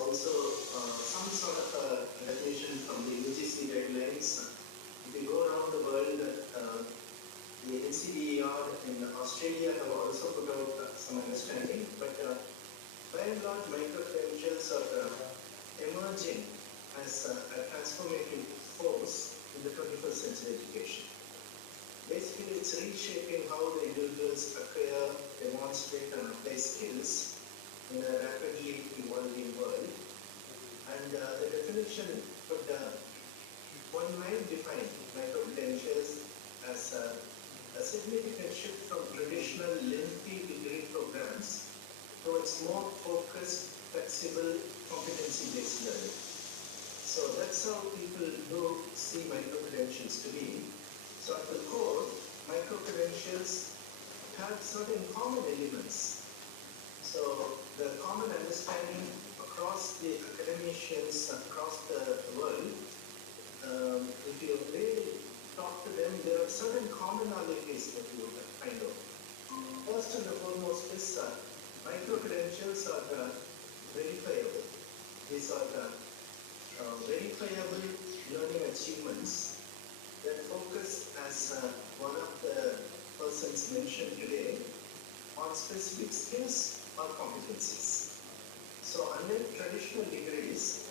also some sort of a definition from the UGC guidelines. If you go around the world, the NCDER in Australia have also put out some understanding, but by and large, micro-credentials are emerging as a transformative force in the 21st century education. Basically, it's reshaping how the individuals acquire, demonstrate, and apply skills in a rapidly evolving world. And the definition could, one might define micro-credentials as a significant shift from traditional lengthy degree programs towards more focused, flexible, competency-based learning. So that's how people do see micro-credentials to be. So at the core, micro-credentials have certain common elements. So the common understanding across the academicians across the world, if you really talk to them, there are certain commonalities that you will find out. First and foremost is micro-credentials are verifiable. These are verifiable learning achievements that focus, as one of the persons mentioned today, on specific skills or competencies. So unlike traditional degrees,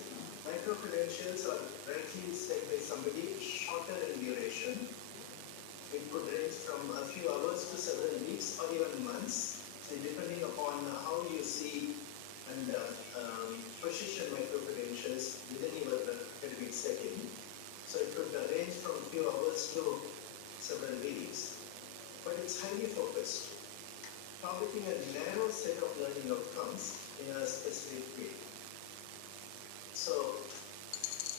micro-credentials are rightly said by somebody shorter in duration. It could range from a few hours to several weeks or even months, and depending upon how you see and position micro-credentials within your academic setting. So it could range from a few hours to several weeks, but it's highly focused, targeting a narrow set of learning outcomes in a specific way. So,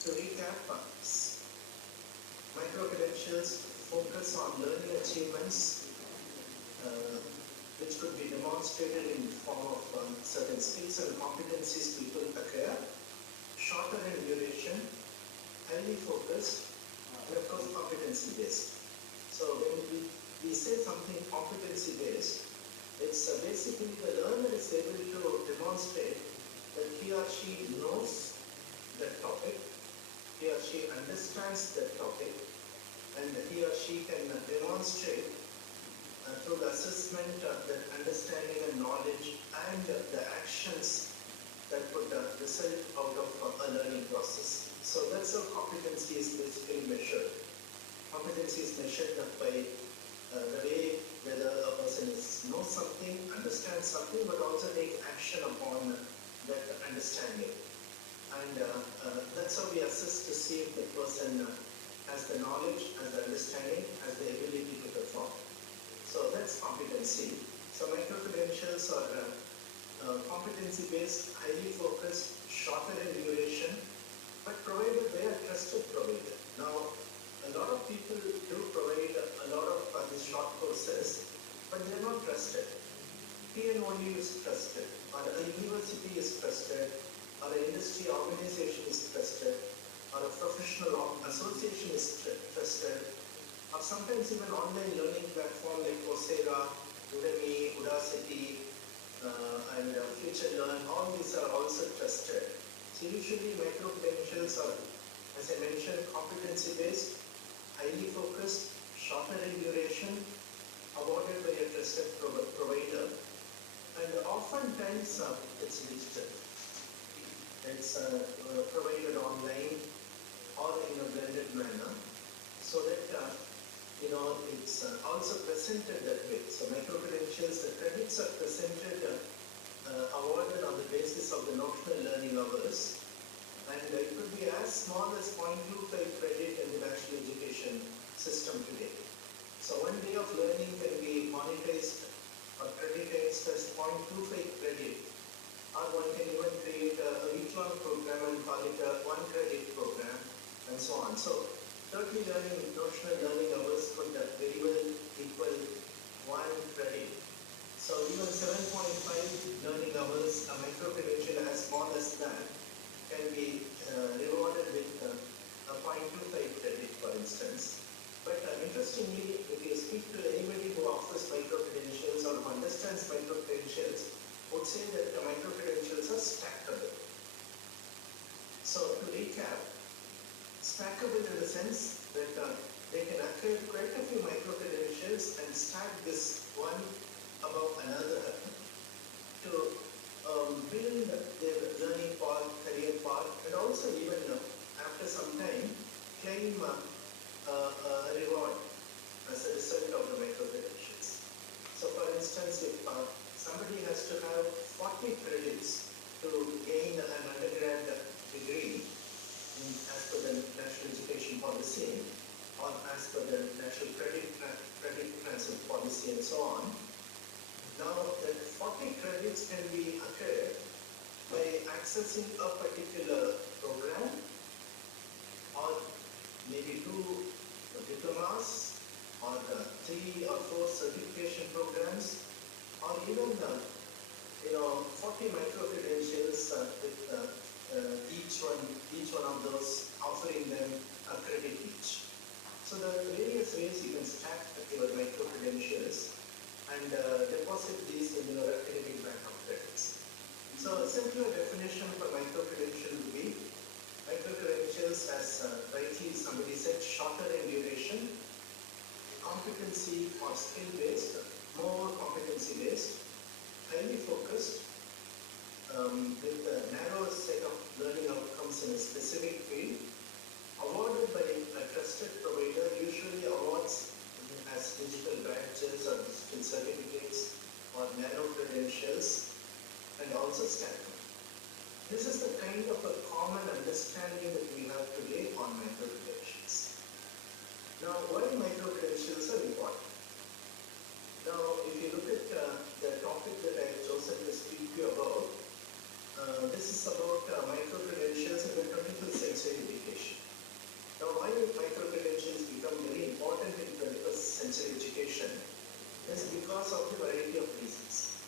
to recap, micro-credentials focus on learning achievements which could be demonstrated in the form of certain skills and competencies people acquire, shorter in duration, highly focused, and of course competency-based. So when we say something competency-based, it's basically the learner is able to demonstrate that he or she knows that topic, he or she understands that topic, and he or she can demonstrate through the assessment that understanding and knowledge and the actions that would result out of a learning process. So that's how competency is basically measured. Competency is measured by the way whether a person knows something, understands something, but also take action upon that understanding. And that's how we assess to see if the person has the knowledge, has the understanding, has the ability to perform. So that's competency. So micro-credentials are competency-based, highly focused, shorter in duration, but provided they are trusted provider. Now, a lot of people do provide a lot of these short courses, but they're not trusted. TNOU is trusted, or a university is trusted, or an industry organization is trusted, or a professional association is trusted, or sometimes even online learning platform like Coursera, Udemy, Udacity, and FutureLearn, all these are also trusted. So usually micro-credentials are, as I mentioned, competency-based, highly focused, shorter in duration, awarded by a trusted provider, and oftentimes it's digital. It's provided online or in a blended manner, so that it's also presented that way. So micro-credentials, the credits are presented, awarded on the basis of the notional learning hours, and it could be as small as 0.25 credit in the national education system today. So one day of learning can be monetized or creditized as 0.25 credit, or one can even create a week-long program and call it a 1 credit program, and so on. So 30 notional learning hours could very well equal 1 credit. So even 7.5 learning hours, a micro-credential as small as that, can be rewarded with a 0.25 credit, for instance. But interestingly, if you speak to anybody who offers micro-credentials or who understands micro-credentials, would say that the micro-credentials are stackable. stackable in the sense that they can acquire quite a few micro-credentials and stack this one above another to build their learning path, career path, and also even after some time claim a reward as a result of the micro-credentials. So for instance, if somebody has to have 40 credits to gain an undergrad degree as per the National Education Policy or as per the National Credit Transfer Policy and so on, now that 40 credits can be acquired by accessing a particular program or maybe 2 diplomas or 3 or 4 certification programs or even 40 micro-credentials with each one of those offering them a credit each. So there are various ways you can stack your micro-credentials and deposit these in your academic bank of credits. So a simpler definition for micro-credential would be micro-credentials, as rightly somebody said, shorter in duration, competency or skill-based, more competency-based, highly focused, with a narrow set of learning outcomes in a specific field, awarded by a trusted provider, usually awards as digital badges or digital certificates or nano credentials, and also stamping. This is the kind of a common understanding that we have today on micro-credentials. Now, why micro-credentials are important? Now, if you look at the topic that I have chosen to speak to you about, this is about micro-credentials in the 21st century education. Now, why micro-credentials become very important in 21st century education is because of the variety of reasons.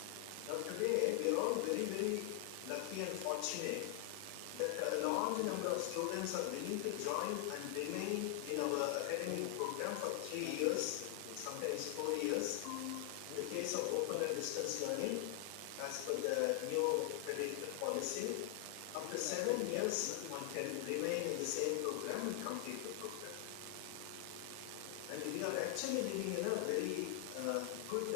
Now, today, we are all very, very lucky and fortunate that a large number of students are willing to join and remain in our academic program for 3 years, sometimes 4 years. In the case of open and distance learning, as per the new credit policy, up to 7 years one can remain in the same program and complete the program. And we are actually living in a very good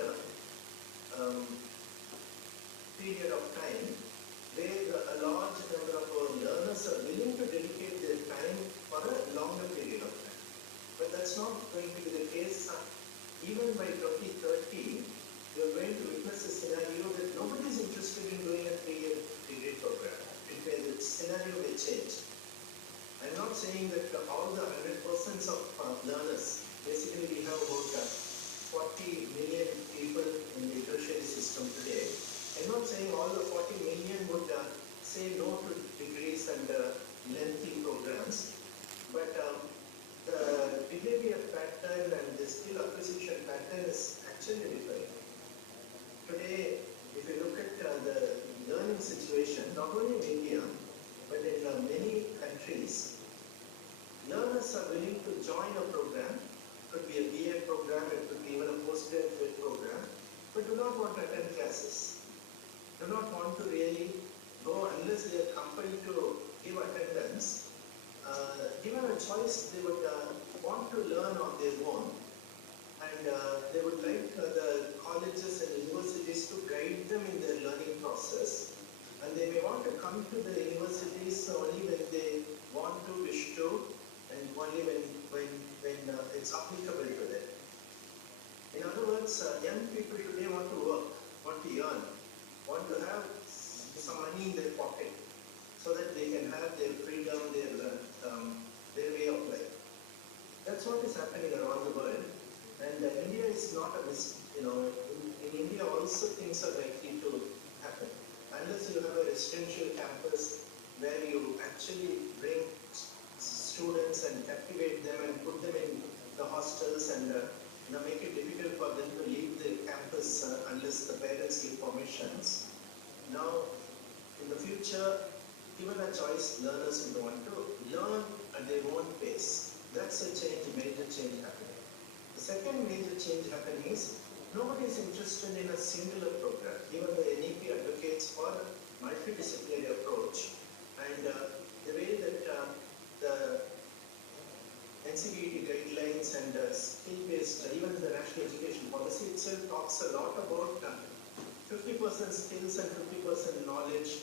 period of time where a large number of our learners are willing to dedicate their time for a longer period of time. But that's not going to be the case. Even by 2030, we are going to witness a scenario that nobody is interested in doing a 3-year degree program. The scenario may change. I'm not saying that all the 100% of learners, basically we have about 40 million people in the tertiary system today. I'm not saying all the 40 million would say no to degrees and lengthy programs, but the behavior pattern and the skill acquisition pattern is actually different. Today, if you look at the learning situation, not only in India, but in many countries, learners are willing to join a program. It could be a BA program, it could be even a postgraduate program, but do not want to attend classes. Do not want to really go unless they are compelled to give attendance. Given a choice, they would want to learn on their own, and they would like the colleges and universities to guide them in their learning process. And they may want to come to the universities only when they want to, wish to, and only when it's applicable to them. In other words, young people today want to work, want to earn, want to have some money in their pocket so that they can have their freedom, their way of life. That's what is happening around the world. And India is not in India also things are likely to happen. Unless you have a residential campus where you actually bring students and captivate them and put them in the hostels and make it difficult for them to leave the campus unless the parents give permissions. Now, in the future, given a choice, learners will want to learn at their own pace. That's a change, major change happening. The second major change happening is nobody is interested in a singular program. Even the NEP advocates for multidisciplinary approach, and the way that the itself talks a lot about 50% skills and 50% knowledge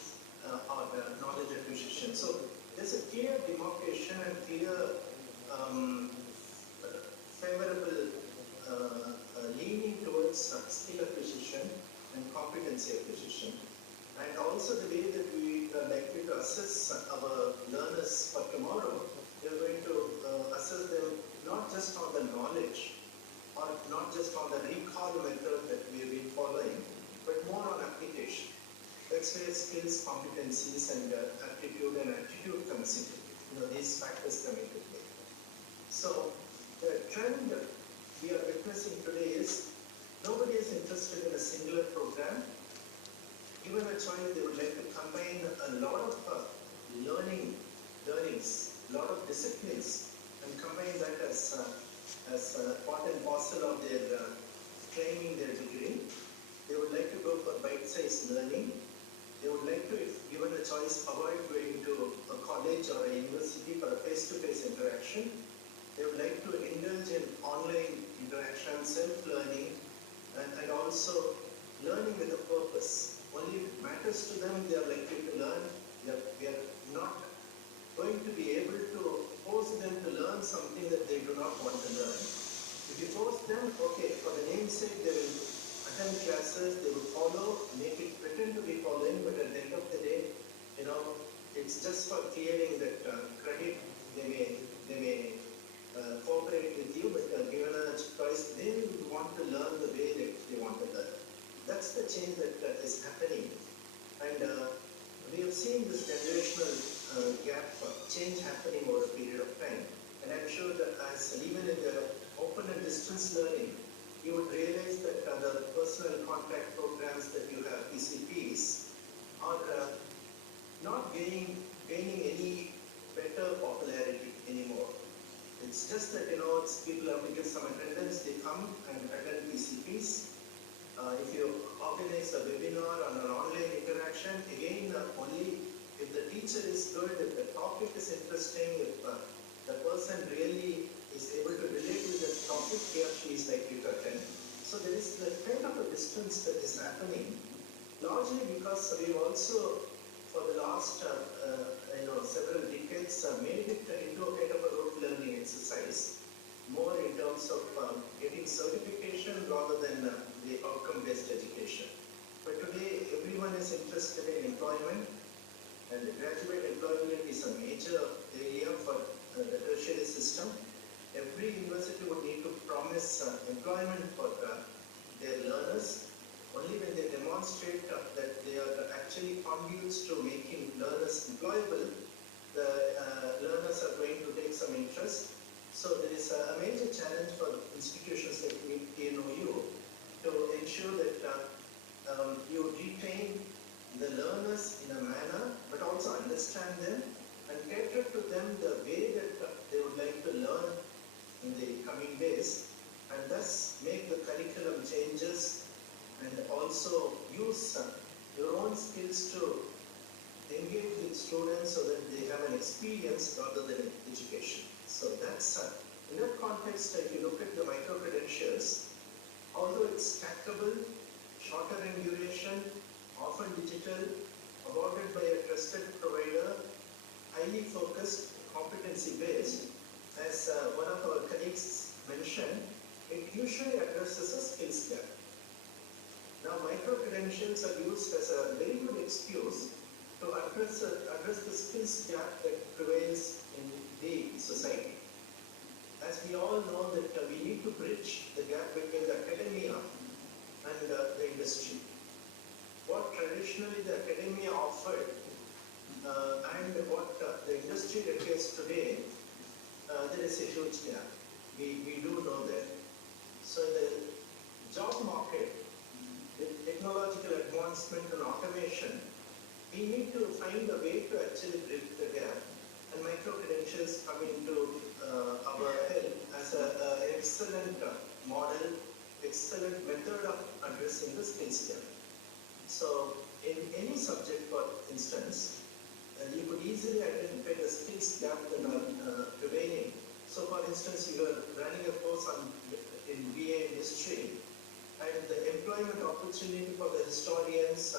or knowledge acquisition. So there's a clear demarcation and clear favorable leaning towards skill acquisition and competency acquisition. And also the way that we are likely to assess our learners for tomorrow, we are going to assess them not just on the knowledge or not just on the recall method that we have been following, but more on application. That's where skills, competencies, and aptitude and attitude comes into it. These factors come into play. So the trend we are witnessing today is nobody is interested in a singular program. Given a choice, they would like to combine a lot of learnings, a lot of disciplines, and combine that as part and parcel of their training, their degree. They would like to go for bite-sized learning. They would like to, if given a choice, avoid going to a college or a university for a face-to-face interaction. They would like to indulge in online interaction, self-learning, and also learning with a purpose. Only if it matters to them, they are likely to learn. We are not going to be able to force them to learn something that they do not want to learn. If you force them, okay, for the namesake, they will attend classes, they will follow, make it pretend to be following, but at the end of the day, it's just for clearing that credit. They may cooperate with you, but given a choice, they will want to learn the way that they want to learn. That's the change that is happening. And we have seen this generational gap change happening over a period of time. And I'm sure that as even in the open and distance learning, you would realize that the personal contact programs that you have, PCPs, are not gaining any better popularity anymore. It's just that, people have to give some attendance, they come and attend PCPs. If you organize a webinar or an online interaction, again, only if the teacher is good, if the topic is interesting, if the person really is able to relate with the topic, he or she is likely to attend. So there is the kind of a distance that is happening, largely because we've also, for the last several decades, made it into a kind of a rote learning exercise, more in terms of getting certification rather than the outcome-based education. But today, everyone is interested in employment, and graduate employment is a major area for the tertiary system. Every university would need to promise employment for their learners. Only when they demonstrate that they are actually conduits to making learners employable, the learners are going to take some interest. So there is a major challenge for institutions like TNOU to ensure that you retain the learners in a manner, but also understand them and cater to them the way that they would like to learn in the coming days, and thus make the curriculum changes and also use your own skills to engage with students so that they have an experience rather than education. So that's, in that context, if you look at the micro-credentials, although it's stackable, shorter in duration, often digital, awarded by a trusted provider, highly focused, competency-based, as one of our colleagues mentioned, it usually addresses a skills gap. Now, micro-credentials are used as a very good excuse to address the skills gap that prevails in the society. As we all know that we need to bridge the gap between the academia and the industry. What traditionally the academia offered and what the industry requires today, there is a huge gap. We do know that. So in the job market, with technological advancement and automation, we need to find a way to actually bridge the gap. And micro-credentials come into our help as an excellent model, excellent method of addressing the skills gap. So in any subject, for instance, you could easily identify the skills gap that are prevailing. So for instance, you are running a course in BA in history, and and the employment opportunity for the historians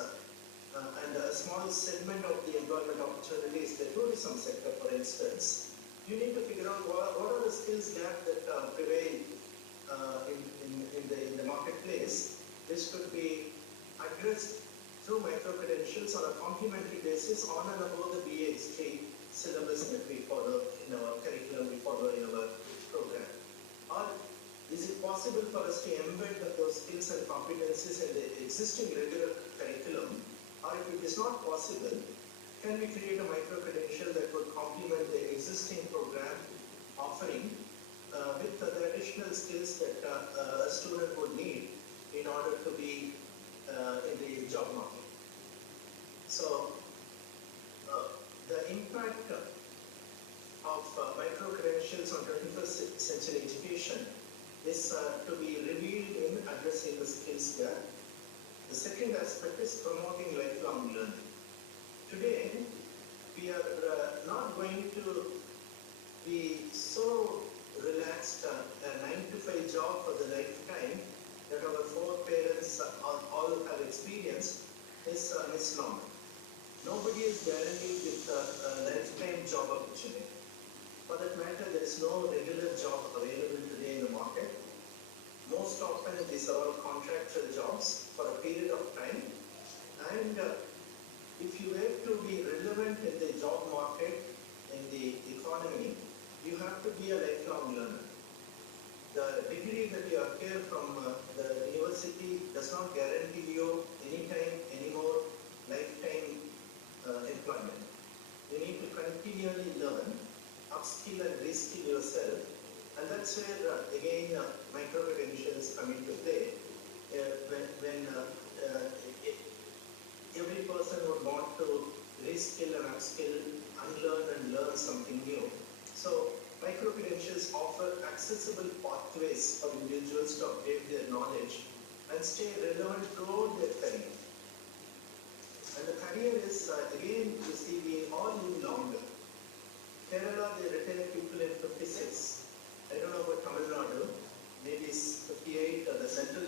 and a small segment of the employment opportunities, the tourism sector, for instance. You need to figure out what are the skills gap that prevail in the marketplace, which could be addressed through micro-credentials on a complementary basis on and above the BA history syllabus that we follow in our curriculum, we follow in our program. Or is it possible for us to embed those skills and competencies in the existing regular curriculum? Or if it is not possible, can we create a micro-credential that would complement the existing program offering with the additional skills that a student would need in order to be in the job market? So, the impact of micro-credentials on 21st century education is to be revealed in addressing the skills gap. The second aspect is promoting lifelong learning. Today, we are not going to be so relaxed a 9-to-5 job for the lifetime that our foreparents all have experienced is misnomer. Nobody is guaranteed with a lifetime job opportunity. For that matter, there is no regular job available today in the market. Most often, these are all contractual jobs for a period of time. And if you were to be relevant in the job market, in the economy, you have to be a lifelong learner. The degree that you acquire from the university does not guarantee you anytime, anymore, lifetime employment. You need to continually learn, upskill and reskill yourself, and that's where again micro-credentials come into play. When every person would want to reskill and upskill, unlearn and learn something new. So micro-credentials offer accessible pathways for individuals to update their knowledge and stay relevant throughout their career. And the career is, again, you see, we all live longer. Kerala, they retire people in 56. I don't know about Tamil Nadu, maybe it's 58, or the central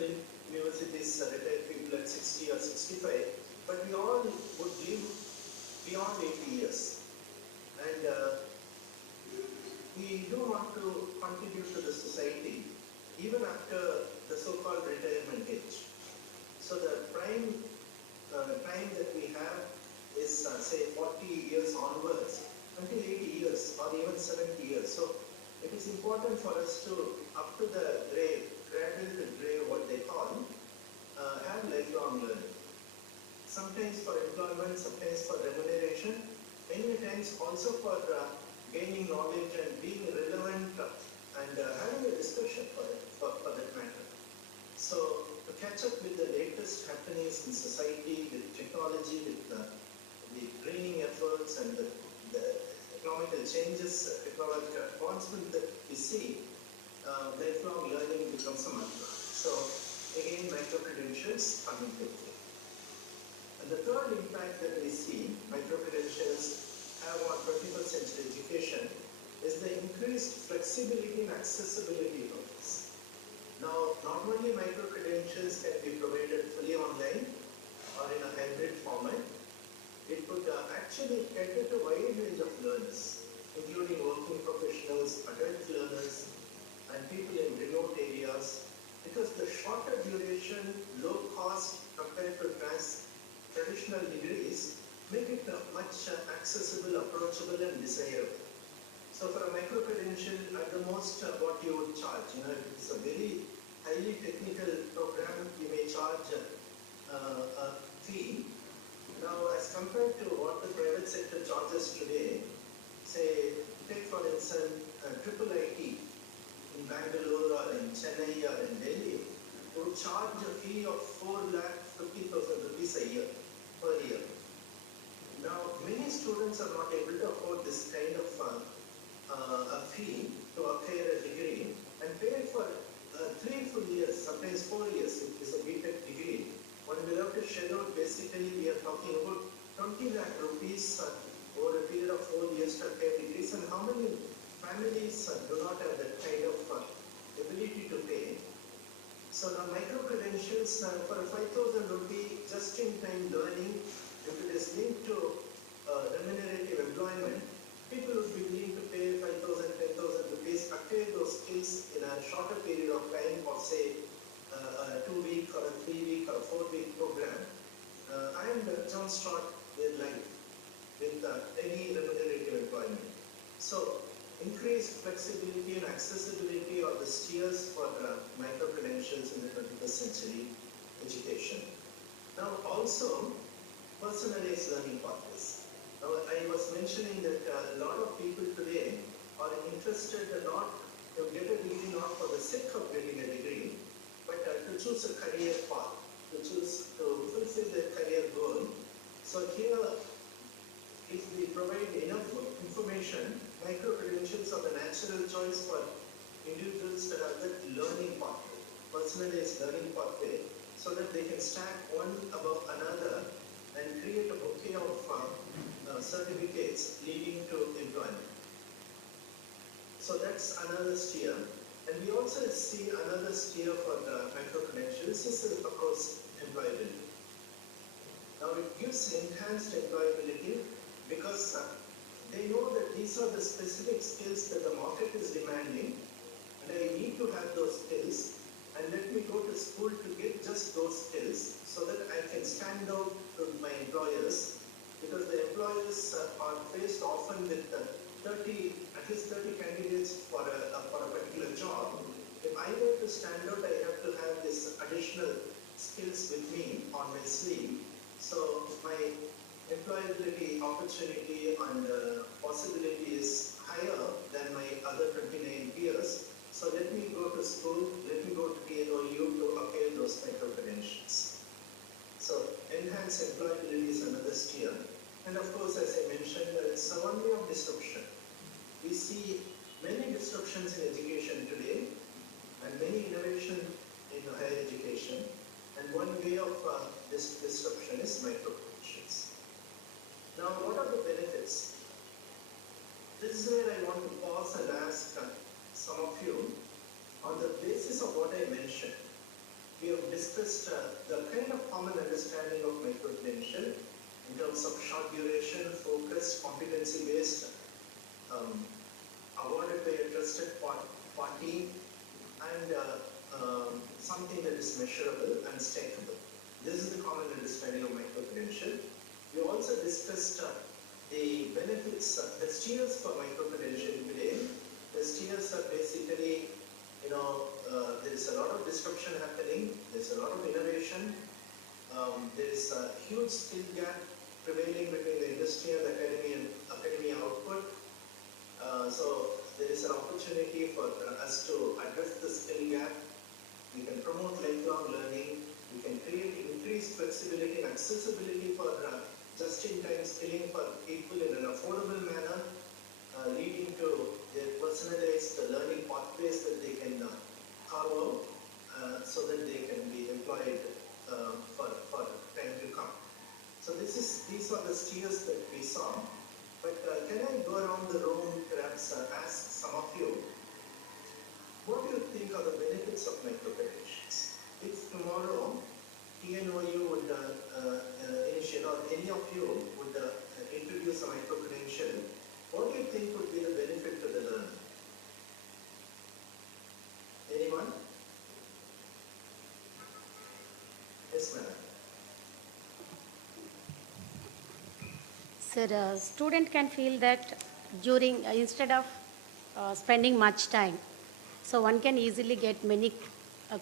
universities retire people at 60 or 65. But we all would live beyond 80 years. And we do want to contribute to the society even after the so-called retirement age. So the prime time that we have is say 40 years onwards until 80 years or even 70 years. So it is important for us to, up to the grave, cradle to grave, what they call, have lifelong learning. Sometimes for employment, sometimes for remuneration, many times also for gaining knowledge and being relevant and having a discussion for that matter. So to catch up with the latest happenings in society, with technology, with the training efforts and the economical changes, technological advancement that we see, lifelong learning becomes a mantra. So again, micro-credentials come into play. And the third impact that we see micro-credentials have on 21st century education is the increased flexibility and accessibility of this. Now, not only micro-credentials can be provided fully online or in a hybrid format, it could actually cater to a wide range of learners, including working professionals, adult learners, and people in remote areas, because the shorter duration, low cost compared to traditional degrees make it much accessible, approachable, and desirable. So for a micro-credential, at the most, what you would charge, if it's a very highly technical program, you may charge a fee. Now, as compared to what the private sector charges today, say, take for instance, triple IT in Bangalore or in Chennai or in Delhi, would charge a fee of 4,50,000 rupees a year, per year. Now, many students are not able to afford this kind of a fee to acquire a degree and pay for 3 full years, sometimes 4 years if it's a BTech degree. One will have to shell out, basically we are talking about 20 lakh rupees over a period of 4 years to acquire degrees, and how many families do not have that kind of ability to pay. So So now micro-credentials for 5,000 rupee just-in-time learning, if it is linked to remunerative employment, people would be willing to pay 5,000, 10,000 rupees, acquire those skills in a shorter period of time of say a 2-week or a 3-week or a 4-week program and jumpstart their life with any remunerative employment. So increased flexibility and accessibility are the steers for micro-credentials in the 21st century education. Now also, personalized learning pathways. Now I was mentioning that a lot of people today are interested not to get a degree not for the sake of getting a degree, but to choose a career path, to fulfill their career goal. So here, if we provide enough information, micro-credentials are the natural choice for individuals that have that learning pathway, personalized learning pathway, so that they can stack one above another and create a bouquet of certificates leading to employment. So that's another steer. And we also see another steer for the micro-credentials is, of course, employability. Now it gives enhanced employability because they know that these are the specific skills that the market is demanding, and I need to have those skills, and let me go to school to get just those skills so that I can stand out to my employers, because the employers are faced often with at least 30 candidates for a particular job. If I were to stand out, I have to have this additional skills with me on my sleeve. So my employability opportunity and possibility is higher than my other 29 peers. So let me go to school, let me go to TNOU to acquire those micro-credentials. So enhanced employability is another steer. And of course, as I mentioned, there is a one way of disruption. We see many disruptions in education today and many innovation in higher education. And one way of this disruption is micro-credentials. Now, what are the benefits? This is where I want to pause and ask some of you, on the basis of what I mentioned, we have discussed the kind of common understanding of micro-credential in terms of short duration, focused, competency-based, awarded by a trusted party, and something that is measurable and stakeable. This is the common understanding of micro-credential. We also discussed the benefits, the steers for micro-credential today. The steers are basically, there is a lot of disruption happening, there is a lot of innovation, there is a huge skill gap prevailing between the industry and the academia output. So there is an opportunity for us to address the skill gap. We can promote lifelong learning. We can create increased flexibility and accessibility for just-in-time skilling for people in an affordable manner, leading to their personalized learning pathways that they can carve out so that they can be employed for time to come. So these are the steers that we saw. But can I go around the room, perhaps ask some of you, what do you think are the benefits of micro-credentials? If tomorrow TNOU would initiate, or any of you would introduce a micro-credential, what do you think would be the benefit to the learner? Anyone? Yes, madam. Sir, a student can feel that during, instead of spending much time, so one can easily get many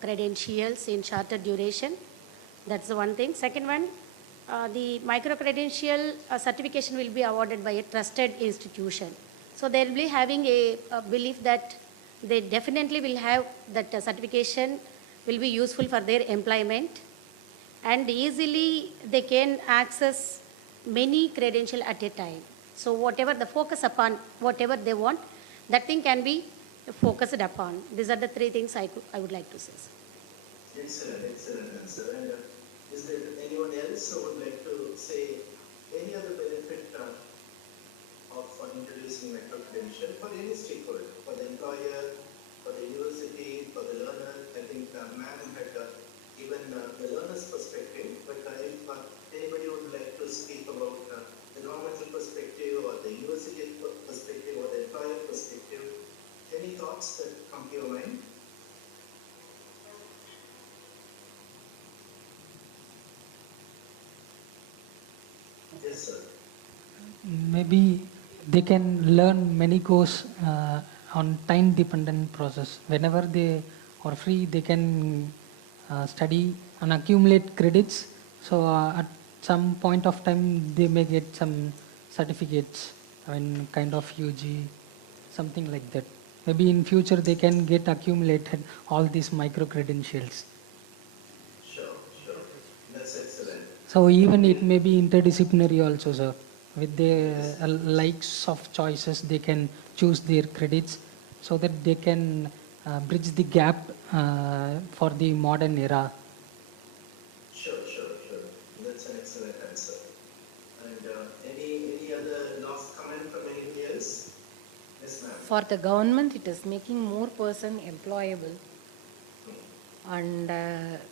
credentials in shorter duration. That's the one thing. Second one, the micro-credential certification will be awarded by a trusted institution. So they will be having a belief that they definitely will have that certification will be useful for their employment, and easily they can access many credential at a time. So whatever the focus upon, whatever they want, that thing can be focused upon. These are the three things I would like to say. Excellent answer. And is there anyone else who would like to say any other benefit of introducing micro-credential for any stakeholder, for the employer, for the university, for the learner. I think ma'am had given the learner's perspective, but if anybody would like to speak about the governmental perspective or the university perspective or the employer perspective, any thoughts that come to your mind? Yes, sir. Maybe they can learn many course on time dependent process. Whenever they are free, they can study and accumulate credits. So at some point of time, they may get some certificates. I mean, kind of UG, something like that. Maybe in future they can get accumulated all these micro credentials. Sure, sure. That's excellent. So even it may be interdisciplinary also, sir. With the Yes. likes of choices, they can choose their credits so that they can bridge the gap for the modern era. Sure, sure, sure. That's an excellent answer. And any other last comment from anybody else? Yes, ma'am. For the government, it is making more person employable and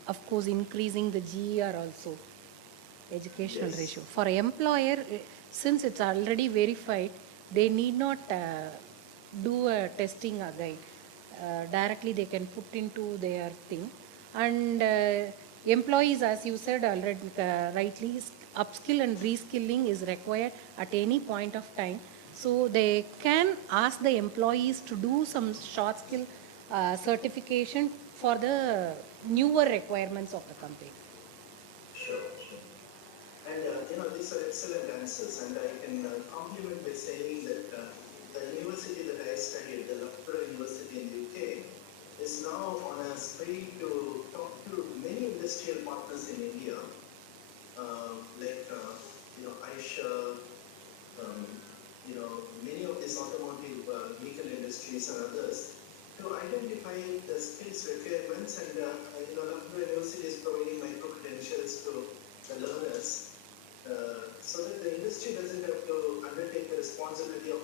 of course increasing the GER also, educational Yes. ratio. For employer, since it's already verified, they need not do a testing again. Directly they can put into their thing. And employees, as you said already rightly, upskill and reskilling is required at any point of time. So they can ask the employees to do some short skill certification for the newer requirements of the company. Sure, sure. And these are excellent answers, and I can compliment by saying that the university that I studied, the Loughborough University in the UK, is now on a spree to talk to many industrial partners in India, like Aisha, many of these automotive vehicle industries and others, to identify the skills requirements, and Loughborough University is providing micro credentials to the learners, so that the industry doesn't have to undertake the responsibility of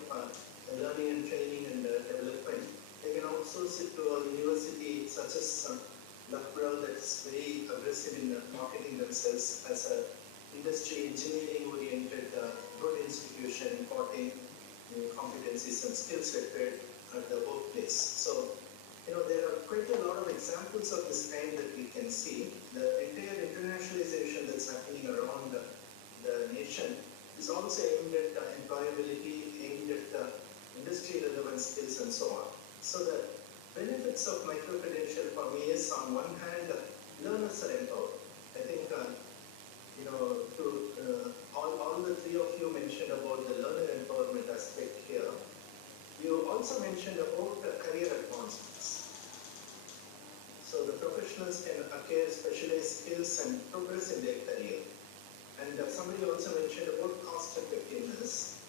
learning and training and development. They can outsource it to a university such as Loughborough, that's very aggressive in marketing themselves as a industry engineering oriented good institution imparting competencies and skills required at the workplace. So there are quite a lot of examples of this kind that we can see. The entire internationalization that's happening around the nation is also aimed at employability, aimed at industry relevant skills and so on. So the benefits of micro-credential for me is, on one hand, learners are empowered. I think, all the three of you mentioned about the learner empowerment aspect here. You also mentioned about career advancements. So the professionals can acquire specialized skills and progress in their career. And somebody also mentioned about cost effectiveness,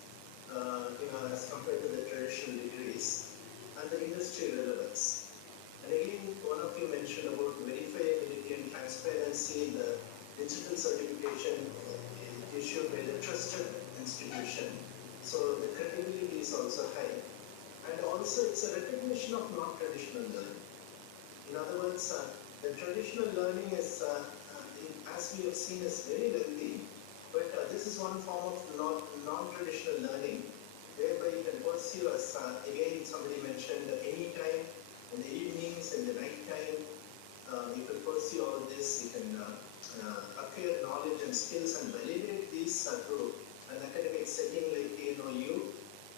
as compared to the traditional degrees, and the industry relevance. And again, one of you mentioned about verifiability and transparency in the digital certification issued by the trusted institution. So the credibility is also high. And also it's a recognition of non-traditional learning. In other words, the traditional learning is, as we have seen, is very wealthy, but this is one form of non-traditional learning, whereby you can pursue, as again somebody mentioned, any time, in the evenings, in the night time, you can pursue all this, you can acquire knowledge and skills and validate these through an academic setting like TNOU,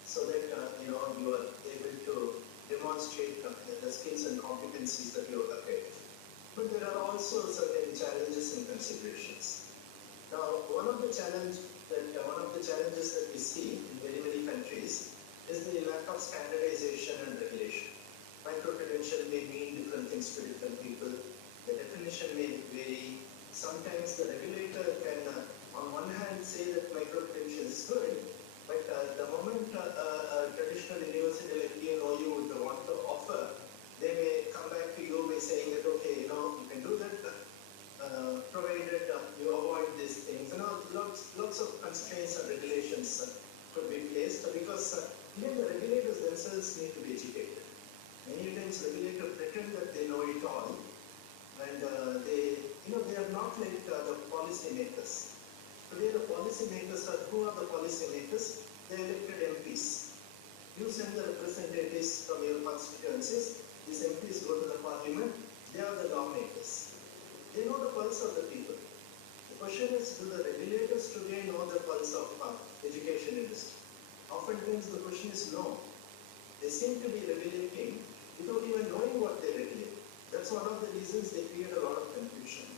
so that you are able to demonstrate the skills and competencies that you have acquired. But there are also certain challenges and considerations. Now, one of the challenges that we see in many countries is the lack of standardization and regulation. Micro-credential may mean different things to different people. The definition may vary. Sometimes the regulator can, on one hand, say that micro-credential is good, but the moment a traditional university like TNOU would want to offer, they may come back to you by saying that, okay, you can do that, provided you avoid these things. Lots of constraints and regulations could be placed, because even the regulators themselves need to be educated. Many times regulators pretend that they know it all, and they are not like the policy makers. Today the policy makers who are the policy makers? They are elected MPs. You send the representatives from your constituencies, these MPs go to the parliament, they are the lawmakers. They know the pulse of the people. The question is, do the regulators today know the pulse of education industry? Oftentimes the question is no. They seem to be regulating without even knowing what they regulate. That's one of the reasons they create a lot of confusion.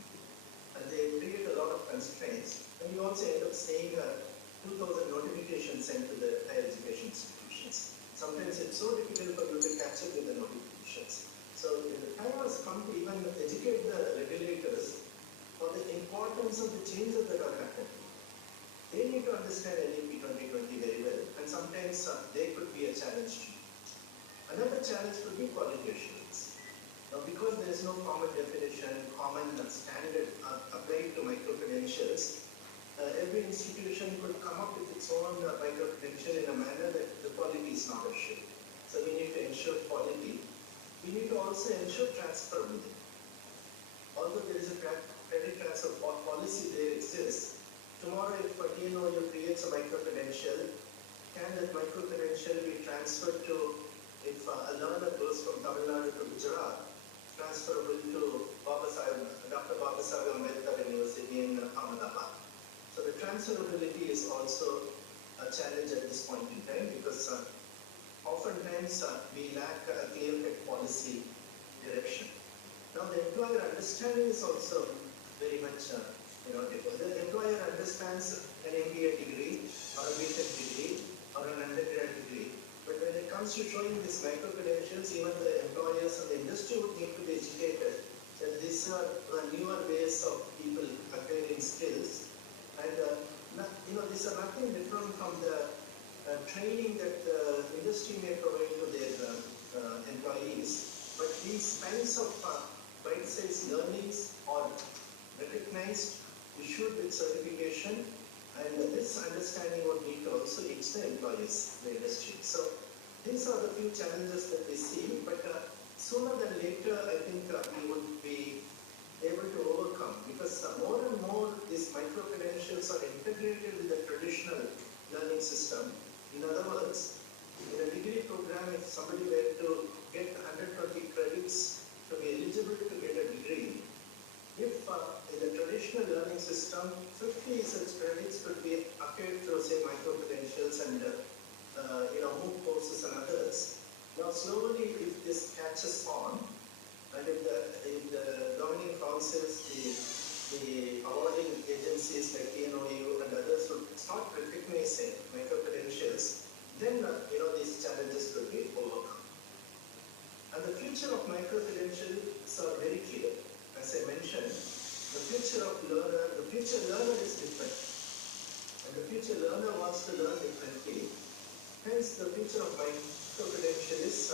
And they create a lot of constraints. And you also end up seeing 2,000 notifications sent to the higher education institutions. Sometimes it's so difficult for you to catch up with the notifications. So the time has come to even educate the regulators for the importance of the changes that are happening. They need to understand NEP 2020 very well, and sometimes they could be a challenge to you. Another challenge could be quality assurance. Now, because there is no common definition, common standard applied to micro-credentials, every institution could come up with its own micro-credential in a manner that the quality is not assured. So we need to ensure quality. We need to also ensure transferability. Although there is a credit transfer policy there exists, tomorrow if a TNOU creates a micro-credential, can that micro-credential be transferred to, if a learner goes from Tamil Nadu to Gujarat, transferable to Dr. Babasaheb Ambedkar University in Ahmedabad? So the transferability is also a challenge at this point in time, because oftentimes we lack a clear-cut policy direction. Now the employer understanding is also very much different. The employer understands an MBA degree or a BTech degree or an undergrad degree, but when it comes to showing these micro-credentials, even the employers and the industry would need to be educated that these are the newer ways of people acquiring skills, and these are nothing different from the training that the industry may provide to their employees. But these kinds of bite-sized learnings are recognized, issued with certification, and this understanding would need to also reach the employees, the industry. So these are the few challenges that we see, but sooner than later, I think we would be able to overcome, because more and more these micro-credentials are integrated with the traditional learning system. In other words, in a degree program, if somebody were to get 120 credits to be eligible to get a degree, if in the traditional learning system, 50 such credits could be acquired through, say, micro-credentials and MOOC courses and others. Now slowly, if this catches on, and if the governing councils, the awarding agencies like TNOU and others would start recognizing micro-credentials, then these challenges could be overcome. And the future of micro-credentials are very clear. As I mentioned, the future learner is different. And the future learner wants to learn differently. Hence, the future of micro-credential is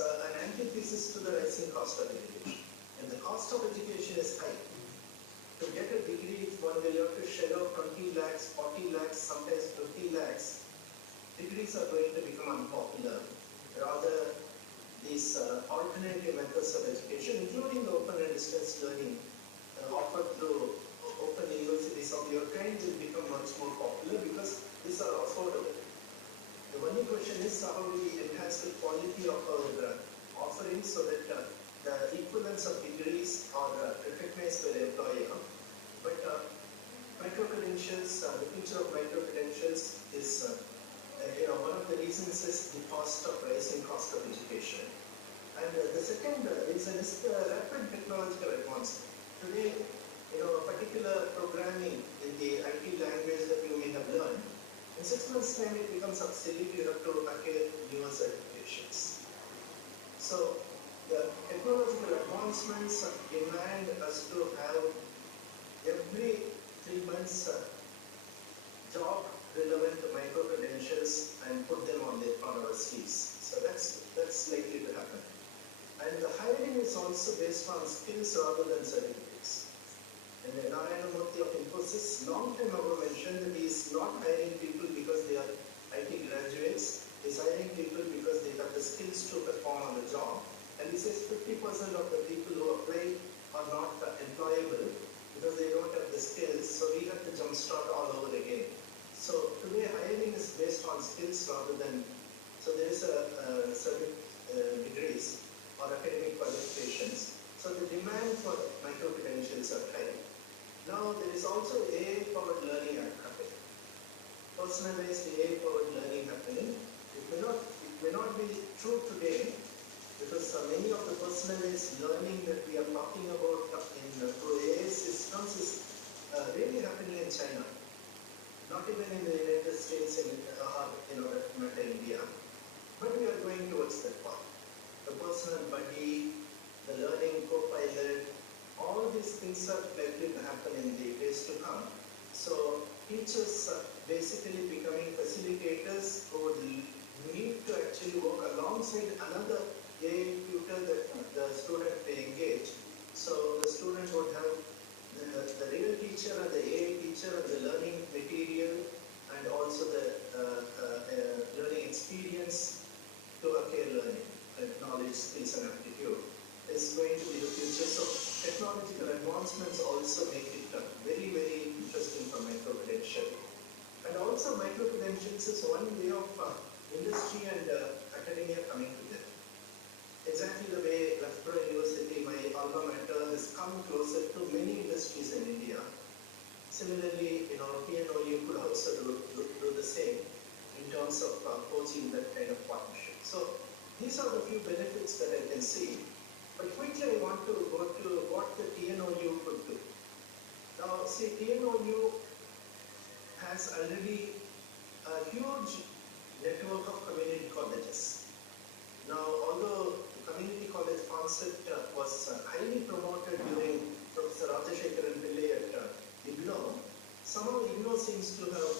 an antithesis to the rising cost of education. And the cost of education is high. To get a degree, one will have to shell out 20 lakhs, 40 lakhs, sometimes 50 lakhs. Degrees are going to become unpopular. Rather, these alternative methods of education, including the open and distance learning offered through open universities of your kind, will become much more popular because these are affordable. The only question is how do we enhance the quality of our offerings so that the equivalence of degrees are recognized by the employer. But micro-credentials, the future of micro-credentials is one of the reasons is the rising cost of education. And the second reason is the rapid technological advancement. Today, a particular programming in the IT language that you may have learned, in 6 months' time it becomes obsolete. You have to acquire newer certifications. So the technological advancements demand us to have every 3 months job relevant micro-credentials and put them on our sleeves. So that's likely to happen. And the hiring is also based on skills rather than certificates. And Narayana Murthy of Infosys long time ago mentioned that he is not hiring people because they are IT graduates. He is hiring people because they have the skills to perform on the job. he says 50% of the people who apply are not employable because they don't have the skills, so we have to jumpstart all over again. So today hiring is based on skills rather than, so there is a certain degrees or academic qualifications. So the demand for micro-credentials are high. Now there is also AI-powered learning happening. Personalized AI-powered learning happening. It may not be true today because many of the personalized learning that we are talking about through AI systems is really happening in China. Not even in the United States or India. But we are going towards that path. The personal buddy, the learning co-pilot, all these things are likely to happen in the days to come. So teachers are basically becoming facilitators who would need to actually work alongside another AI tutor that the student may engage. So the student would have the real teacher and the AI teacher and the learning material and also the learning experience to acquire learning, knowledge, skills and aptitude is going to be the future. So technological advancements also make it very, very interesting for micro-credential. And also micro-credentials is one way of industry and academia coming together. Exactly the way Loughborough University, my alma mater, has come closer to many industries in India. Similarly, TNOU could also do the same in terms of forging that kind of partnership. So these are the few benefits that I can see. But quickly I want to go to what the TNOU could do. Now see, TNOU has already a huge network of community colleges. Now although the community college concept was highly promoted during Professor Rajashekaran Pillai at TNOU, somehow TNOU seems to have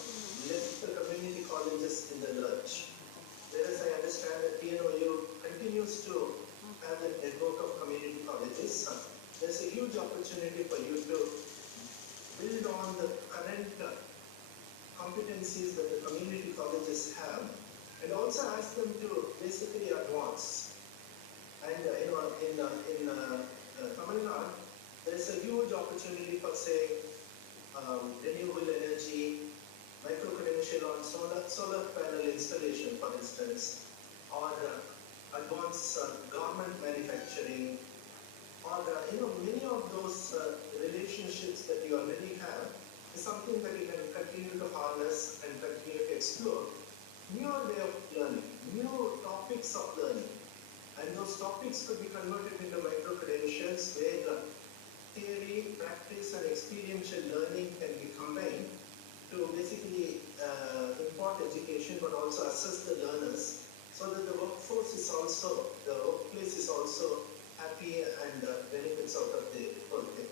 left the community colleges in the lurch. Whereas I understand that TNOU continues to have a network of community colleges. There's a huge opportunity for you to build on the current competencies that the community colleges have and also ask them to basically advance. And in Tamil Nadu, there's a huge opportunity for say renewable energy, micro-credential on solar panel installation, for instance, or advanced garment manufacturing, or many of those relationships that you already have is something that you can continue to harness and continue to explore. Newer way of learning, new topics of learning, and those topics could be converted into micro-credentials where theory, practice, and experiential learning can be combined to basically impart education but also assess the learners so that the workforce is also, the workplace is also happy and benefits out of the whole thing.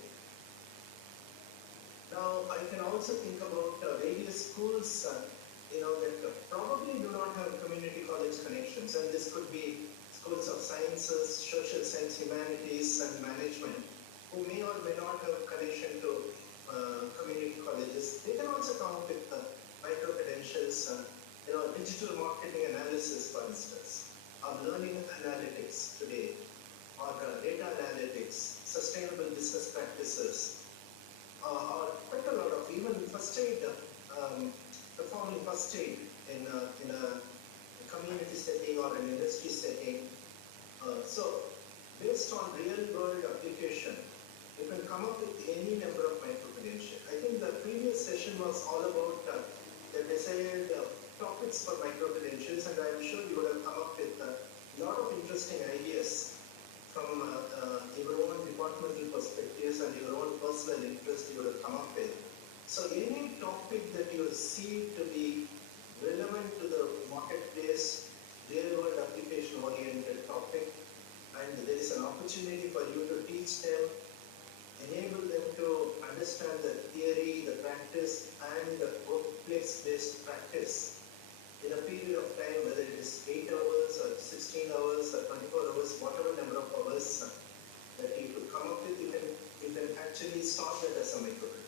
Now, I can also think about various schools, that probably do not have community college connections, and this could be schools of sciences, social science, humanities, and management, who may or may not have connection to community colleges. They can also come up with micro-credentials, digital marketing analysis, for instance, or learning analytics today, or data analytics, sustainable business practices, or quite a lot of even first aid, performing first aid in a community setting or an industry setting. So, based on real-world application, you can come up with any number of micro-credentials. I think the previous session was all about the desired topics for micro-credentials, and I'm sure you would have come up with a lot of interesting ideas from your own departmental perspectives and your own personal interest you would have come up with. So any topic that you see to be relevant to the marketplace, real-world application-oriented topic, and there is an opportunity for you to teach them, enable them to understand the theory, the practice, and the workplace-based practice in a period of time, whether it is 8 hours or 16 hours or 24 hours, whatever number of hours that you could come up with, you can actually start that as a micro-credential.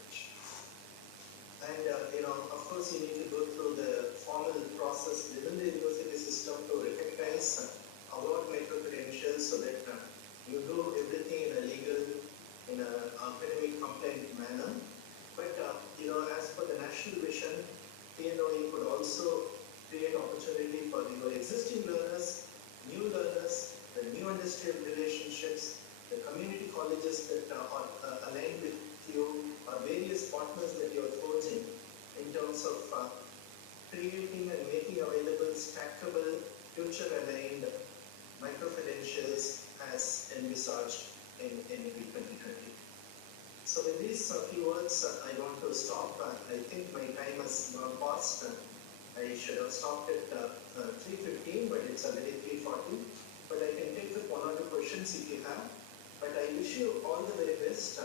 And of course, you need to go through the formal process opportunity for your existing learners, new learners, the new industrial relationships, the community colleges that are aligned with you, or various partners that you are forging in terms of creating and making available stackable, future-aligned micro-credentials as envisaged in NEP 2020. So with these few words, I want to stop. I think my time has gone past. I should have stopped at 3:15, but it's already 3:40. But I can take up one or two questions if you have. But I wish you all the very best.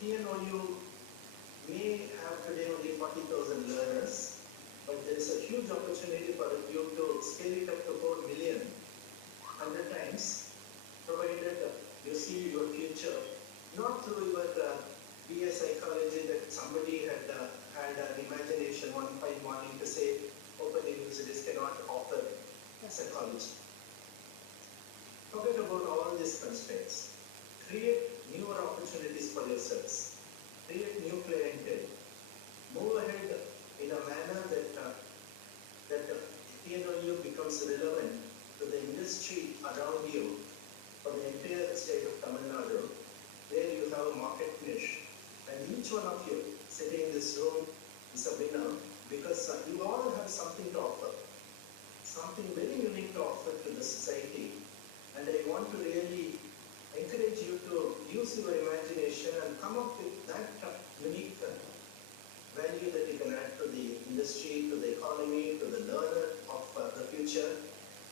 TNOU may have today only 40,000 learners, but there is a huge opportunity for you to scale it up to 4 million 100 times, provided you see your future, not through your BA psychology that somebody had an imagination one fine morning to say open universities cannot offer psychology. Forget about all these constraints. Create newer opportunities for yourselves. Create new clientele. Move ahead in a manner that TNOU becomes relevant to the industry around you for the entire state of Tamil Nadu, where you have a market niche. And each one of you sitting in this room is a winner because you all have something to offer, something very unique to offer to the society. And I want to really encourage you to use your imagination and come up with that unique value that you can add to the industry, to the economy, to the learner of the future,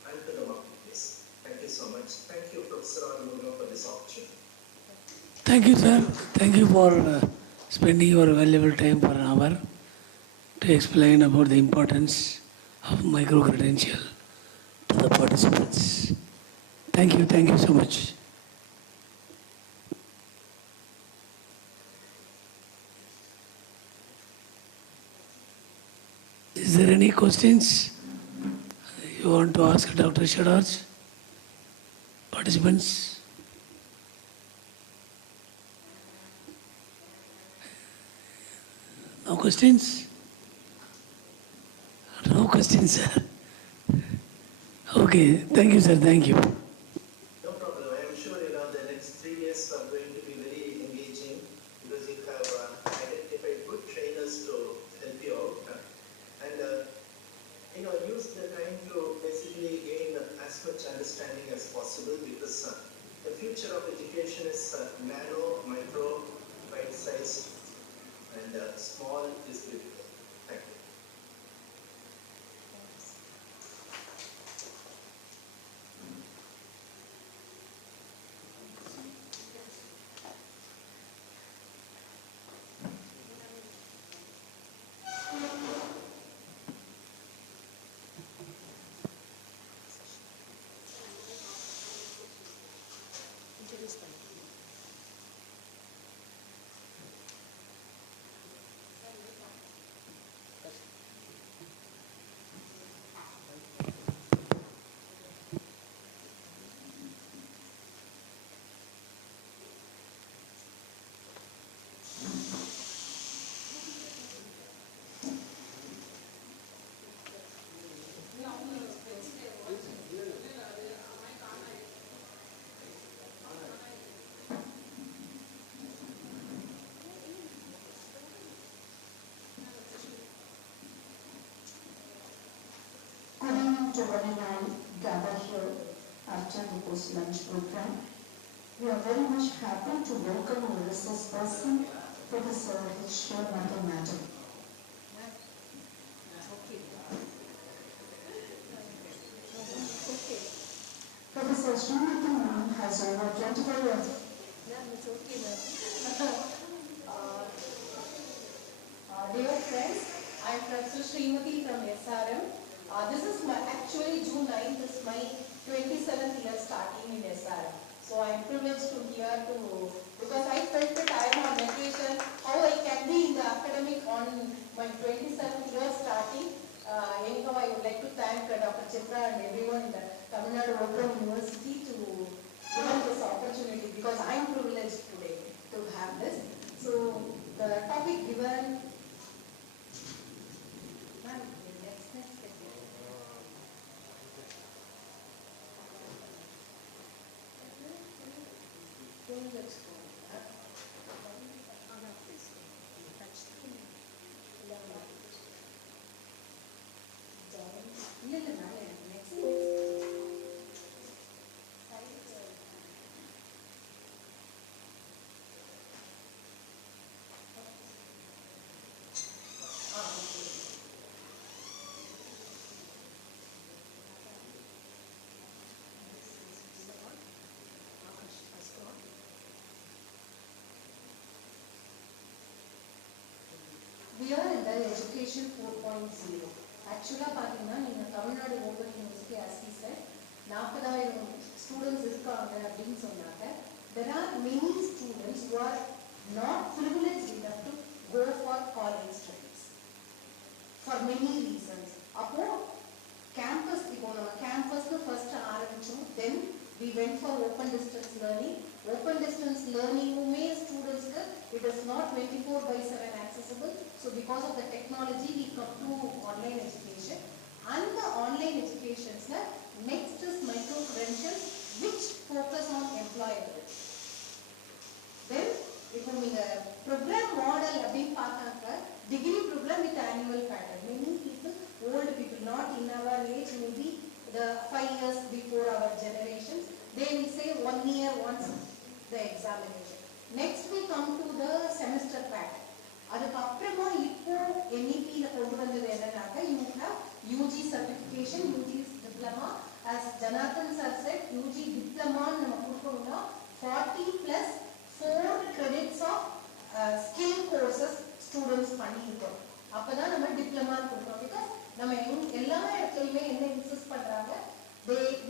and to the marketplace. Thank you so much. Thank you, Professor Aruna, for this opportunity. Thank you, sir. Thank you for spending your valuable time for an hour to explain about the importance of micro-credential to the participants. Thank you so much. Is there any questions you want to ask Dr. Shadaj? Participants? No questions? No questions, sir. Okay, thank you, sir. Thank you. No problem. I am sure the next 3 years are going to be very engaging because you have identified good trainers to help you out. And use the time to basically gain as much understanding as possible because the future of education is nano, micro, bite-sized, and small is beautiful. Thank you. To one and all gather here after the post-lunch program. We are very much happy to welcome our resource person, Professor H. Madam. Professor Srimati ma'am has over 25 years. Dear friends, I am Professor Srimati from SRM. This is actually June 9th is my 27th year starting in SRM. So I am privileged to here because I felt that I am on vacation, how I can be in the academic on my 27th year starting. Anyhow, I would like to thank Dr. Chitra and everyone in the Tamil Nadu Open University to give us this opportunity because I am privileged today to have this. So the topic given. education 4.0. ஆக்சுவலாக பார்த்தீங்கன்னா நீங்கள் Tamil Nadu open university as he said 40,000 students இருக்காங்க அப்படின்னு சொன்னாங்க. There are many students who are not privileged enough to go for college studies for many reasons. அப்போ campus இப்போ நம்ம கேம்பஸ்க்கு first ஆரம்பிச்சோம். தென் we went for open distance learning. Open distance learning உமே ஸ்டூடெண்ட்ஸ்க்கு it is not 24/7 accessible. So because of the technology we come to online education. And the online educations next is micro credentials which focus on employability. Then இப்போ நீங்க program model அப்படின்னு பார்த்தாக்க degree program with annual pattern. Many people, old people, not in our age, maybe the 5 years before our generations, they will say 1 year once the examination. Next we come to the semester pattern. அதுக்கப்புறமா இப்போ NEP-ல கொண்டு வந்தது என்னன்னாக்க you have UG certification, UG diploma. As Janathan sir said, UG diploma நம்ம கொடுக்கணும்னா 40 plus 4 credits of skill courses students பண்ணியிருக்கோம். அப்பதான் நம்ம டிப்ளமா கொடுக்கிறோம். பிகாஸ் நம்ம எல்லா இடத்துலையுமே என்ன இன்சிஸ்ட் பண்றாங்க,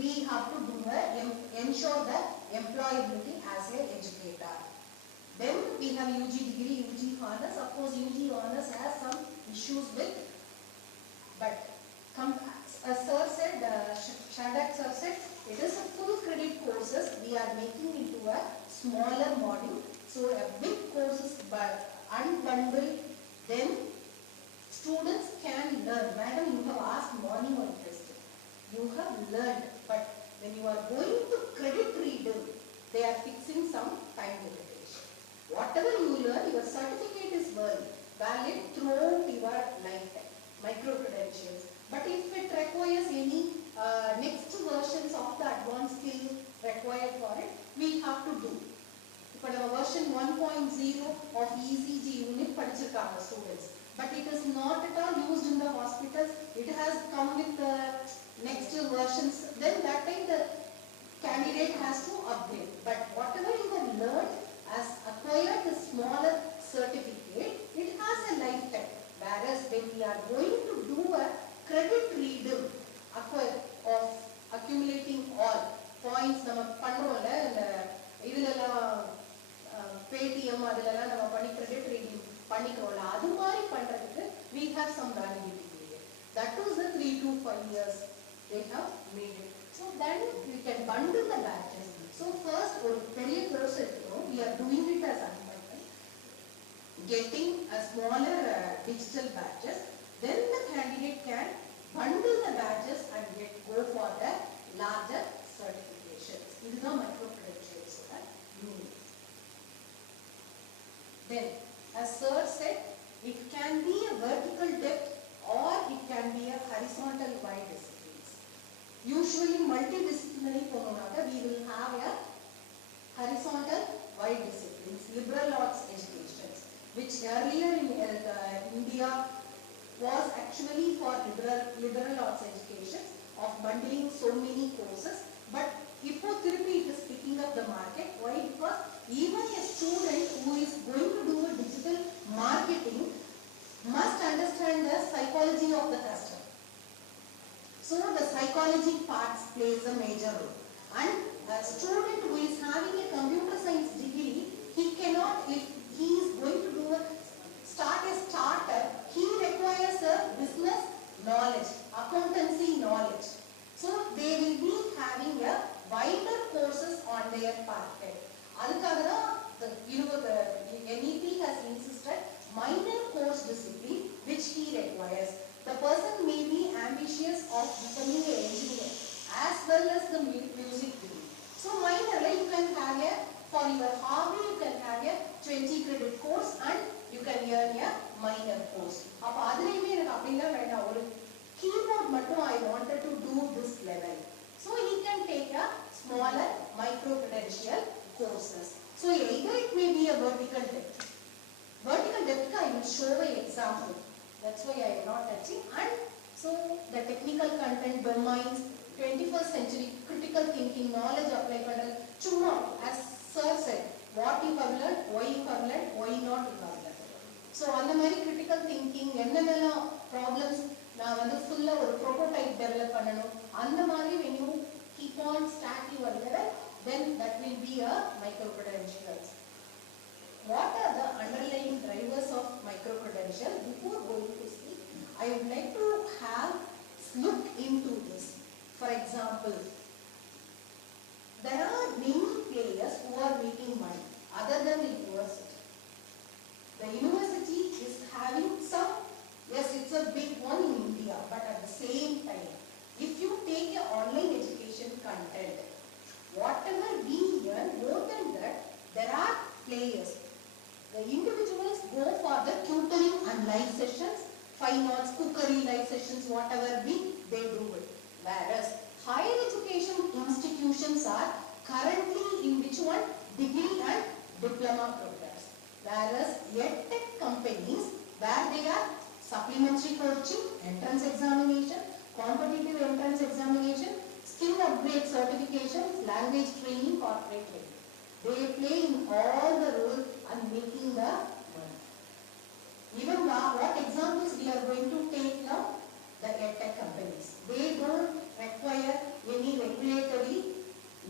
we have to do ensure the employability as a educator. Then we have UG degree, UG honors. Of course UG honors has some issues with, but as sir said, Shadak sir said, it is a full credit courses we are making into a smaller module. So a big courses but unbundled, then students can learn. Madam, you have asked morning one question. You have learned, but when you are going to credit reader, they are fixing some time limitation. Whatever you learn, your certificate is valid throughout your lifetime. Micro credentials. But if it requires any next versions of the advanced skill required for it, we have to do. For our version 1.0 of ECG unit படிச்சிருக்காங்க students. But it is not at all used in the hospitals. It has come with the next versions. Then that time the candidate has to upgrade. But whatever you have learned as acquired the smaller certificate, it has a lifetime. Whereas when we are going to do a credit reader of accumulating all points, நம்ம பண்றோம்ல இந்த இதுலலாம் Paytm அதெல்லாம் நம்ம பண்ணி credit reading பண்ணிக்கிறோம்ல, அது மாதிரி பண்றதுக்கு we have some validity period. That was the 3 to 5 years they have made it. So then we can bundle the batches. So first ஒரு பெரிய course எடுத்துக்கிறோம், we are doing it as unbundled, getting a smaller digital batches. Then the candidate can bundle the batches and go for the larger certifications. This is the micro credentials. Then, as sir said, it can be a vertical depth or it can be a horizontal wide disciplines. Usually multidisciplinary போனோம்னாக்க we will have a horizontal wide disciplines, liberal arts educations, which earlier in India was actually for liberal arts education of bundling so many courses. But இப்போ திருப்பி it is picking up the market. Why? Because even a student who is going to do a digital marketing must understand the psychology of the customer. So the psychology part plays a major role. And a student who is having a computer science degree, he cannot, if he is going to do start a startup, he requires a business knowledge, accountancy knowledge. So they will be having a wider courses on their part. அதுக்காக தான் the NEP has insisted minor course discipline which he requires. The person may be ambitious of becoming an engineer as well as the music degree. So minor, like you can have a, for your hobby you can have a 20 credit course and you can earn a minor course. அப்ப அதுலயுமே எனக்கு அப்படிலாம் வேண்டாம், ஒரு keyboard மட்டும் I wanted to do this level. So he can take a smaller micro credential courses. So either it may be a vertical depth. Vertical depth I will show an example. That's why I am not touching. And so the technical content domains, 21st century critical thinking, knowledge apply panel. Chumma, as sir said, what you have learned, why you have learned, why not you have learned. So அந்த மாதிரி critical thinking என்னென்னலாம் problems நான் வந்து ஃபுல்லாக ஒரு prototype develop பண்ணணும் அந்த மாதிரி when you keep on stack your level then that will be a micro credentials. What are the underlying drivers of micro credential? Before going to speak, I would like to have look into this. For example, there are many players who are making money other than the university. The university is having some, yes, it's a big one in India, but at the same time, if you take an online education content, whatever we learn, more than that, there are players. The individuals go for the tutoring and live sessions, fine arts, cookery live sessions, whatever be, they do it. Whereas higher education institutions are currently in which one? Degree and diploma programs. Whereas EdTech companies, where they are supplementary coaching, entrance examination, competitive entrance examination, skill upgrade certifications, language training, corporate training. They play in all the role and making the money. Even what examples we are going to take now? The EdTech companies. They don't require any regulatory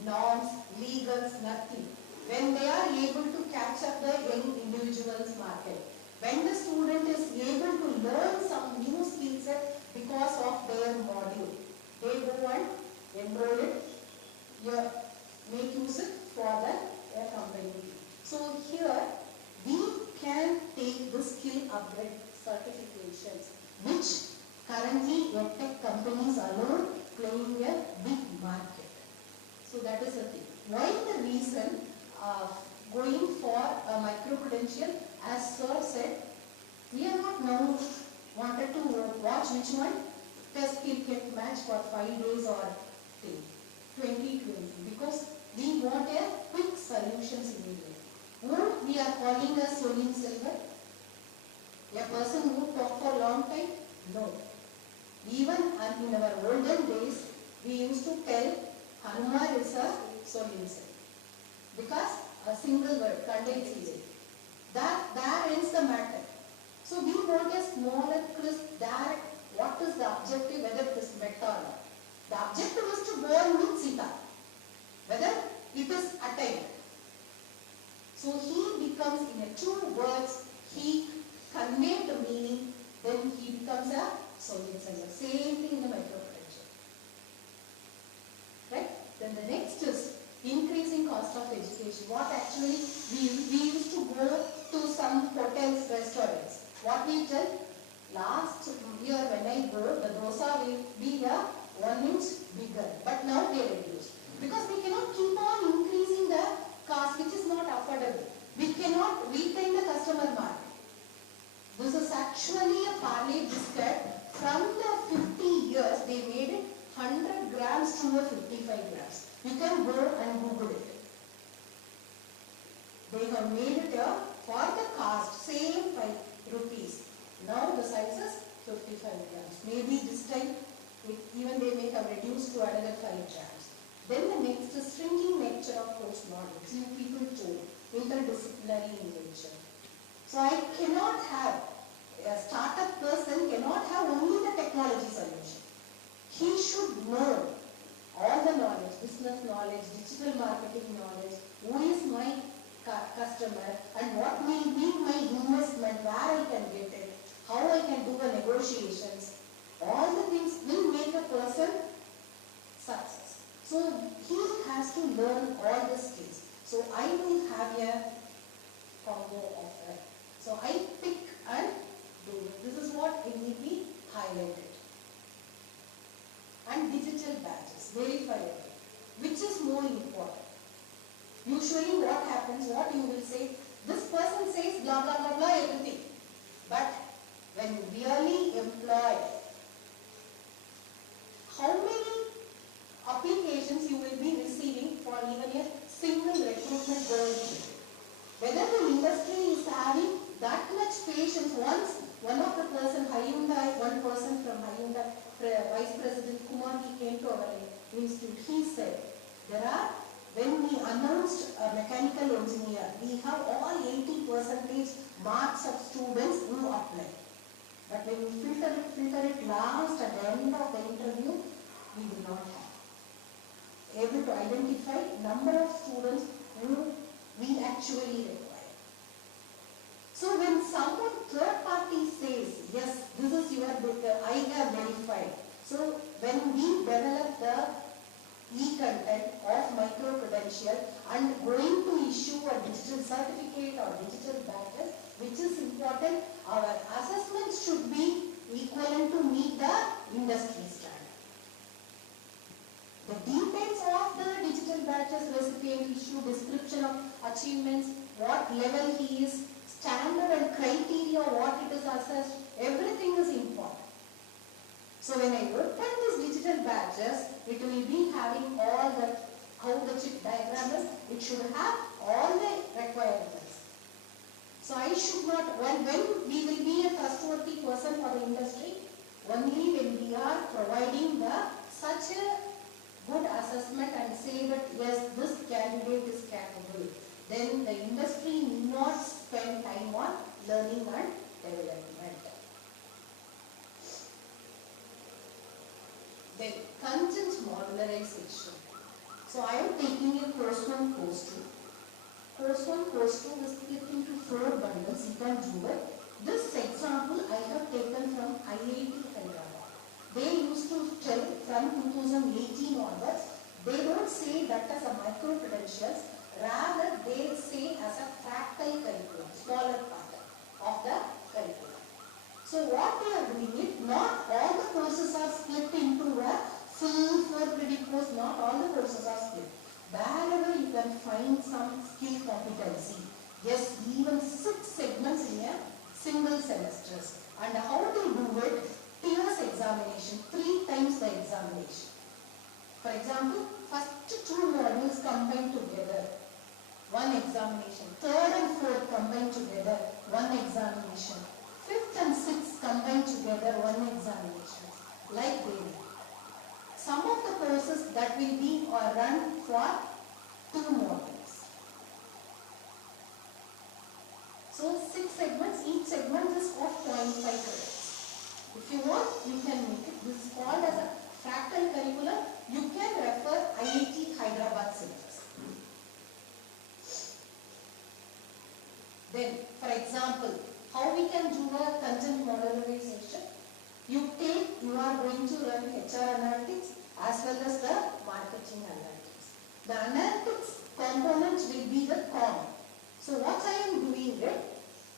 norms, legals, nothing. When they are able to catch up the young individuals market, when the student is able to learn some new skill set because of their module, they go and enroll it, make use it for their company. So here we can take the skill upgrade certifications, which currently EdTech companies alone playing a big market. So that is the thing. Why the reason of going for a micro credential? As sir said, we are not now wanted to watch which one test cricket match for 5 days or 2020 because we want a quick solutions immediately. Who we are calling a Sonin Silver? A person who talk for a long time? No. Even in our olden days, we used to tell Hanuman is a Sonin Silver. Because a single word, condenses it. That ends the matter. So we want a smaller, crisp, direct, what is the objective, whether it is met or not. The objective is to go and meet Sita. Whether it is attained. So he becomes, in a 2 words, he conveyed the meaning, then he becomes a Soviet sender. Same thing in the micro credential. Right? Then the next is increasing cost of education. What actually we used to go to some hotels, restaurants. What we tell? Last year when I go, the dosa will be a 1 inch bigger. But now they reduce. Because we cannot keep on increasing the cost, which is not affordable. We cannot retain the customer market. This is actually a parley biscuit. From the 50 years, they made it 100 grams to a 55 grams. You can go and Google it. They have made it for the cost, same 5 rupees. Now the size is 55 grams. Maybe this time, even they may have reduced to another 5 grams. Then the next is shrinking nature of course models. You people told, interdisciplinary invention. So I cannot have, a startup person cannot have only the technology solution. He should know all the knowledge, business knowledge, digital marketing knowledge, who is my customer and what will be my investment, where I can get it, how I can do the negotiations. All the things will make a person success. So he has to learn all the skills. So I will have a combo of that. So I pick and do it. This is what it will be highlighted. And digital badges, verifiable. Which is more important? Usually what happens, what you will say, this person says blah blah blah blah everything. But when you really employ, how many applications you will be receiving for even a single recruitment goal? Whether the industry is having that much patience. Once one of the person, Hyundai, one person from Hyundai, Vice President Kumar, he came to our institute. He said, there are when we announced a mechanical engineer, we have all 80% marks of students who apply. But when we filter it last at the end of the interview, we will not have able to identify number of students who we actually require. So when someone third party says, yes, this is your book, I have verified. So when we develop the e-content of micro-credential and going to issue a digital certificate or digital badges, which is important, our assessment should be equivalent to meet the industry standard. The details of the digital badges, recipient issue, description of achievements, what level he is, standard and criteria, what it is assessed, everything is important. So when I open these digital badges, it will be having all the, how the chip diagram is, it should have all the requirements. So I should not, when we will be a trustworthy person for the industry, only when we are providing the such a good assessment and say that yes, this candidate is capable, then the industry need not spend time on learning and development. Then content modularization. So I am taking a course 1, course 2. Course 1, course 2 is split into 4 bundles. You can do it. This example I have taken from IIT Hyderabad. They used to tell from 2018 onwards, they don't say that as a micro credentials, rather they say as a fractal curriculum, smaller part of the curriculum. So what they are doing it, not all the courses are split into a full 4 credit course, not all the courses are split. Wherever you can find some skill competency, yes, even 6 segments in a single semesters. And how they do it, peers examination, 3 times the examination. For example, first 2 modules combined together, 1 examination. 3rd and 4th combined together, 1 examination. 5th and 6th combined together, 1 examination. Like this. Some of the courses that will be run for 2 modules. So 6 segments, each segment is of 0.5 credits. If you want, you can make it. This is called as a fractal curriculum. You can refer IIT Hyderabad syllabus. Then, for example, how we can do a content modularization? You are going to run HR analytics as well as the marketing analytics. The analytics component will be the com. So what I am doing is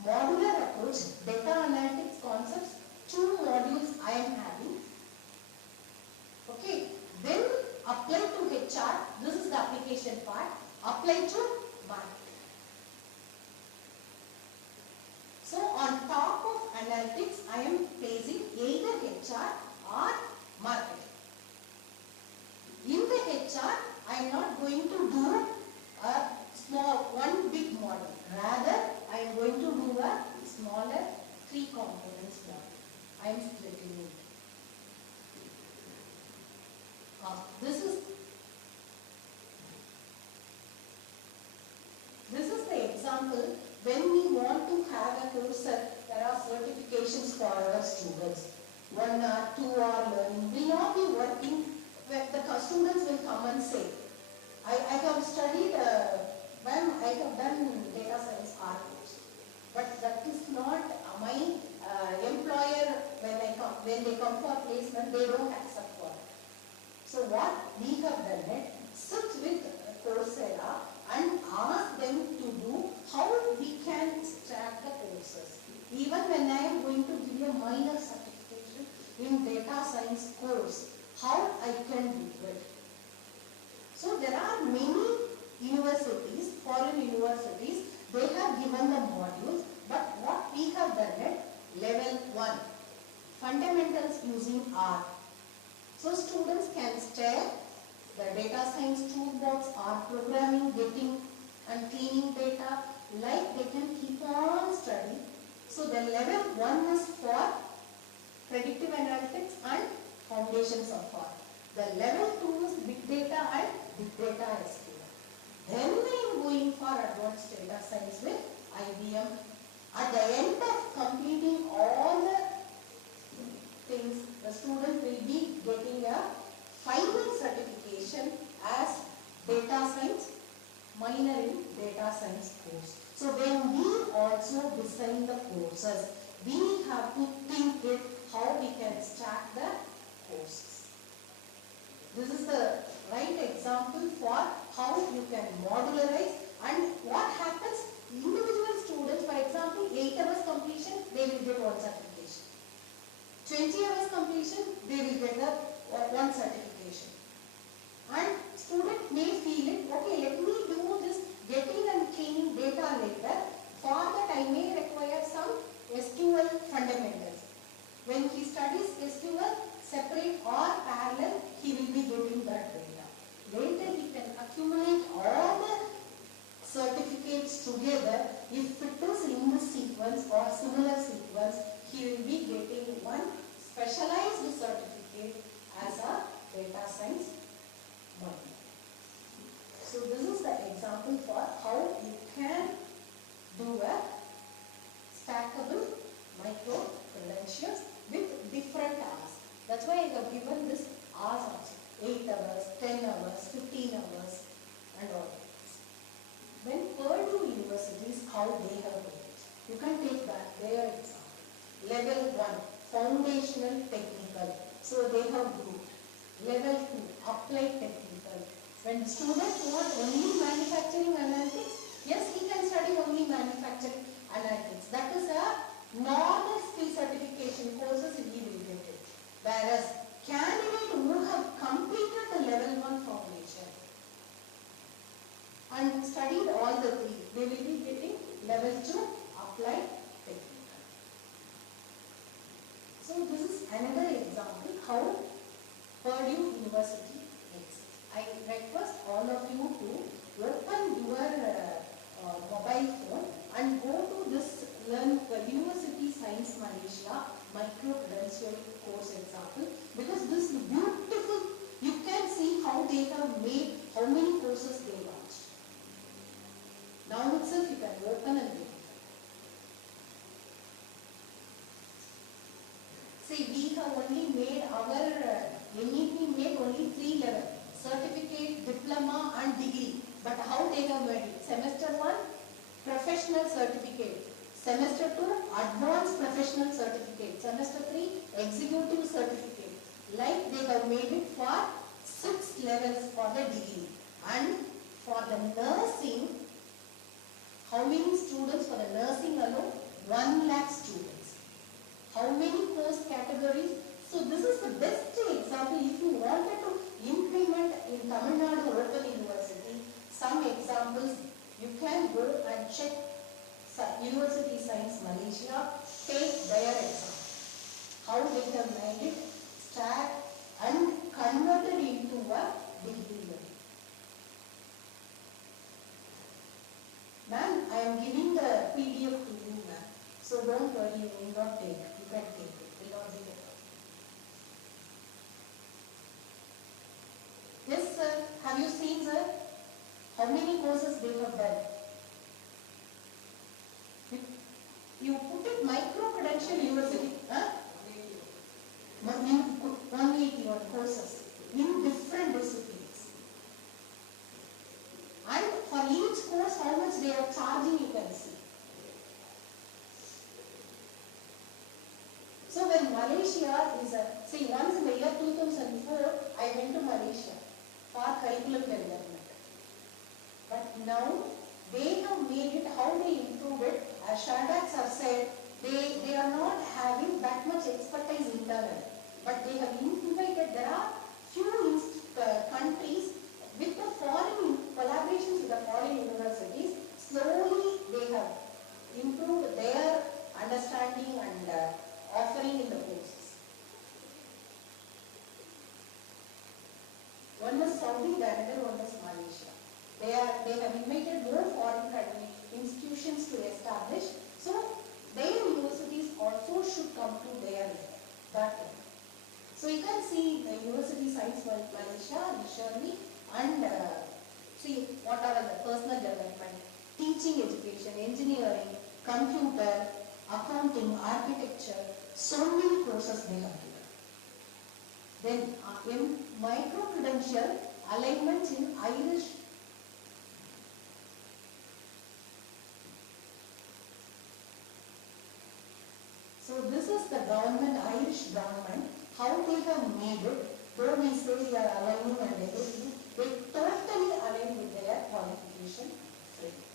modular approach, data analytics concepts, 2 modules I am having. Okay, then apply to HR, this is the application part, apply to marketing. So on top of analytics, I am placing either HR or marketing. In the HR, I am not going to do a small, 1 big model. Rather, I am going to do a smaller 3 components model. I am splitting it. This is the example when we want to have a course that there are certifications for our students. 1 hour, 2 hour learning will not be working where the students will come and say, I have studied when I have done data science art course, but that is not my employer when they come for placement, they don't accept for it. So what we have done it, sit with Coursera and ask them to do how we can stack the courses. Even when I am going to give you a minor certification in data science course, how I can do it. So there are many universities, foreign universities, they have given the modules, but what we have done it, level 1, fundamentals using R. So students can stay the data science toolbox, R programming, getting and cleaning data, like they can keep on studying. So the level 1 is for predictive analytics and foundations of R. The level 2 is big data and big data SQL. Then I am going for advanced data science with IBM. At the end of completing all the things, the student will be getting a final certification as data science, minor in data science course. So when we also design the courses, we have to think it how we can stack the courses. This is the right example for how you can modularize, and what happens, individual students, for example, 8 hours completion, they will get 1 certification. 20 hours completion, they will get the 1 certification. And student may feel it, okay, let me do this getting and cleaning data later. For that I may require some SQL fundamentals. When he studies SQL, separate or parallel, he will be getting that data. Later he can accumulate all the certificates together. If it is in the sequence or similar sequence, he will be getting one specialized certificate as a data science module. So this is the example for how you can do a stackable micro credentials with different hours. That's why I have given this hours also. 8 hours, 10 hours, 15 hours and all that. When Purdue universities, how they have done it. You can take that, their example. Level 1, foundational technical. So they have grouped. Level 2, applied technical. When students want only manufacturing analytics, yes, he can study only manufacturing analytics. That is a normal skill certification courses he will get it. Whereas candidate who have completed the level 1 foundation and studied all the 3, they will be getting level 2 applied technical. So this is another example how Purdue University is. I request all of you to open your mobile phone and go to this Learn University Science Malaysia micro credential course example, because this is beautiful. You can see how they have made, how many courses they launched. Now itself you can open and read. See, we have only made our NEP made only 3 levels: certificate, diploma and degree. But how they have made it? Semester 1, professional certificate. Semester 2, advanced professional certificate. Semester 3, executive certificate. Like they have made it for 6 levels for the degree. And for the nursing, how many students for the nursing alone? 1 lakh students. How many course categories? So this is the best example. If you wanted to implement in Tamil Nadu Open University, some examples, you can go and check University Science Malaysia, take their exam. How they have made it, stack and converted into a degree level. Ma'am, I am giving the PDF to you, ma'am. So don't worry, you need not take. You can take it. It will not be there. Yes, sir. Have you seen, sir? How many courses they have done? You put it micro credential university. Huh? 181 courses in different disciplines. And for each course, how much they are charging, you can see. So when Malaysia is see, once in the year 2004, I went to Malaysia for curriculum development. But now, they have made it, how they improved it, as Shardax have said, they are not having that much expertise internally. But they have invited, there are few countries with the foreign collaborations with the foreign universities, slowly they have improved their understanding and offering in the courses. One is Saudi, the other one is Malaysia. They have invited more foreign institutions to establish. So their universities also should come to their level. That level. So you can see the University Science Malaysia, Shirley and See, what are the personal development, teaching education, engineering, computer, accounting, architecture, so many courses they have given. Then in micro-credential, alignment in Irish. So this is the government, Irish government, how they have made it, though we say they are aligning and everything, they totally align with their qualification framework.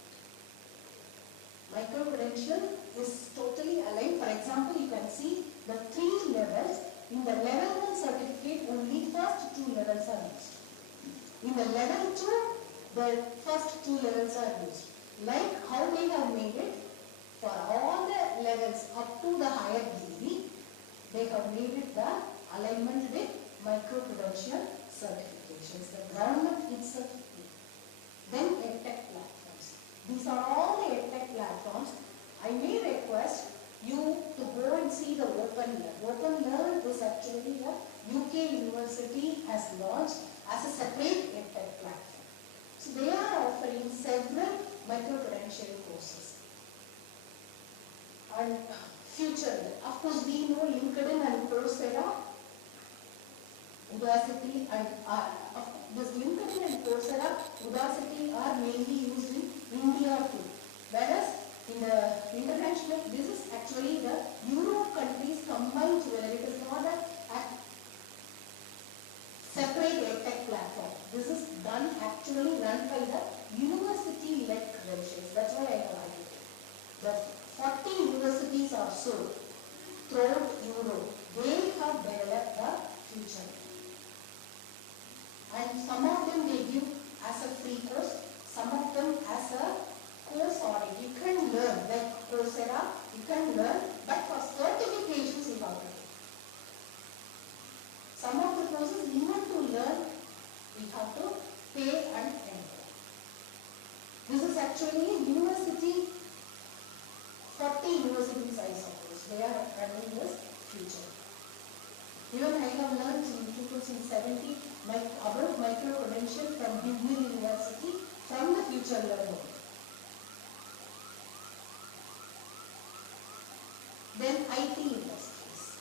Micro-credential is totally aligned. For example, you can see the 3 levels. In the level 1 certificate, only first 2 levels are used. In the level 2, the first 2 levels are used. Like how they have made it, for all the levels up to the higher degree, they have made it the alignment with micro-credential certifications. The government itself. Then EdTech platforms. These are all the EdTech platforms. I may request you to go and see the Open Learn. Open Learn is actually the UK University has launched as a separate EdTech platform. So they are offering several micro-credential courses. And future, of course, we know LinkedIn and Coursera, Udacity, and this LinkedIn and Coursera, Udacity are mainly used in India too. Whereas in the international, this is actually the Europe countries combined together. It is not a separate EdTech platform. This is actually run by the university-led credentials. That's why I have argued. The 40 universities or so throughout Europe, they have developed the future. And some of them they give as a free course, some of them as a course audit. You can learn, like Coursera, you can learn, but for certifications you have to do. Some of the courses, even to learn, we have to pay and enroll. This is actually university, 40 universities I suppose. They are running this future. Even I have learned in 2017 about micro-credential from Dublin University from the future learning. Then IT industries.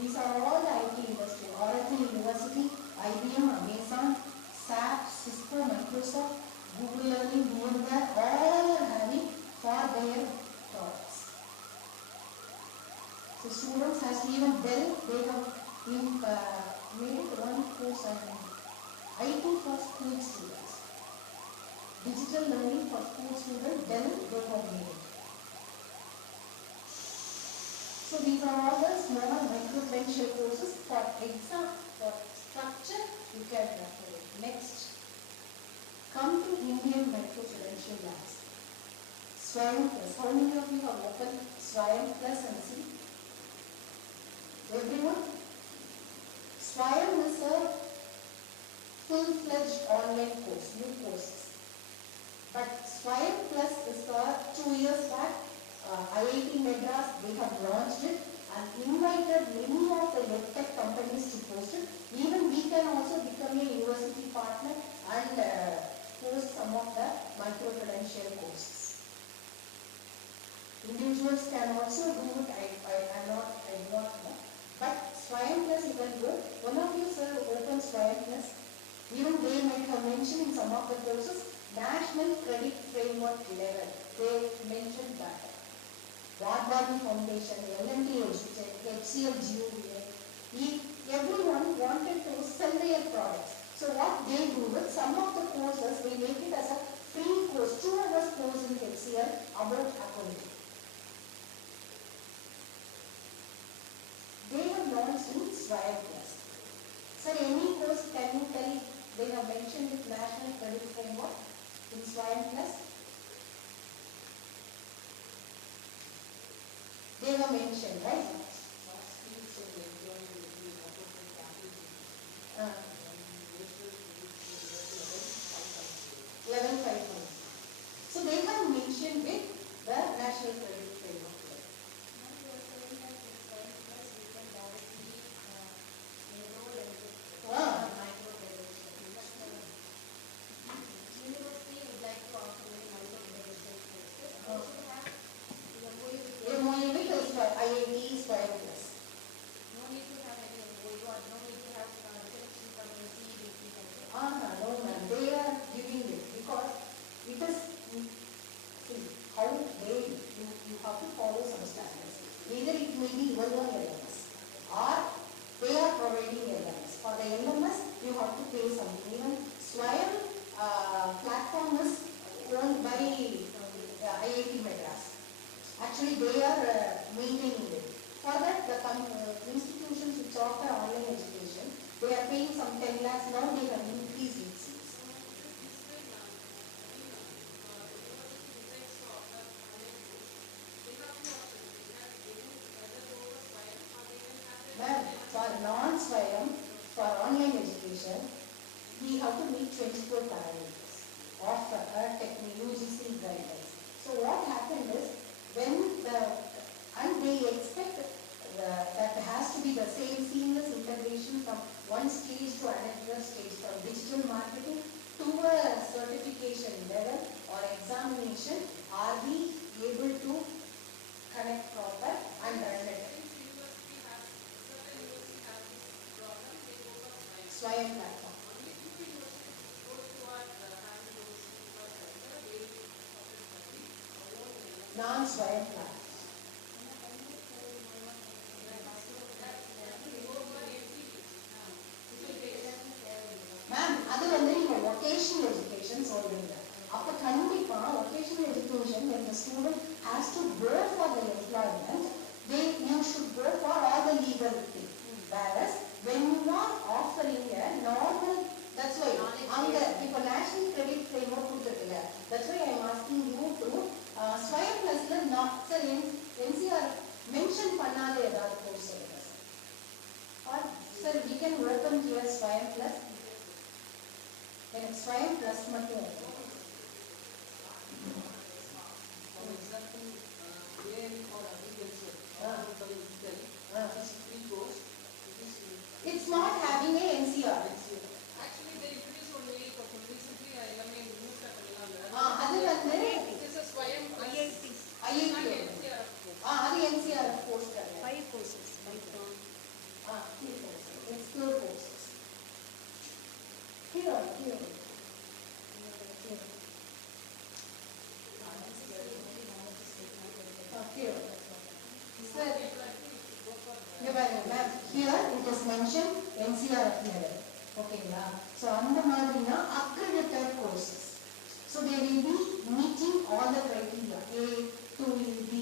These are all the IT industry. Oracle University, IBM, Amazon, SAP, Cisco, Microsoft, Google Learning, VMware, all are having for their products. So students has even Dell, they have made one course on IT for school students. Digital learning for school students, Dell, they have made it. So these are all the small micro-credential courses for exam, for structure, you can refer it. Next, come to Indian micro-credential labs. Swayam Plus. How many of you have opened Swayam Plus and see? Everyone? Swayam is a full-fledged online course, new courses. But Swayam Plus is for 2 years back. IIT Madras, they have launched it and invited many of the EdTech companies to post it. Even we can also become a university partner and post some of the micro-credential courses. Individuals can also do it, I do not know. But Swayam Plus, you can go. One of you, sir, open Swayam Plus. Even they might have mentioned in some of the courses, National Credit Framework level. They mentioned that. Wardbody Foundation, L&T Edutech, HCL GUVA, everyone wanted to sell their products. So what they do with some of the courses, they make it as a free course, 2 hours course in HCL about accounting. They have launched in Swayam Plus. Sir, any course can you tell they have mentioned with National Credit Framework in Swayam Plus? They were mentioned, right? Level 5. So they have mentioned with the National Credit Framework. providing LMS. For the LMS, you have to pay something. Even Swayam platform is owned by IIT Madras. Actually, they are maintaining it. For that, the institutions which offer online education, they are paying some 10 lakhs. Now they have increased it. Ma'am, for non-Swayam, for online education, we have to meet 24 parameters of TNOU UGC guidelines. So what happened is, when and they expect that has to be the same seamless integration from one stage to another stage, from digital marketing to a certification level or examination. Are we able to connect proper and run it? Swayam platform. Non-Swayam platform. Ma'am, அது வந்து நீங்க vocational education சொல்றீங்க. அப்ப கண்டிப்பா vocational education, when the student has to go for the employment, you should go for all the legal things. Whereas when you are offering a normal, that's why அங்க இப்ப national credit framework கொடுத்திருக்கீங்க. That's why I am asking you to Swayam Plusல sir NCR mention பண்ணாத ஏதாவது course சொல்லுங்க sir. Sir, we can open here Swayam Plus. எனக்கு Swayam Plus மட்டும் இருக்கு. It's not having a NCR. Actually, they introduced only recently அது வந்து it is a Swayam IIT. அது NCR course கிடையாது. 5 courses. 3 courses. It's 4 courses. Here. Here. Sir, here it is mentioned NCR level. Okay, so அந்த மாதிரினா accredited courses. So they will be meeting all the criteria. A to B,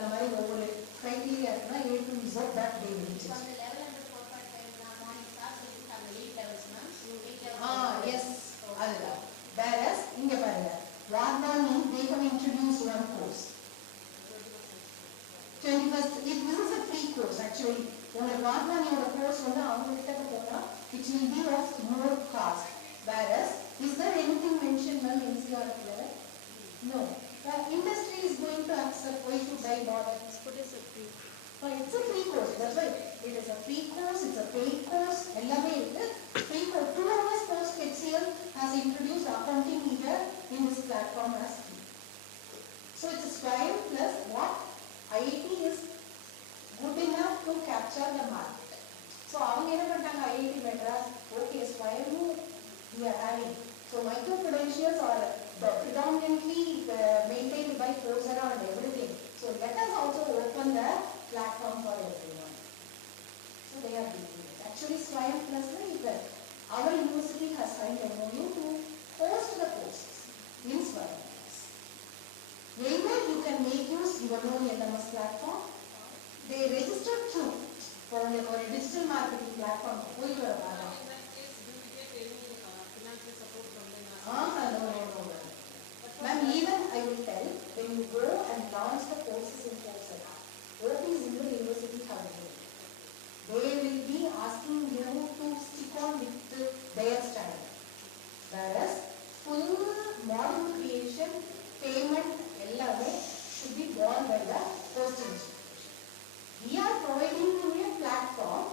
the மாதிரி ஒவ்வொரு criteria இருக்குனா A to Z that they will meet. From the level under 4.5 morning class, we have 8 levels, ma'am. 8 levels. Yes, அதுதான். Whereas இங்க பாருங்க, Vardhani they have introduced one course. 21st, this is a free course actually. உங்களுக்கு Vardhaniயோட course வந்து அவங்க கிட்ட போனா it will be of more cost. Whereas, is there anything mentioned in NCR level? No. The industry is going to accept, why to buy products? What is a free? It's a free course. That's why it is a free course. It's a paid course. எல்லாமே இருக்கு. Free course. 2 hours course HCL has introduced accounting here in this platform as free. So it's a Swayam plus what? IIT is good enough to capture the market. So அவங்க என்ன பண்றாங்க? IIT Madras, okay, Swayam we are having. So micro credentials are predominantly maintained by Coursera and everything. So let us also open the platform for everyone. So they are doing it. Actually, Swayam Plus our university has signed a MOU to host the courses in Swayam Plus. Either you can make use your own LMS platform. They register through for a digital marketing platform. No. Ma'am, even I will tell, when you go and launch the courses in Coursera, what is in the university have done? They will be asking you to stick on with their standard. Whereas, full model creation, payment, எல்லாமே should be borne by the host institution. We are providing you a platform,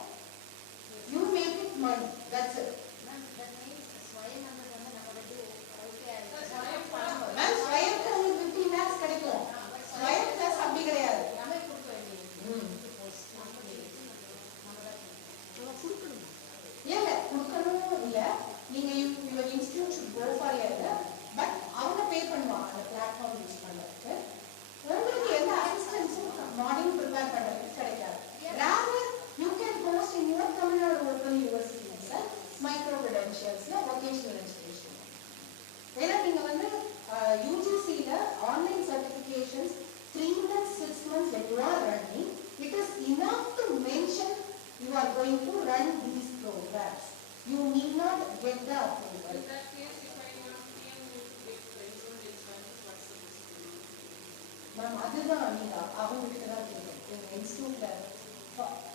you make it money, that's it. Ma'am, that means Swayam வந்து நம்ம வந்து okay Ma'am, Swayam உங்களுக்கு 15 lakhs கிடைக்கும். Swayam plus அப்படி கிடையாது. எல்லாமே கொடுக்க வேண்டியது. இல்ல கொடுக்கணும் இல்ல, நீங்க your institute should go for it, but அவங்க பே பண்ணுவாங்க அந்த பிளாட்ஃபார்ம் யூஸ் பண்றதுக்கு. உங்களுக்கு எந்த அசிஸ்டன்ஸும் மார்னிங் ப்ரிப்பேர் பண்றதுக்கு கிடைக்காது. Rather, you can host in your Tamil Nadu You need not get the approval. In that case, if I want TNOU to get friend-zoned expenses, what's the procedure? Ma'am, அதுதான் நீங்க அவங்க கிட்ட தான் கேட்கணும். எங்க இன்ஸ்டியூட்ல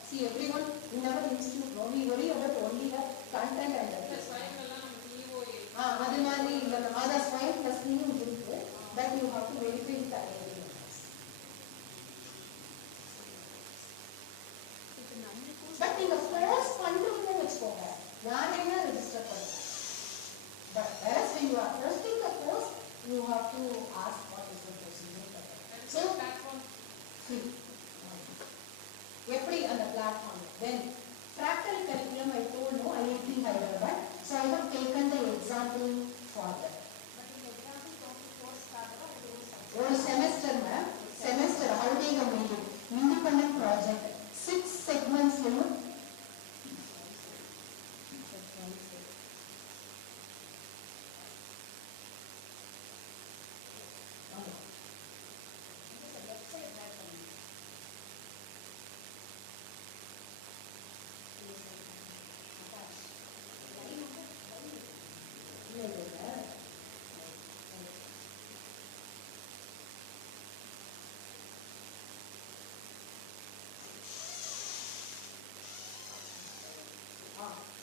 see everyone in our institute no we worry about only the content and the Yes, I am alone. TOA. அது மாதிரி இல்ல அதர் ஸ்வைன் பிளஸ் நீயும் இருக்கு but you have to verify the identity. But நீங்க ஃபோர்ஸ் பண்றீங்கன்னு வெச்சுக்கோங்க நான் என்ன ரெஜிஸ்டர் பண்ணுவேன். But whereas when you are posting the course, you have to ask what is the procedure. So Platform. free. எப்படி அந்த platform? Then fractal curriculum I told no IIT Hyderabad. So I have taken the example for that. ஒரு semester ma'am semester how do you make it? Independent project 6 segments லும்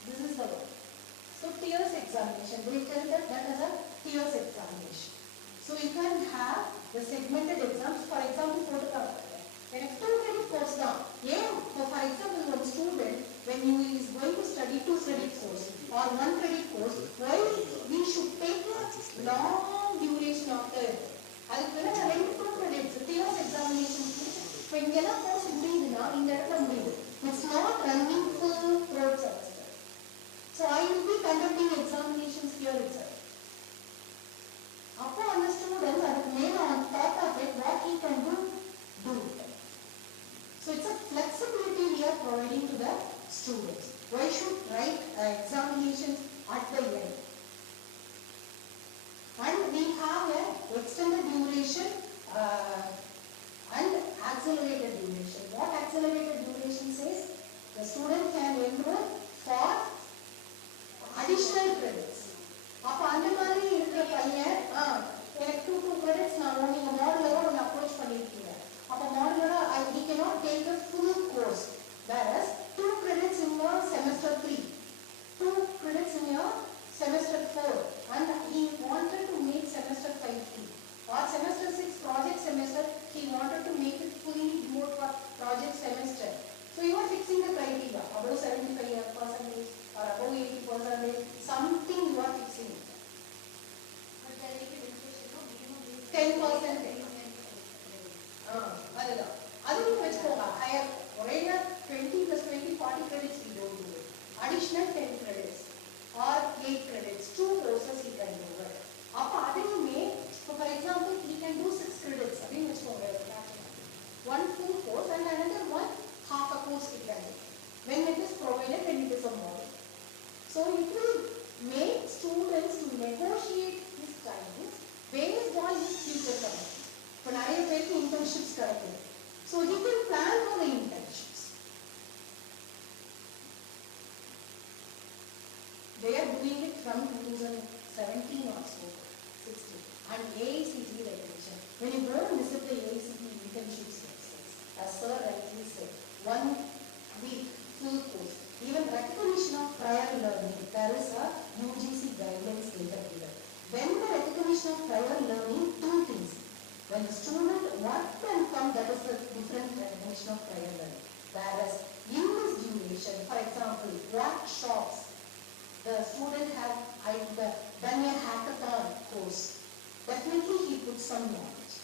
this is the one. So TOS examination, they tell that is a TOS examination. So you can have the segmented exams, for example, when a 2 credit course down, for example, one student, when he is going to study 2 credit course or 1 credit course, why we should take a long duration of the அதுக்கு வேணா நான் 2 credits TOS examination இப்போ இங்கெல்லாம் course முடியுதுன்னா இந்த இடத்துல முடியுது. It's not running full throughout semester. So I will be conducting examinations here itself. அப்போ அந்த student அதுக்கு மேல on top of it what he can do it. So it's a flexibility we are providing to the students. Why should write examinations at the end? And we have a extended duration and accelerated duration. What accelerated duration says? The student can enroll for additional credits. அப்ப அந்த மாதிரி இருக்கிற பையன் எனக்கு 2 credits நான் நீங்க மாடுலரா ஒன்னு approach பண்ணிருக்கீங்க. அப்ப மாடுலரா he cannot take the full course. Whereas 2 credits in your semester 3, 2 credits in your semester 4, and he wanted to make semester 5 free. Or semester 6 project semester, he wanted to make it fully devoted for project semester. So you are fixing the criteria, above 75% or above 80%, something you are fixing. 10%. அதுதான் அதுக்கு வச்சுக்கோங்க higher ஒரே 20 plus 20 40 credits we don't do it. Additional 10 credits or 8 credits, 2 courses he can do it. அப்ப அதுவுமே for example he can do 6 credits அப்படின்னு வச்சுக்கோங்க. One full course and another one half a course he can do when it is provided and it is a model. So it will make students to negotiate his timings based on his future commitment. இப்போ நிறைய பேருக்கு internships கிடைக்கும். So he can plan for the internships. They are doing it from 2017 or so, 16. And AICT recognition. When you go and visit the AICT internships websites, as Sir rightly said, 1 week full course, even recognition of prior learning, there is a UGC guidelines later given. When the recognition of prior learning, 2 things. When the student worked and come, that is the different recognition of prior learning. Whereas in this duration, for example, workshops, the student has done a hackathon course. Definitely he puts some knowledge.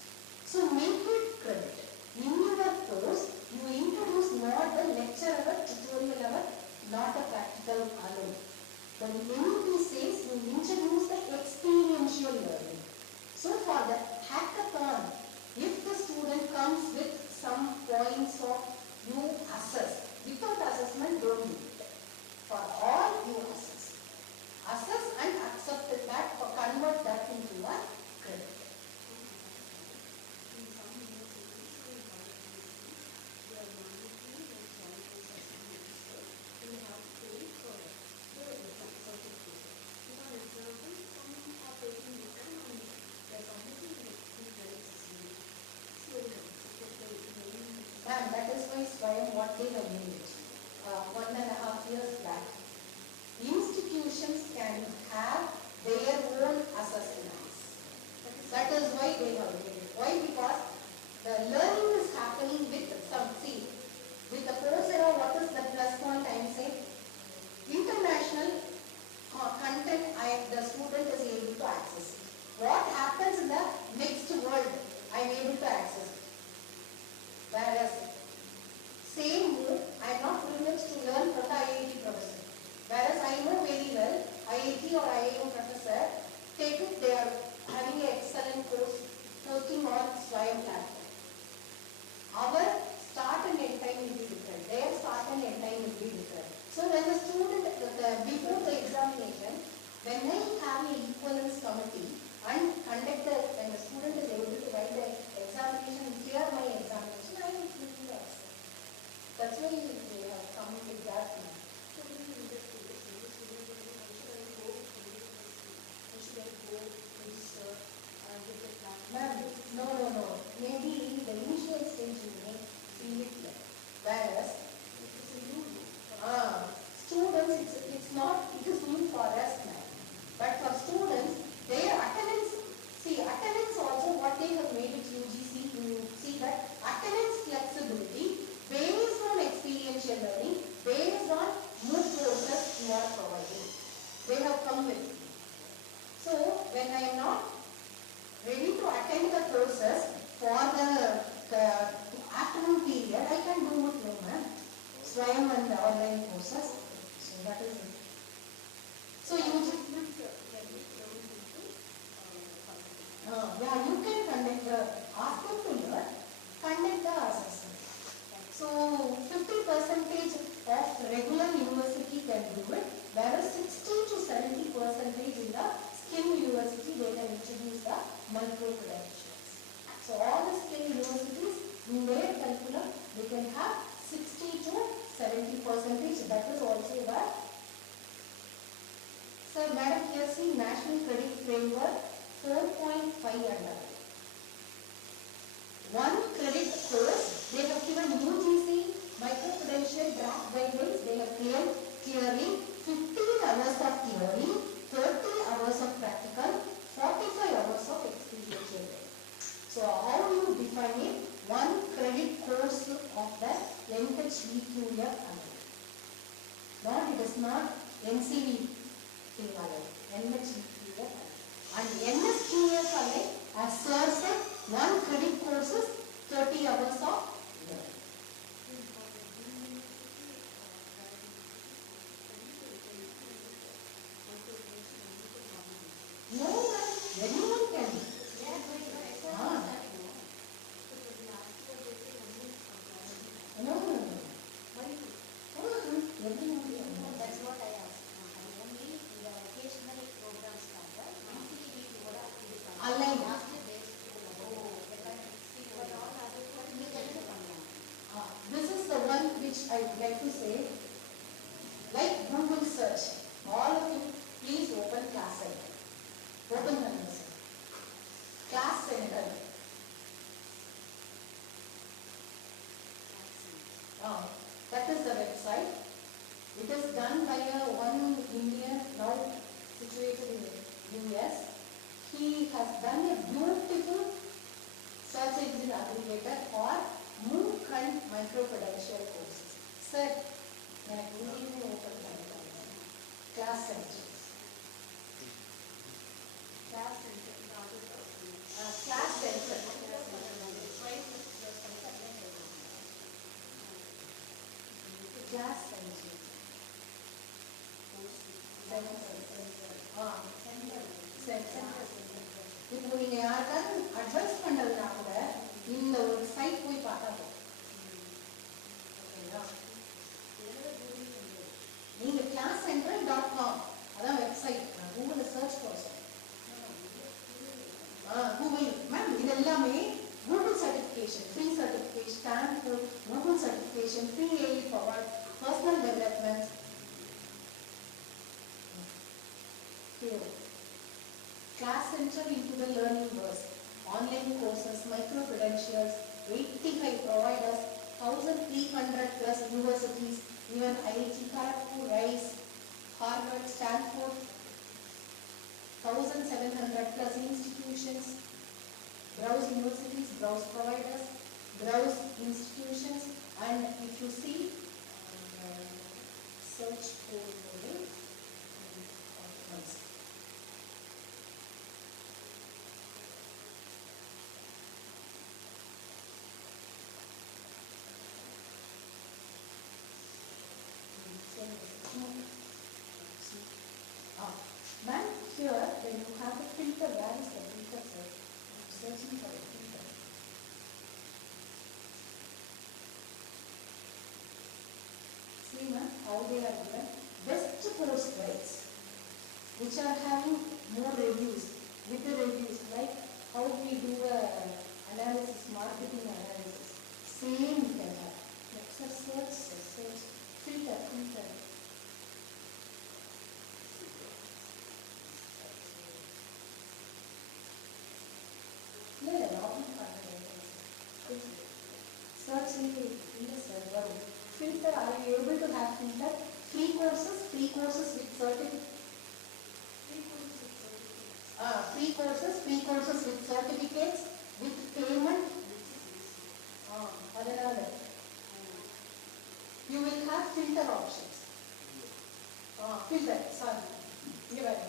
So make it credit. In your course, you introduce not the lecture hour, tutorial hour, not the practical alone. But in NEP says you introduce the experiential learning. So for the hackathon, if the student comes with some points of you assess, without assessment don't do it. For all you assess. Assess and accept that or convert that into a credit. what they have made it 1.5 years back. Institutions can have their own assessments. That is why they have made it. Why? Because the learning is happening with some, see, with the Coursera, what is the plus point I am saying? International content the student is able to access. What happens in the next world, I am able to access. Whereas, same move, I am not privileged to learn from the IIT professor. Whereas I know very well, IIT or IIM professor, take it, they are having an excellent course working on Swayam platform. Our start and end time will be different. Their start and end time will be different. So when the student, before the examination, when I have an equivalence committee and conduct when the student is able to write the examination, clear my examination, I will give you answer. That's why they have come with that. Ma'am, no. Maybe the initial stage you may feel it like. Whereas, students, it's not, it is new for us now. But for students, their attendance, see, attendance also what they have made it UGC, you see that attendance flexibility based on experiential learning, based on MOOC courses you are providing. They have come with. So, when I am not ready to attend the courses for the afternoon period, I can do it with Swayam and the online courses. So that is it. So you yeah, you can conduct the, ask them to learn, conduct the assessment. So 50% of regular university can do it, whereas 60 to 70% in the skill university they can introduce the micro-credentials. So all the skill universities in their curriculum they can have 60 to 70%. That is also the. Sir, Madam, here see National Credit Framework 4.5 under. One credit course, they have given UGC micro-credential draft guidelines. They have given clearly 15 hours of theory, 30 hours of practical, 45 hours of experiential learning. So how do you define it? One credit course of the NHVQF under. Not, it is not NCV thing under. NHVQF and NSQF under, as Sir said, one credit courses, 30 hours of learning. No, anyone can. No. That's what I asked. Only the occasional programs Online. This is the one which I would like to say, like Google search. All of you, please open Class Center. Open Canvas. Class Center. That is the website. It is done by one Indian now situated in US. He has done a beautiful search engine aggregator for MOOC and micro-credential courses. Sir, may I please open Class Center. Class Center. Class Center. Class Center. இப்போ நீங்க யாருக்காவது advice பண்றதுனா கூட இந்த ஒரு side போய் பார்த்தா நீங்க classcentral.com அதான் வெப்சைட். கூகுள்ல சர்ச் பண்ணுங்க. கூகுள் மேம் இது எல்லாமே Google certification, free certification, Stanford Google certification, free eight forward, personal development. Class Center into the learning verse. Online courses, micro-credentials, 85 providers, 1,300 plus universities, even IIT Kharagpur, Rice, Harvard, Stanford, 1,700 plus institutions. Browse universities, browse providers, browse institutions, and if you see, search for model. Ma'am, here when you have the filter, where is the filter, sir? I'm searching for a filter. See, ma'am, how they are given. Best course grades, which are having more reviews, with the reviews, like how we do analysis, marketing analysis. Same we can have. Let's search, filter. Search in the server. Filter, are you able to have filter? Free courses with certificate. Free courses with certificates, with payment. You will have filter options.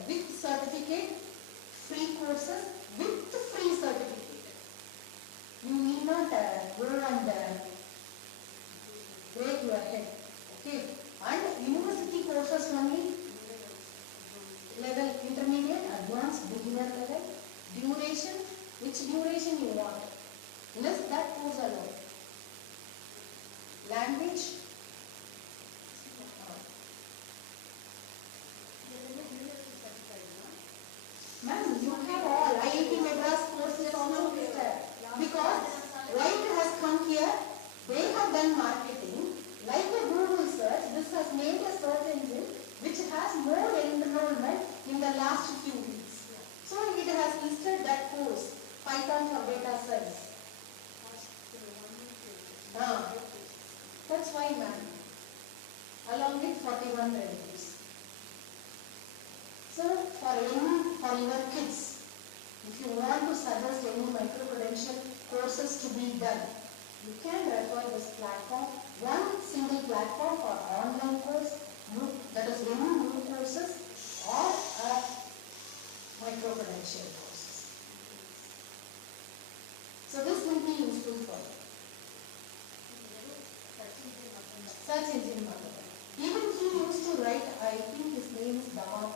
With certificate, free courses with free certificate. You need not go and break your head. Okay. And university courses only, level intermediate, advanced, beginner level. Duration, which duration you want. List that course alone. Language. Ma'am, you have all IIT Madras courses also listed. Because Right has come here, they have done marketing. Like a Google search, this has made a search engine which has more enrollment in the last few weeks. So it has listed that course, Python for data science. That's why, ma'am. Along with 41 reviews. So for your kids, if you want to suggest any micro-credential courses to be done, you can refer this platform, one single platform for online course, that is any new courses or micro-credential courses. So this will be useful for you. Search engine marketing. Even he used to write, I think his name is Dama.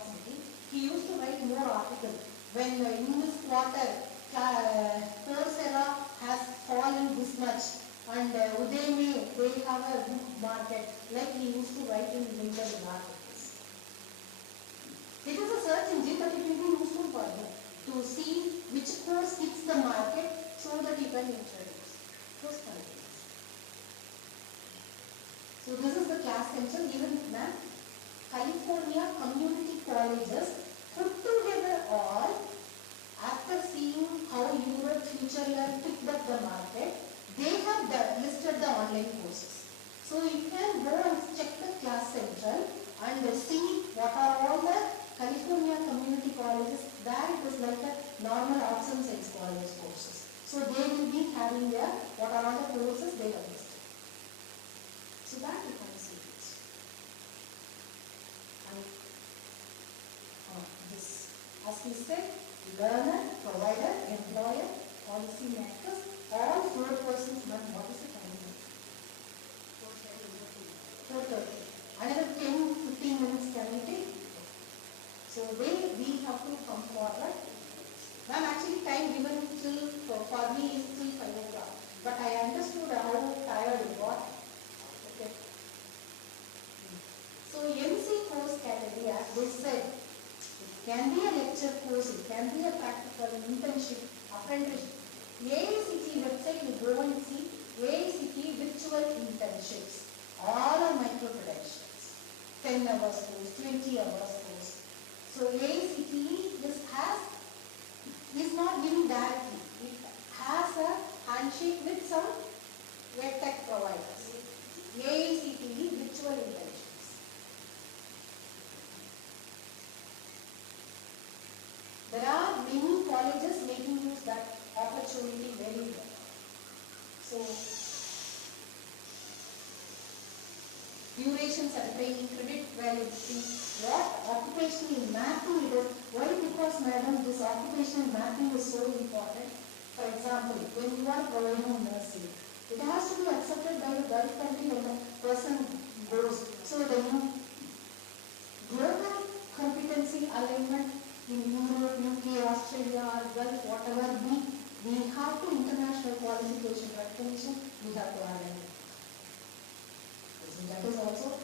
He used to write more articles. When in this quarter, Coursera has fallen this much, and Udemy, they have a good market, like he used to write in LinkedIn articles. It is a search engine, but it will be useful for you to see which course hits the market so that you can introduce those content. So this is the class center given, ma'am. California community colleges put together all after seeing how Europe Future Learn picked up the market. They have listed the online courses. So you can go and check the class central and see what are all the California community colleges. There it is like a normal arts and science college courses. So they will be having their what are all the courses they have listed. So that you can see it. And this, as we said, learner, provider, employer, policy makers, all 4 persons. What is the time? 4:30. Another 10-15 minutes can we take? So we have to come forward. Ma'am, actually time given till for me is till 5 o'clock. But I understood how tired you got. Okay. So MC course category, as they said, it can be a lecture course, it can be a practical, internship, apprenticeship. AICT website, you go and see AICT virtual internships. All are micro-credentials. 10 hours course, 20 hours course. So AICT is not giving directly. It has a handshake with some tech provider. colleges making use that opportunity very well. So, durations and training, credit validity, what occupational mapping it is. Why? Because madam, this occupational mapping is so important. For example, when you are providing nursing, it has to be accepted by the Gulf country when the person goes. So the global competency alignment in Europe, UK, Australia, or Gulf, whatever we have to international qualification recognition, we have to align it. So that is also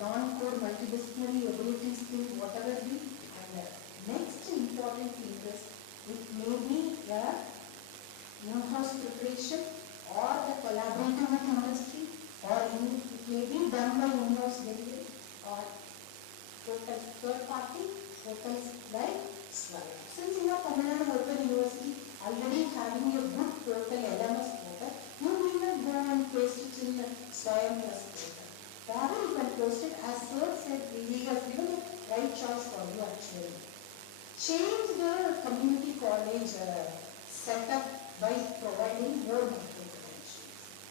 non-core multidisciplinary ability skill, whatever be. And the next important thing is it may be the in-house preparation or the collaborating with industry, or it may be done by in-house delivery or total third party, hotels like Swire. Since you are Tamil Nadu Open University already having a good portal, LMS portal, you will not go and paste it in Swire Plus portal. Rather you can post it as Sir said, he has given the right choice for you actually. Change the community college setup by providing more micro-credentials.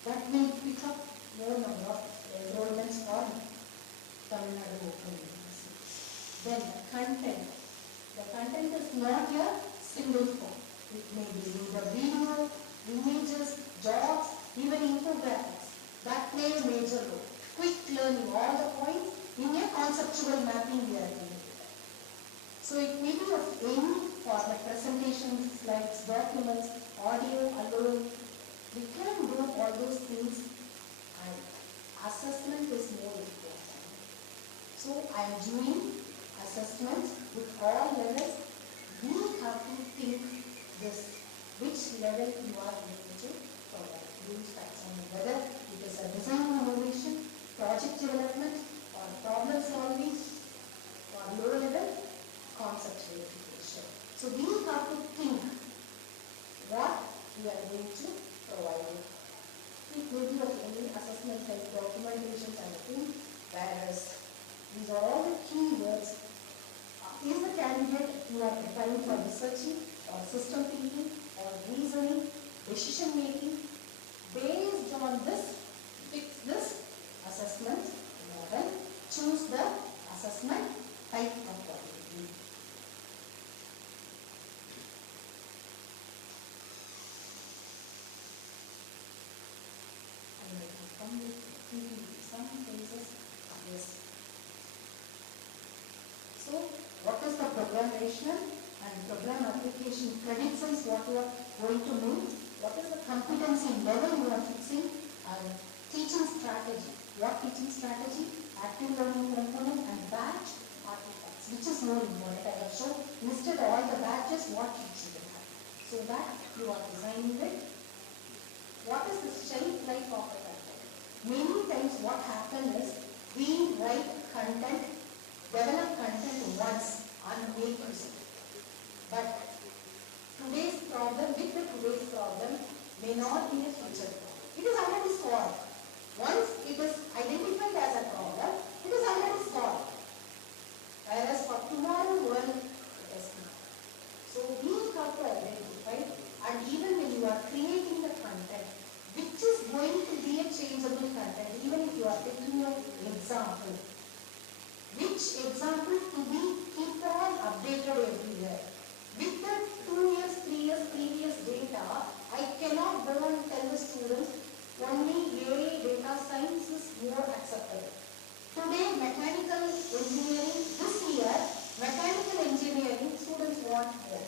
That will pick up more number of enrollments for Tamil Nadu Open University. Then the content. The content is not a single form. It may be either video, images, jobs, even infographics. That play a major role. Quick learning, all the points in a conceptual mapping we are doing. So it may be of any format, presentation, slides, documents, audio, alone. We can do all those things, and assessment is more important. So I am doing assessments with all levels. We have to think this, which level you are going to provide. Use taxonomy, whether it is a design innovation, project development, or problem solving, or low level concept verification. So we have to think what we are going to provide. It may be of any assessment like documentation and thing, whereas these are all the key words. Is the candidate you are preparing for researching or system thinking or reasoning, decision making? Based on this, fix this assessment model, choose the assessment type accordingly. And I can come with some cases. Yes. So, what is the programmation and program application credits is what you are going to mean. What is the competency level you are fixing, and teaching strategy. What teaching strategy? Active learning component and batch artifacts. Which is more important? I have shown listed all the batches what you should have. So that you are designing it. What is the shelf life of the content? Many times what happens is we write content, develop content once and make use of it. But today's problem may not be a future problem. It is already solved. Once it is identified as a problem, it is already solved. Whereas for tomorrow world, it is not. So we have to identify, and even when you are creating the content, which is going to be a changeable content, even if you are taking an example, which example to be keep on updated everywhere. With the 2 years, 3 years previous data, I cannot go and tell the students only AI data science is more acceptable. Today, mechanical engineering, this year, mechanical engineering students want more.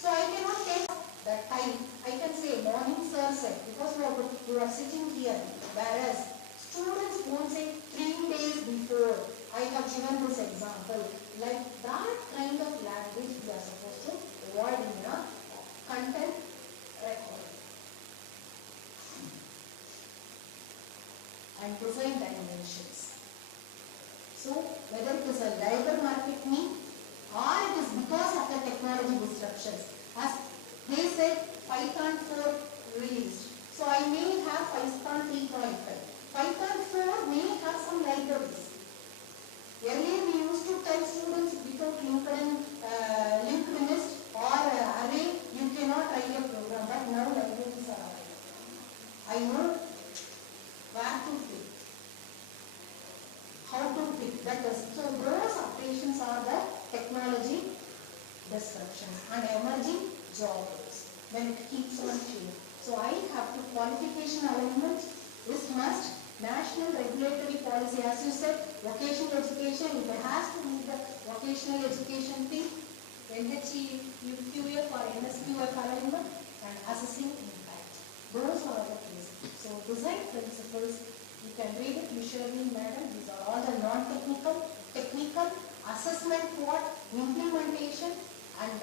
So I cannot take that time. I can say morning sir said, because you are sitting here, whereas students won't say 3 days before. I have given this example. Like that kind of language we are supposed to avoid in a content record. And design dimensions. So whether it is a labor market need or it is because of the technology disruptions. As they said, Python 4 released. So I may have Python 3.5. Python 4 may have some libraries. Earlier we used to tell students without LinkedIn is I know where to pick, how to pick. That is, so those updations are the technology disruptions and emerging job roles when it keeps on changing. So I have to qualification alignment is must. National regulatory policy, as you said, vocational education, if it has to meet the vocational education thing, NHEQF or NSQF alignment, and assessing impact. Those are the things. So design principles, you can read it visually, madam. These are all the non-technical, technical, assessment what, implementation, and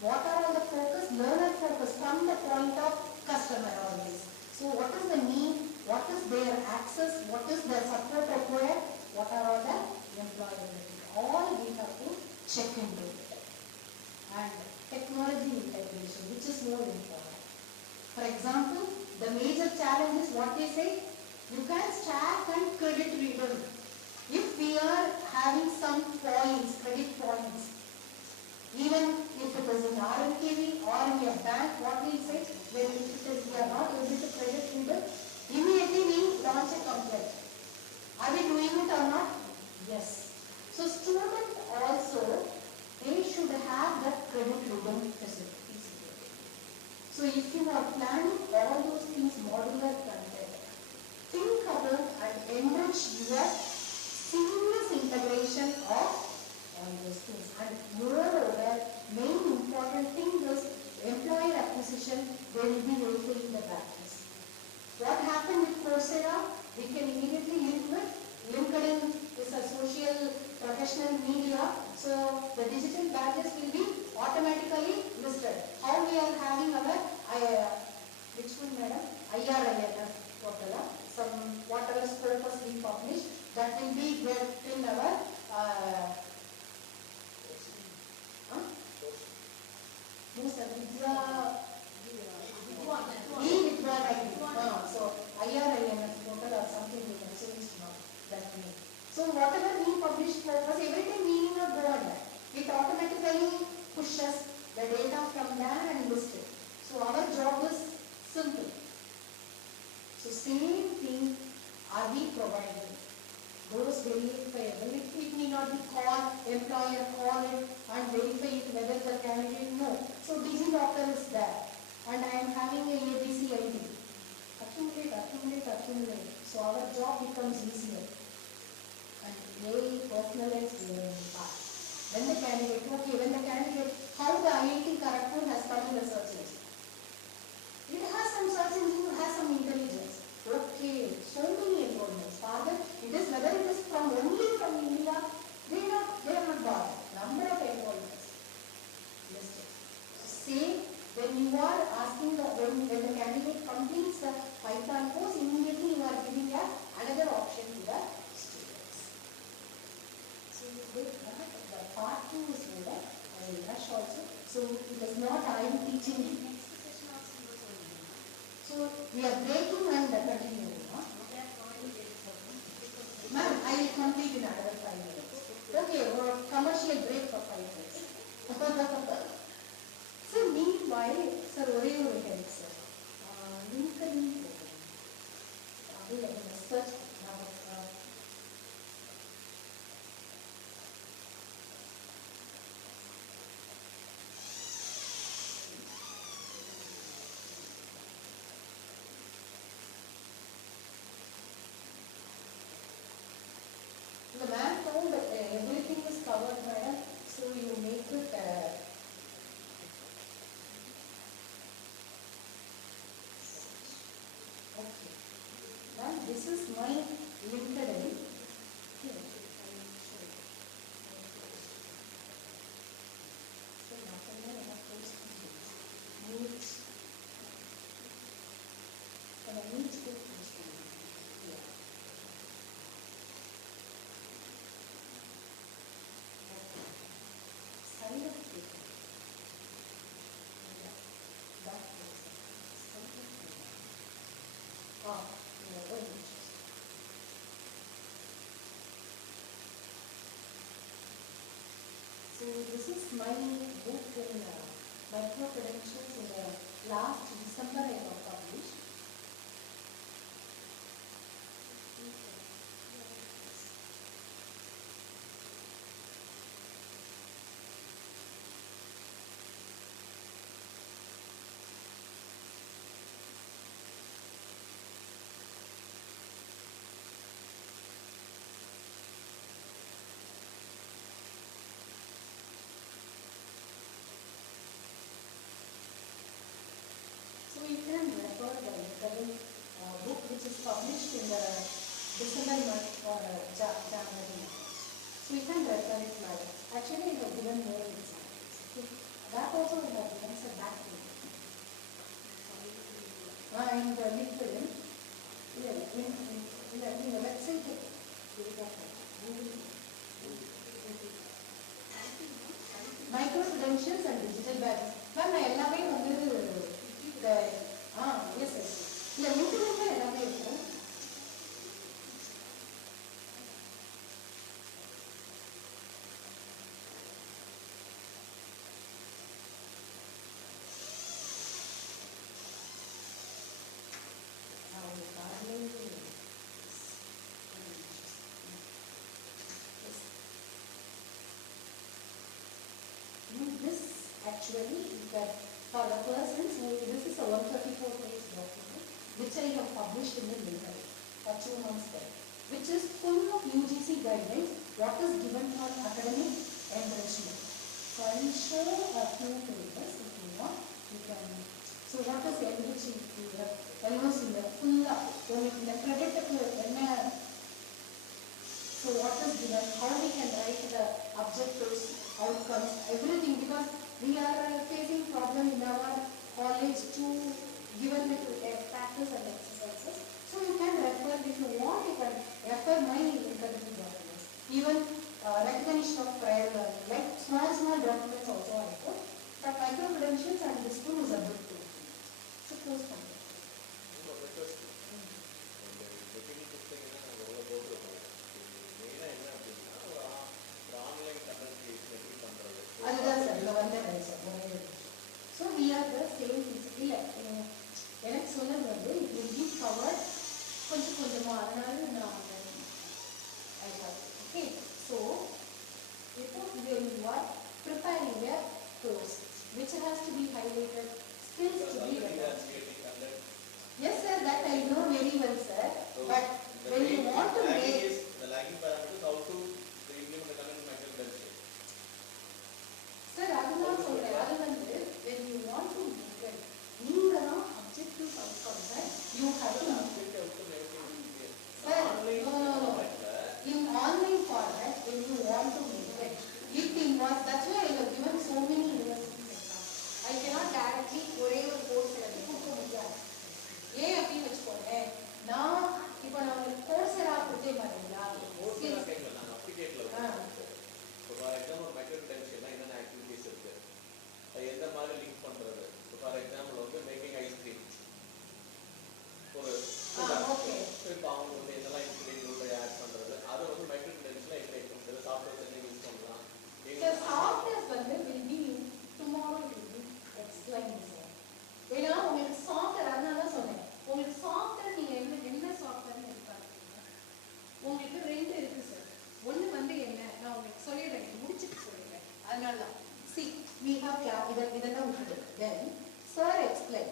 what are all the focus? Learner focus from the point of customer always. So what is the need? What is their access? What is the support required? What are all the employability? All we have to check into it. And technology integration, which is more important. For example, the major challenge is what they say, you can stack and credit reader. If we are having some points, credit points, even if it is in RNKV or in your bank, what we say, when if it is we are not able to credit reader, immediately we launch a complaint. Are we doing it or not? Yes. So student also, they should have that credit reading facilities. So if you are planning all those things modular content, think about and enrich your seamless integration of all those things. And moreover, main important thing is employer acquisition, they will be verifying the practice. What happened with Coursera? We can immediately link with LinkedIn is a social professional media, so the digital badges will be automatically listed. How we are having our, which one madam? IRINF portal, some whatever scopus we publish, that will be there in our so IRINF portal or something we can change now that name. So whatever we publish scopus, every time we need not go on that. It automatically pushes the data from there and list it. So our job is simple. So same thing are we providing. Those verifiable, it need not be called, employer call it and verify it whether the candidate no. So DigiLocker is there and I am having a ABC ID. Accumulate. So our job becomes easier and very personalized part. When the candidate, how the IIT Kharagpur has come in the search list. It has some search engine, it has some intelligence. Okay, so many enrollments. Father, it is whether it is only from India, they are not bothered. Number of enrollments listed. Same when you are asking when the candidate completes the Python course, immediately you are giving another option to the students. So the part 2 is over. I will rush also. So it is not I am teaching. So we are breaking and continuing. Ma'am, I will complete in another 5 minutes. Okay, commercial break for 5 minutes. So meanwhile, sir, ஒரே ஒரு help sir. LinkedIn program. Search the man found that everything is covered, madam. So you make it. Okay. Ma'am, this is my LinkedIn. So this is my book in micro credentials in the last December I got published. That also will have becomes a back pain. And lip film, in the website, micro credentials and digital badges. Ma'am, நான் எல்லாமே வந்து yes sir. இல்ல இன்டர்நெட்ல எல்லாமே இருக்கும். This actually is that for the persons who, this is a 134-page document which I have published in the library for 2 months back, which is full of UGC guidelines, what is given for academic enrichment. So I will show a few papers if you want. You can. So what is enriching? Almost in the full in the credit so what is given, how we can write the objectives, outcomes, everything, because we are facing problem in our college to given the practice and exercises. So you can refer, if you want, you can refer my academic documents. Even recognition of prior learning, like small documents also I put. But micro credentials and this one is a big tool. So close point. அதுதான் sir இதில் வந்தேன் sir ஒரே. So we are the same இல்லை எனக்கு சொன்னது வந்து it will be covered கொஞ்சம் கொஞ்சமாக, அதனால நான் ஓகே. ஸோ இப்போ when you are preparing a course which has to be highlighted, skills to be developed. Yes sir, that I know very well sir. So but when you want to make the lagging parameters, how to implement the current micro credential. Sir, அதுதான் சொல்றேன். அது வந்து when you want to make it, நீங்க தான் objective outcomes you have to sir, no. In online format, when you want to make it, it involves, that's why I have given so many universities examples. I cannot directly ஒரே ஒரு course எடுத்து கொடுக்க முடியாது. ஏன் அப்படின்னு வச்சுக்கோங்க, நான் இப்போ நான் உங்களுக்கு கோர்ஸ் கொடுத்தே பாத்தீங்களா, ஃபார் எக்ஸாம்பிள் மைக்ரோ கிரெடென்ஷியல்னா என்னென்ன ஆக்டிவிட்டிஸ் இருக்கு, அது எந்த மாதிரி லிங்க் பண்றது. ஃபார் எக்ஸாம்பிள் வந்து மேக்கிங் ஐஸ்கிரீம் ஒரு ஓகே, இப்போ அவங்க வந்து என்னெல்லாம் இன்கிரீடியன்ட் உள்ள ஆட் பண்றது, அதை வந்து மைக்ரோ கிரெடென்ஷியல்ல எப்படி பண்றது, சாஃப்ட்வேர்ஸ் என்ன யூஸ் பண்ணலாம். சாஃப்ட்வேர்ஸ் வந்து will be tomorrow will be explained sir. ஏன்னா உங்களுக்கு சாஃப்ட்வேர், அதனால தான் சொன்னேன் உங்களுக்கு சாஃப்ட்வேர் நீங்க என்ன சாஃப்ட்வேர்னு எதிர்பார்க்கறீங்க. உங்களுக்கு 2 இருக்கு சார். ஒன்று வந்து என்ன, நான் உங்களுக்கு சொல்லிடுறேன், முடிச்சுட்டு சொல்லிடுறேன். அதனால தான் see we have இதெல்லாம் விட்டுடு. Then sir explain,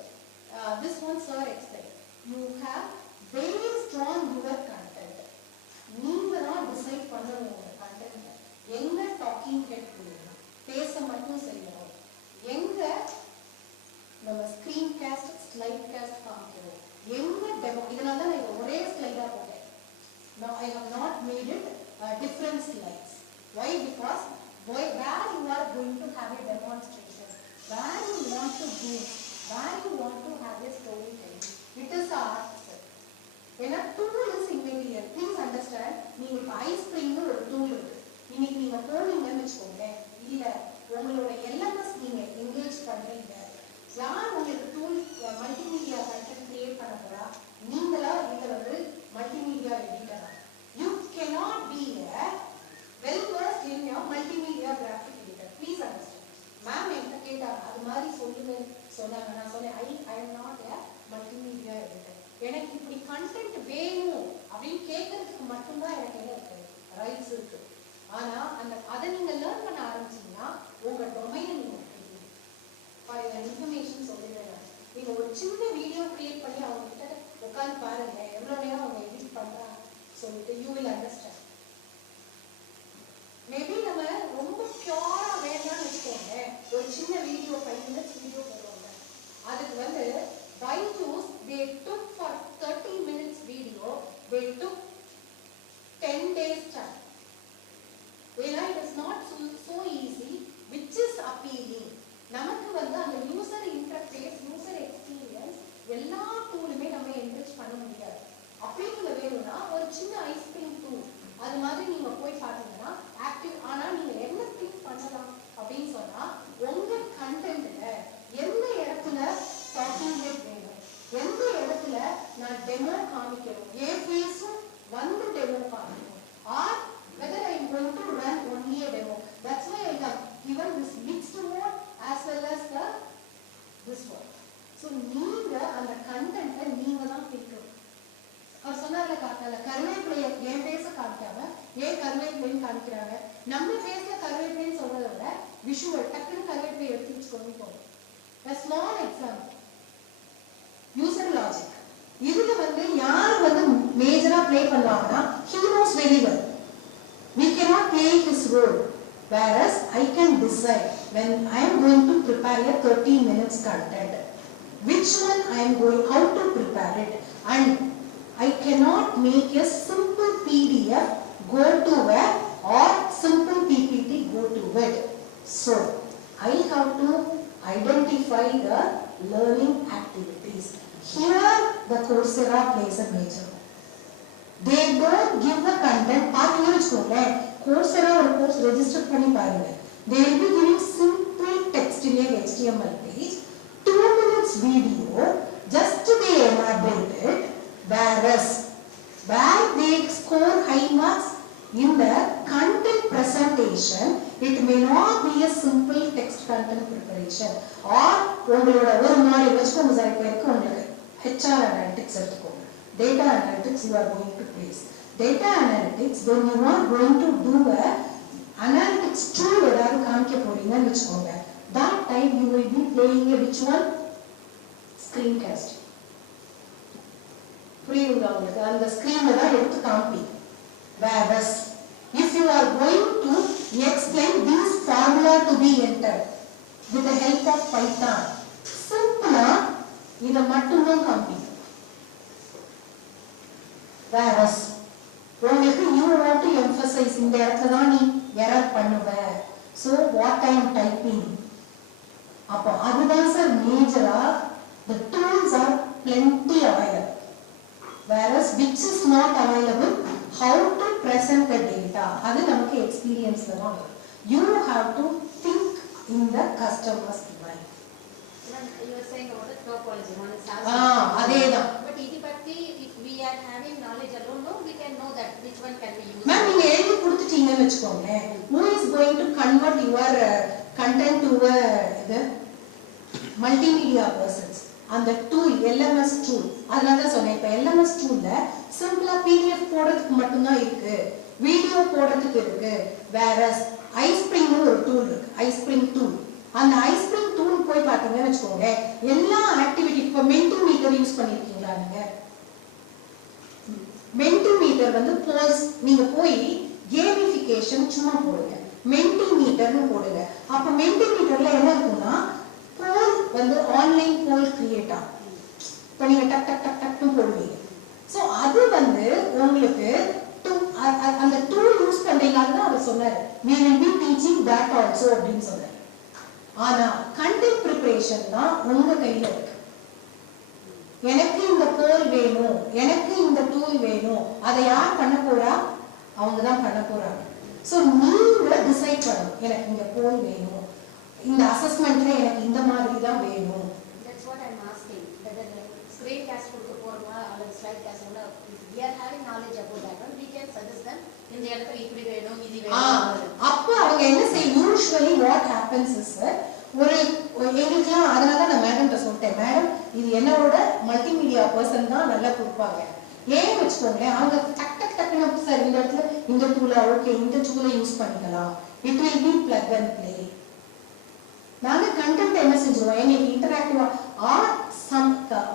this one sir explain, you have based on your content, நீங்க தான் டிசைட் பண்ணணும் உங்க கண்டென்ட். எங்க டாக்கிங் ஹெட் வேணும், பேச மட்டும் செய்யணும், எங்க நம்ம ஸ்கிரீன் காஸ்ட் ஸ்லைட் காஸ்ட் காமிக்கணும், எங்க டெமோ. இதனால தான் நான் ஒரே ஸ்லைடா போட்டேன். Now I have not made it different slides. Why? Because where you are going to have a demonstration, where you want to do, where you want to have a storytelling, it is art. When a tool is immaterial, please understand. நீங்க இப்போ ஐஸ்கிரீம்னு ஒரு tool இருக்கு. இன்னைக்கு நீங்க போனீங்கன்னு வச்சுக்கோங்க, இல்ல உங்களோட LMS நீங்க என்கேஜ் பண்றீங்க, யார் உங்களுக்கு டூல் மல்டிமீடியா கண்டென்ட் கிரியேட் பண்ண போறா, நீங்களா இல்ல வந்து multimedia எடிட்டரா? You cannot be a well-versed in your multimedia graphic editor. Please understand. Ma'am என்கிட்ட கேட்டாங்க, அது மாதிரி சொல்லுங்க சொன்னாங்க. நான் சொன்னேன் I am not a multimedia editor. எனக்கு இப்படி கண்டென்ட் வேணும் அப்படின்னு கேட்கறதுக்கு மட்டும்தான் எனக்கு என்ன இருக்கு, ரைட்ஸ் இருக்கு. ஆனா அதை நீங்க லேர்ன் பண்ண ஆரம்பிச்சீங்கன்னா உங்க டொமைனை நீங்க இன்ஃபர்மேஷன் சொல்லிடுறேன். நீங்க ஒரு சின்ன வீடியோ கிரியேட் பண்ணி அவங்க கிட்ட உட்காந்து பாருங்க, எவ்வளவு நேரம் அவங்க எடிட் பண்றாங்க சொல்லிட்டு யூ வில் அண்டர்ஸ்டாண்ட். மேபி நம்ம ரொம்ப பியூரா வேண்டாம்னு வச்சுக்கோங்க, ஒரு சின்ன வீடியோ 5 minutes வீடியோ போடுவாங்க. அதுக்கு வந்து Byju's, they took for 30 minutes video, they took 10 days time. It is not so easy, which is appealing. நமக்கு வந்து அந்த யூசர் இன்டர்ஃபேஸ், யூசர் எக்ஸ்பீரியன்ஸ் எல்லா டூலுமே நம்ம என்ரிச் பண்ண முடியாது. அப்படிங்கிற வேணும்னா ஒரு சின்ன ஐஸ்கிரீம் டூல் அது மாதிரி நீங்க போய் பார்த்தீங்கன்னா ஆக்டிவ். ஆனா நீங்க என்ன திங்க் பண்ணலாம் அப்படின்னு சொன்னா, உங்க கண்டென்ட்ல எந்த இடத்துல டாக்கிங் ஹெட் வேணும், எந்த இடத்துல நான் டெமோ காமிக்கணும், ஏன் ஃபேஸும் வந்து டெமோ காமிக்கணும், R whether I am going to run only a demo. That's why I have given this mixed mode as well as this one. So நீங்க அந்த கண்டென்ட்டை நீங்க தான் பிரிக்கணும். அவர் சொன்னார்ல காட்டால கருவேப்பிலையை என் ஃபேஸ காமிக்காம ஏன் கருவேப்பிலைன்னு காமிக்கிறாங்க. நம்ம ஃபேஸ்ல கருவேப்பிலைன்னு சொல்றதை விட விஷுவல் டக்குன்னு கருவேப்பிலை எடுத்து வச்சுக்கோங்க போகும். A small example. User logic. இதுல வந்து யார் வந்து மேஜரா ப்ளே பண்ணுவாங்கன்னா he knows very well. We cannot play his role. Whereas I can decide when I am going to prepare a 30 minutes content, which one I am going, how to prepare it, and I cannot make a simple PDF go to where or simple PPT go to where. So I have to identify the learning activities. Here the Coursera plays a major role. They don't give the content. பாத்தீங்கன்னு வச்சுக்கோங்களேன், Coursera ஒரு course register பண்ணி பாருங்க. They will be giving simple text in a HTML page, 2 minutes video, just they elaborate it. Whereas where they score high marks in the content presentation, it may not be a simple text content preparation. Or உங்களோட ஒரு model வச்சுக்கோங்க sir, இப்போ இருக்கு உங்களுக்கு HR analytics எடுத்துக்கோங்க, data analytics you are going to place. Data analytics, when you are going to do a analytics tool ஏதாவது காமிக்க போறீங்கன்னு வச்சுக்கோங்க, that time you will be playing a which one? Screencast. புரியுங்களா உங்களுக்கு? அந்த ஸ்கிரீன்ல தான் எடுத்து காமிப்பீங்க. Whereas if you are going to explain this formula to be entered with the help of Python, simple இத மட்டும் தான் காமிப்பீங்க. Whereas உங்களுக்கு you want to emphasize இந்த இடத்துல தான் நீ எரர் பண்ணுவ, so what I am typing, அப்போ அதுதான் sir மேஜரா. The tools are plenty available. Whereas which is not available, how to present the data, அது நமக்கு எக்ஸ்பீரியன்ஸ்ல தான் வரும். You have to think in the customer's mind. You were saying about the topology, one is அதேதான். But இது பத்தி if we are having knowledge alone, no, we can know that which one can be used. Ma'am நீங்க எழுதி கொடுத்துட்டீங்கன்னு வச்சுக்கோங்க, who is going to convert your content to a multimedia persons, அந்த tool LMS tool. அதனால தான் சொன்னேன், இப்போ LMS டூல்ல சிம்பிளா PDF போடுறதுக்கு மட்டும்தான் இருக்கு, வீடியோ போடுறதுக்கு இருக்கு. Whereas ஐஸ்பிரிங்னு ஒரு டூல் இருக்கு, ஐஸ்பிரிங் டூல். அந்த ஐஸ்பிரிங் டூல் போய் பார்த்தீங்கன்னு வச்சுக்கோங்க, எல்லா ஆக்டிவிட்டி, இப்போ மென்டிமீட்டர் யூஸ் பண்ணிருக்கீங்களா நீங்க? மென்டிமீட்டர் வந்து போல்ஸ், நீங்க போய் கேமிஃபிகேஷன் சும்மா போடுங்க, மென்டிமீட்டர்னு போடுங்க. அப்ப மென்டிமீட்டர்ல என்ன இருக்கும்னா போல் வந்து ஆன்லைன் போல் கிரியேட் ஆகும். இப்போ நீங்க டக் டக் டக் டக்னு போடுவீங்க. ஸோ அது வந்து உங்களுக்கு அந்த டூல் யூஸ் பண்றீங்க. அதுதான் அவர் சொன்னாரு, we will be teaching that also அப்படின்னு சொன்னாரு. ஆனா கண்டென்ட் ப்ரிப்பரேஷன் தான் உங்க கையில இருக்கு. எனக்கு இந்த போல் வேணும், எனக்கு இந்த டூல் வேணும், அதை யார் பண்ண போறா? அவங்க தான் பண்ண போறாங்க. ஸோ நீங்க டிசைட் பண்ணணும், எனக்கு இந்த போல் வேணும், இந்த அசஸ்மெண்ட்ல எனக்கு இந்த மாதிரி தான் வேணும். That's what I'm asking, whether the screen cast கொடுக்க போறோமா அல்லது slide cast பண்ணா, if we are having knowledge about that one, we can suggest them இந்த இடத்துல இப்படி வேணும், இது வேணும். அப்போ அவங்க என்ன செய்ய, யூசுவலி வாட் ஹேப்பன்ஸ் இஸ் ஒரு எங்களுக்குலாம், அதனால நான் மேடம்கிட்ட சொல்லிட்டேன், மேடம் இது என்னோட மல்டிமீடியா பர்சன் தான் நல்லா கொடுப்பாங்க. ஏன் வச்சுக்கோங்களேன், அவங்க டக் டக் டக்குன்னு சார் இந்த இடத்துல இந்த டூலை ஓகே இந்த டூலை யூஸ் பண்ணிக்கலாம், it will be plug and play. நாங்க கண்டென்ட் என்ன செஞ்சுருவோம், எங்களுக்கு இன்டராக்டிவா or some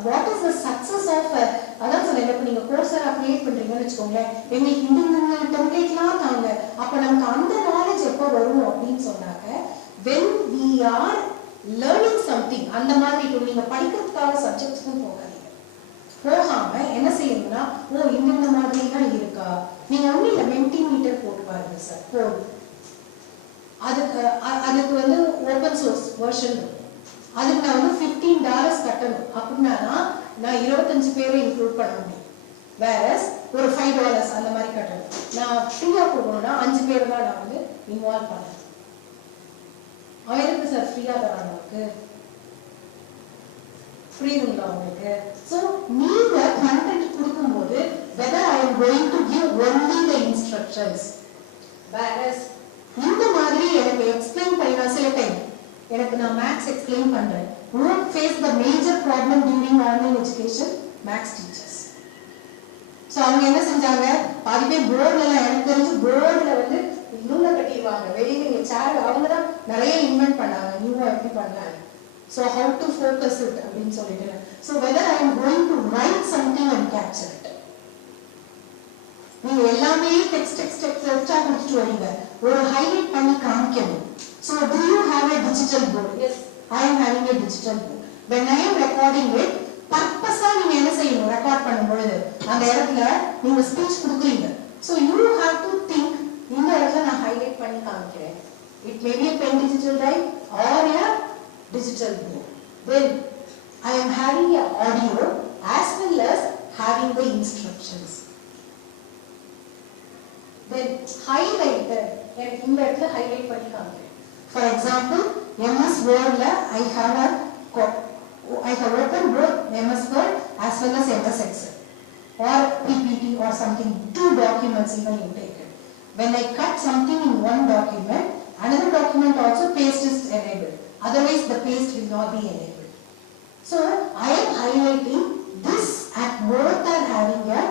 what is the success of, அதான் சொன்னேன், இப்போ நீங்க கோர்ஸரா கிரியேட் பண்றீங்கன்னு வச்சுக்கோங்களேன், எங்களுக்கு இந்த டெம்ப்ளேட்லாம் தாங்க, அப்ப நமக்கு அந்த நாலேஜ் எப்போ வரும் அப்படின்னு சொன்னாங்க, when we are learning something. அந்த மாதிரி இப்போ நீங்க படிக்கிறதுக்காக சப்ஜெக்ட்ஸ்க்கும் போகாதீங்க, போகாம என்ன செய்யணும்னா, ஓ இந்த மாதிரிலாம் இருக்கா, நீங்க ஒன்றும் இல்லை மென்டிமீட்டர் போட்டு பாருங்க சார், போதும். அதுக்கு வந்து ஓப்பன் சோர்ஸ் வெர்ஷன் இருக்கும். அதுக்கு நான் வந்து $15 கட்டணும். அப்படின்னா நான் 25 பேரை இன்க்ளூட் பண்ண முடியும். வேறஸ் ஒரு $5 அந்த மாதிரி கட்டணும். நான் ஃப்ரீயாக கொடுக்கணும்னா 5 பேர் தான் நான் வந்து இன்வால்வ் பண்ணேன். அவருக்கு சார் ஃப்ரீயாக தராங்க நமக்கு, புரியுதுங்களா உங்களுக்கு? ஸோ நீங்க கண்டென்ட் கொடுக்கும்போது whether I am going to give only the instructions, whereas இந்த மாதிரி எனக்கு எக்ஸ்பிளைன் பண்ணா சில டைம் எனக்கு நான் மேக்ஸ் எக்ஸ்பிளைன் பண்றேன். won't face the major problem during online education, maths teachers. So அவங்க என்ன செஞ்சாங்க, பாதி பேர் போர்டில், எனக்கு தெரிஞ்சு போர்டில் வந்து நூலை கட்டிடுவாங்க வெளியே சேர். அவங்க தான் நிறைய இன்வென்ட் பண்ணாங்க நியூவா எப்படி பண்ணலாம். So how to focus it அப்படின்னு சொல்லிட்டு. So whether I am going to right something and capture it. நீங்க எல்லாமே டெக்ஸ்டா கொடுத்துட்டு வரீங்க, ஒரு ஹைலைட் பண்ணி காமிக்கணும். So do you have a digital board? Yes, I am having a digital board. When I am recording it, பர்பஸா நீங்க என்ன செய்யணும், ரெக்கார்ட் பண்ணும்பொழுது அந்த இடத்துல நீங்க ஸ்பீச் கொடுக்குறீங்க. So you have to think, இந்த இடத்துல நான் ஹைலைட் பண்ணி காமிக்கிறேன். It may be a pen digital drive or a digital board. Then I am having a audio as well as having the instructions. Then highlighter, எனக்கு இந்த இடத்துல highlight பண்ணி காமிக்கிறேன். For example, MS Wordல I have opened both MS Word as well as MS Excel or PPT or something, 2 documents even you take it. When I cut something in one document, another document also paste is enabled. Otherwise the paste will not be enabled. So I am highlighting this at both are having a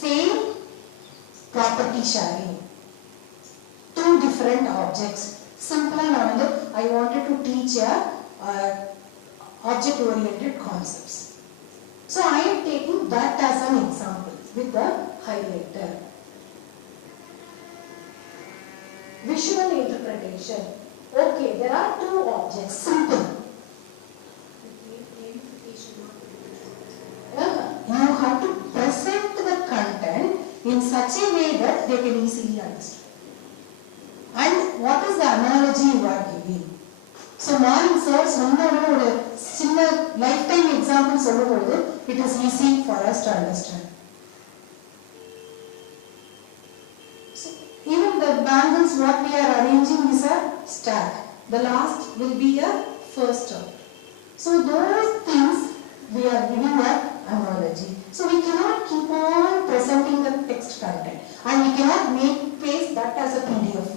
same property sharing. 2 different objects. Simple and I wanted to teach a object oriented concepts. So I am taking that as an example with the highlighter. Visual interpretation. Okay, there are 2 objects. Simple. You have to present the content in such a way that they can easily understand. And what is the analogy you are giving? So morning sir சொன்னோட ஒரு சின்ன life time example சொல்லும்போது it is easy for us to understand. So even the bangles what we are arranging is a stack. The last will be a first term. So those things we are giving a analogy. So we cannot keep on presenting the text content and we cannot paste that as a PDF.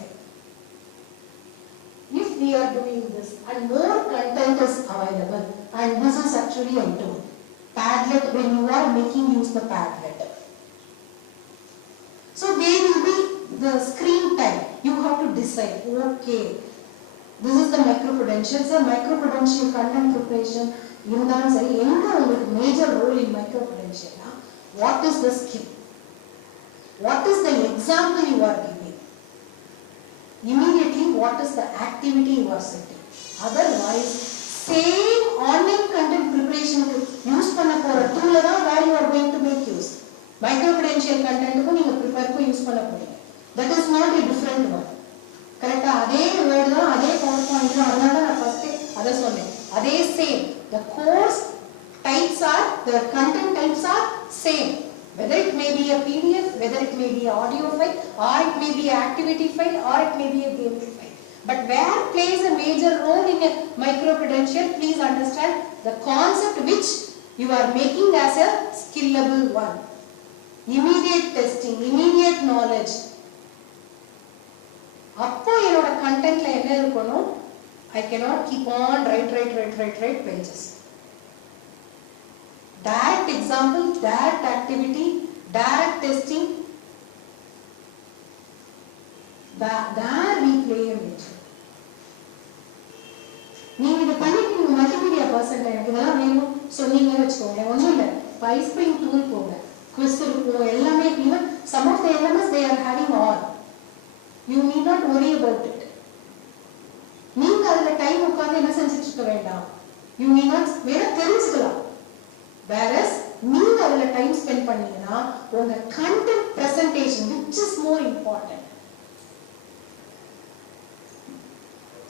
If we are doing this and more content is available, and this is actually I told Padlet, when you are making use the Padlet. So there will be the screen time. You have to decide, okay, this is the micro-credentials, the micro-credential content preparation. இருந்தாலும் சரி, எங்க உங்களுக்கு major role in micro-credential? What is the skill? What is the example you are giving? Immediately, what is the activity you are setting? Otherwise, same online content preparation use பண்ண போற tool தான் where you are going to make use. Micro-credential content நீங்க prepare use பண்ண போறீங்க. That is not a different one. கரெக்டா? அதே word தான், அதே PowerPoint தான். அதனால நான் first அதை சொன்னேன். அதே same. The course types are, the content types are same. Whether it may be a PDF, whether it may be an audio file, or it may be an activity file, or it may be a game file. But where plays a major role in a micro-credential, please understand the concept which you are making as a skillable one. Immediate testing, immediate knowledge. அப்போ என்னோட கண்டென்ட்ல என்ன இருக்கணும்? I cannot keep on write pages. Direct example, direct activity, direct testing, there we play a major. நீங்க இது பண்ணிட்டு multimedia person எனக்கு இதெல்லாம் வேணும் சொன்னீங்கன்னு வச்சுக்கோங்க, ஒன்றும் இல்லை, பைஸ்பிரிங் டூல் போங்க, குவிஸ் இருக்கும், எல்லாமே. Even some of the LMS they are having all. You need not worry about it. நீங்க அதுல டைம் உட்கார்ந்து என்ன செஞ்சுட்டு இருக்க வேண்டாம். You need not வேற தெரிஞ்சுக்கலாம். Whereas நீங்க அதுல டைம் ஸ்பெண்ட் பண்ணீங்கன்னா உங்க content presentation which is more important.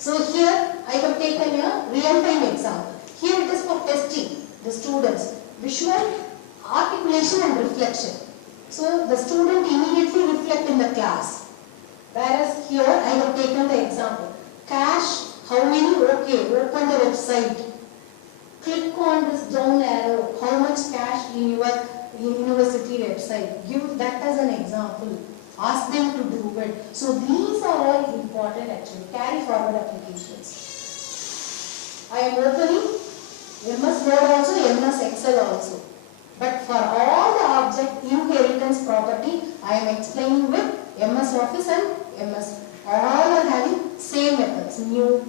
So here I have taken a real-time example. Here it is for testing the students. Visual, articulation and reflection. So the student immediately reflect in the class. Whereas here I have taken the example. Cash, how many? Okay, open the website. Click on this down arrow. How much cash in your university website? Give that as an example. Ask them to do it. So these are all important actually. Carry forward applications. I am opening MS Word also, MS Excel also. But for all the object inheritance property, I am explaining with MS Office and MS. All are having same methods, new,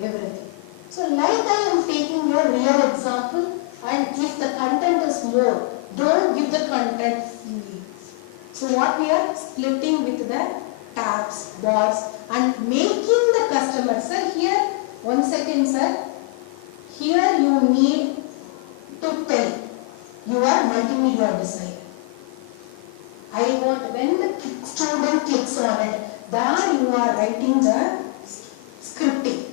everything. So like I am taking your real example, and if the content is more, don't give the content fully. So what we are splitting with the tabs, bars and making the customer, sir, here, 1 second sir, here you need to tell your multimedia design. I want, when the student clicks on it, there you are writing the scripting.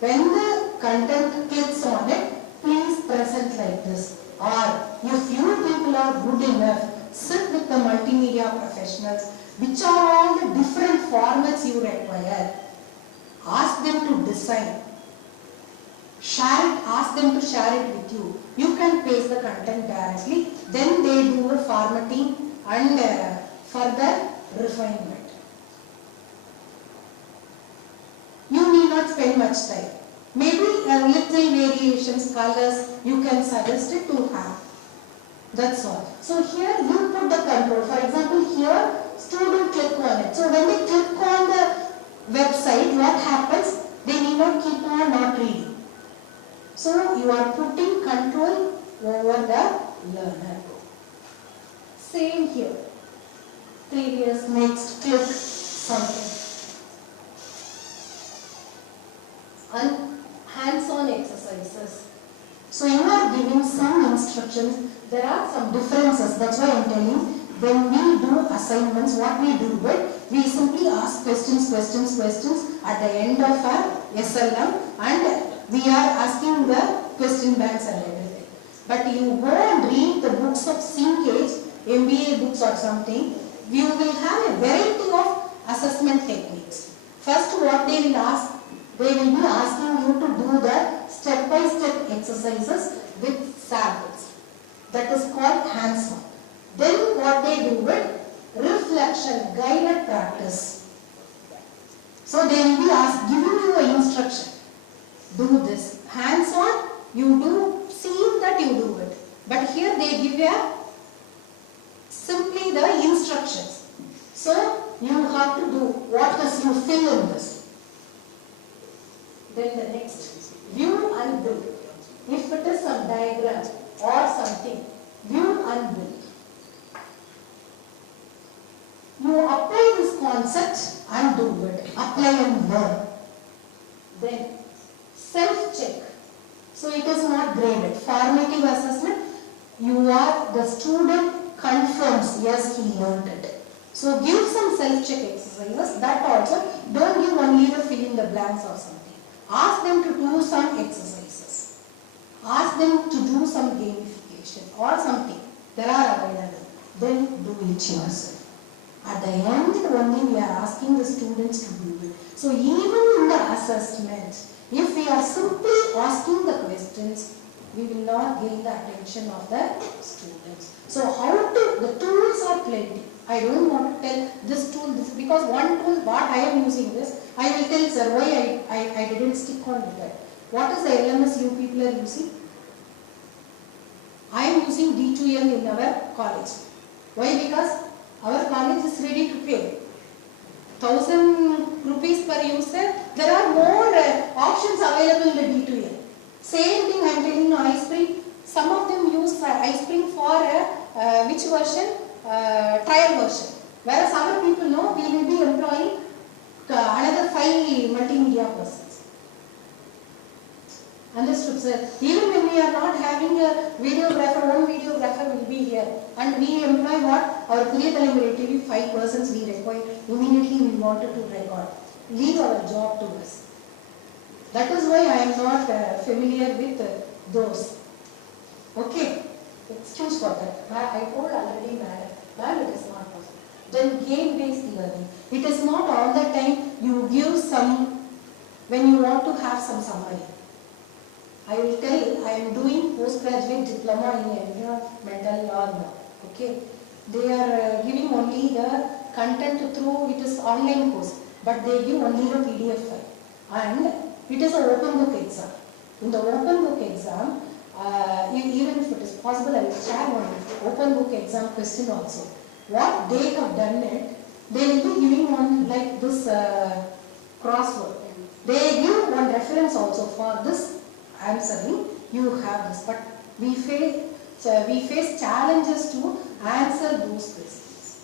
When the content clicks on it, please present like this. Or if you people are good enough, sit with the multimedia professionals, which are all the different formats you require. Ask them to design. Share it, ask them to share it with you. You can paste the content directly, then they do the formatting and further refinement. You need not spend much time. Maybe little variations, colors, you can suggest it to have. That's all. So here you put the control. For example, here student click on it. So when they click on the website, what happens? They need not keep on not reading. So you are putting control over the learner. Same here. Previous, next, click something. And hands-on exercises. So you are giving some instructions. There are some differences. That's why I am telling. When we do assignments, what we do, we simply ask questions at the end of our SLM, and we are asking the question banks and everything. But you go and read the books of Syncage, MBA books or something, you will have a variety of assessment techniques. First, what they will ask, they will be asking you to do the step-by-step exercises with samples. That is called hands-on. Then what they do with reflection, guided practice. So they will be giving you an instruction. Do this. Hands-on, you do, seeing that you do it. But here they give you simply the instructions. So you have to do what is you fill in this. Then the next, view and build. If it is some diagram or something, view and build. You apply this concept and do it. Apply and learn. Then self-check. So it is not graded. Formative assessment, the student confirms, yes, he learned it. So give some self-check exercises. That also, don't give only the fill in the blanks or something. Ask them to do some exercises. Ask them to do some gamification or something. There are available. Then do it yourself. At the end only we are asking the students to do it. So even in the assessment, if we are simply asking the questions, we will not gain the attention of the students. So the tools are plenty. I don't want to tell this tool, because one tool, what I am using this, I will tell sir why I didn't stick on with that. What is the LMS you people are using? I am using D2L in our college. Why? Because our college is ready to pay 1,000 rupees per user. There are more options available in the D2L. Same thing I am telling you, iSpring. Some of them use iSpring for which version? Trial version. Whereas our people know we will be employing another 5 multimedia persons. Understood, sir? Even when we are not having a videographer, one videographer will be here. And we employ what? Our relatively 5 persons we require. Immediately we wanted to record. Leave our job to us. That is why I am not familiar with those. Okay, excuse for that. I told already, madam, it is not possible. Then game-based learning. It is not all the time you give some, when you want to have some summary. I will tell, I am doing postgraduate diploma in environmental law. Okay, they are giving only the content through, it is online course, but they give only the PDF file. And it is an open book exam. In the open book exam, even if it is possible, I will share one open book exam question also. What they have done it, they will be giving one like this crossword. They give one reference also for this answering. You have this, but we face challenges to answer those questions.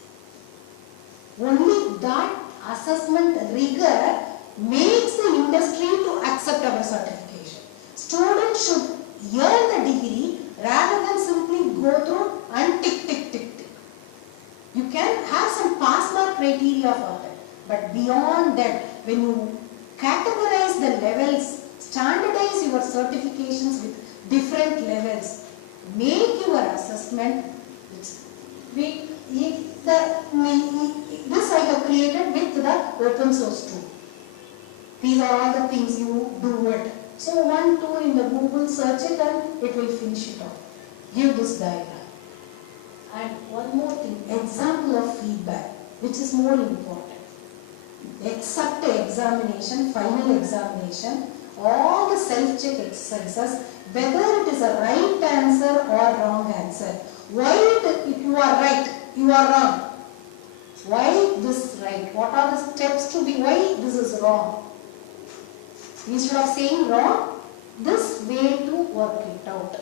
Only that assessment rigor makes the industry to accept our certification. Students should earn the degree rather than simply go through and tick, tick, tick, tick. You can have some pass mark criteria for that, but beyond that, when you categorize the levels, standardize your certifications with different levels, make your assessment. This I have created with the open source tool. These are all the things you do it. So 1, 2 in the Google, search it and it will finish it off. Give this diagram. And one more thing, example of feedback, which is more important. Except examination, final examination, all the self-check exercises, whether it is a right answer or wrong answer. Why if you are right, you are wrong. Why this right? What are the steps to be, why this is wrong? Instead of saying wrong, this way to work it out.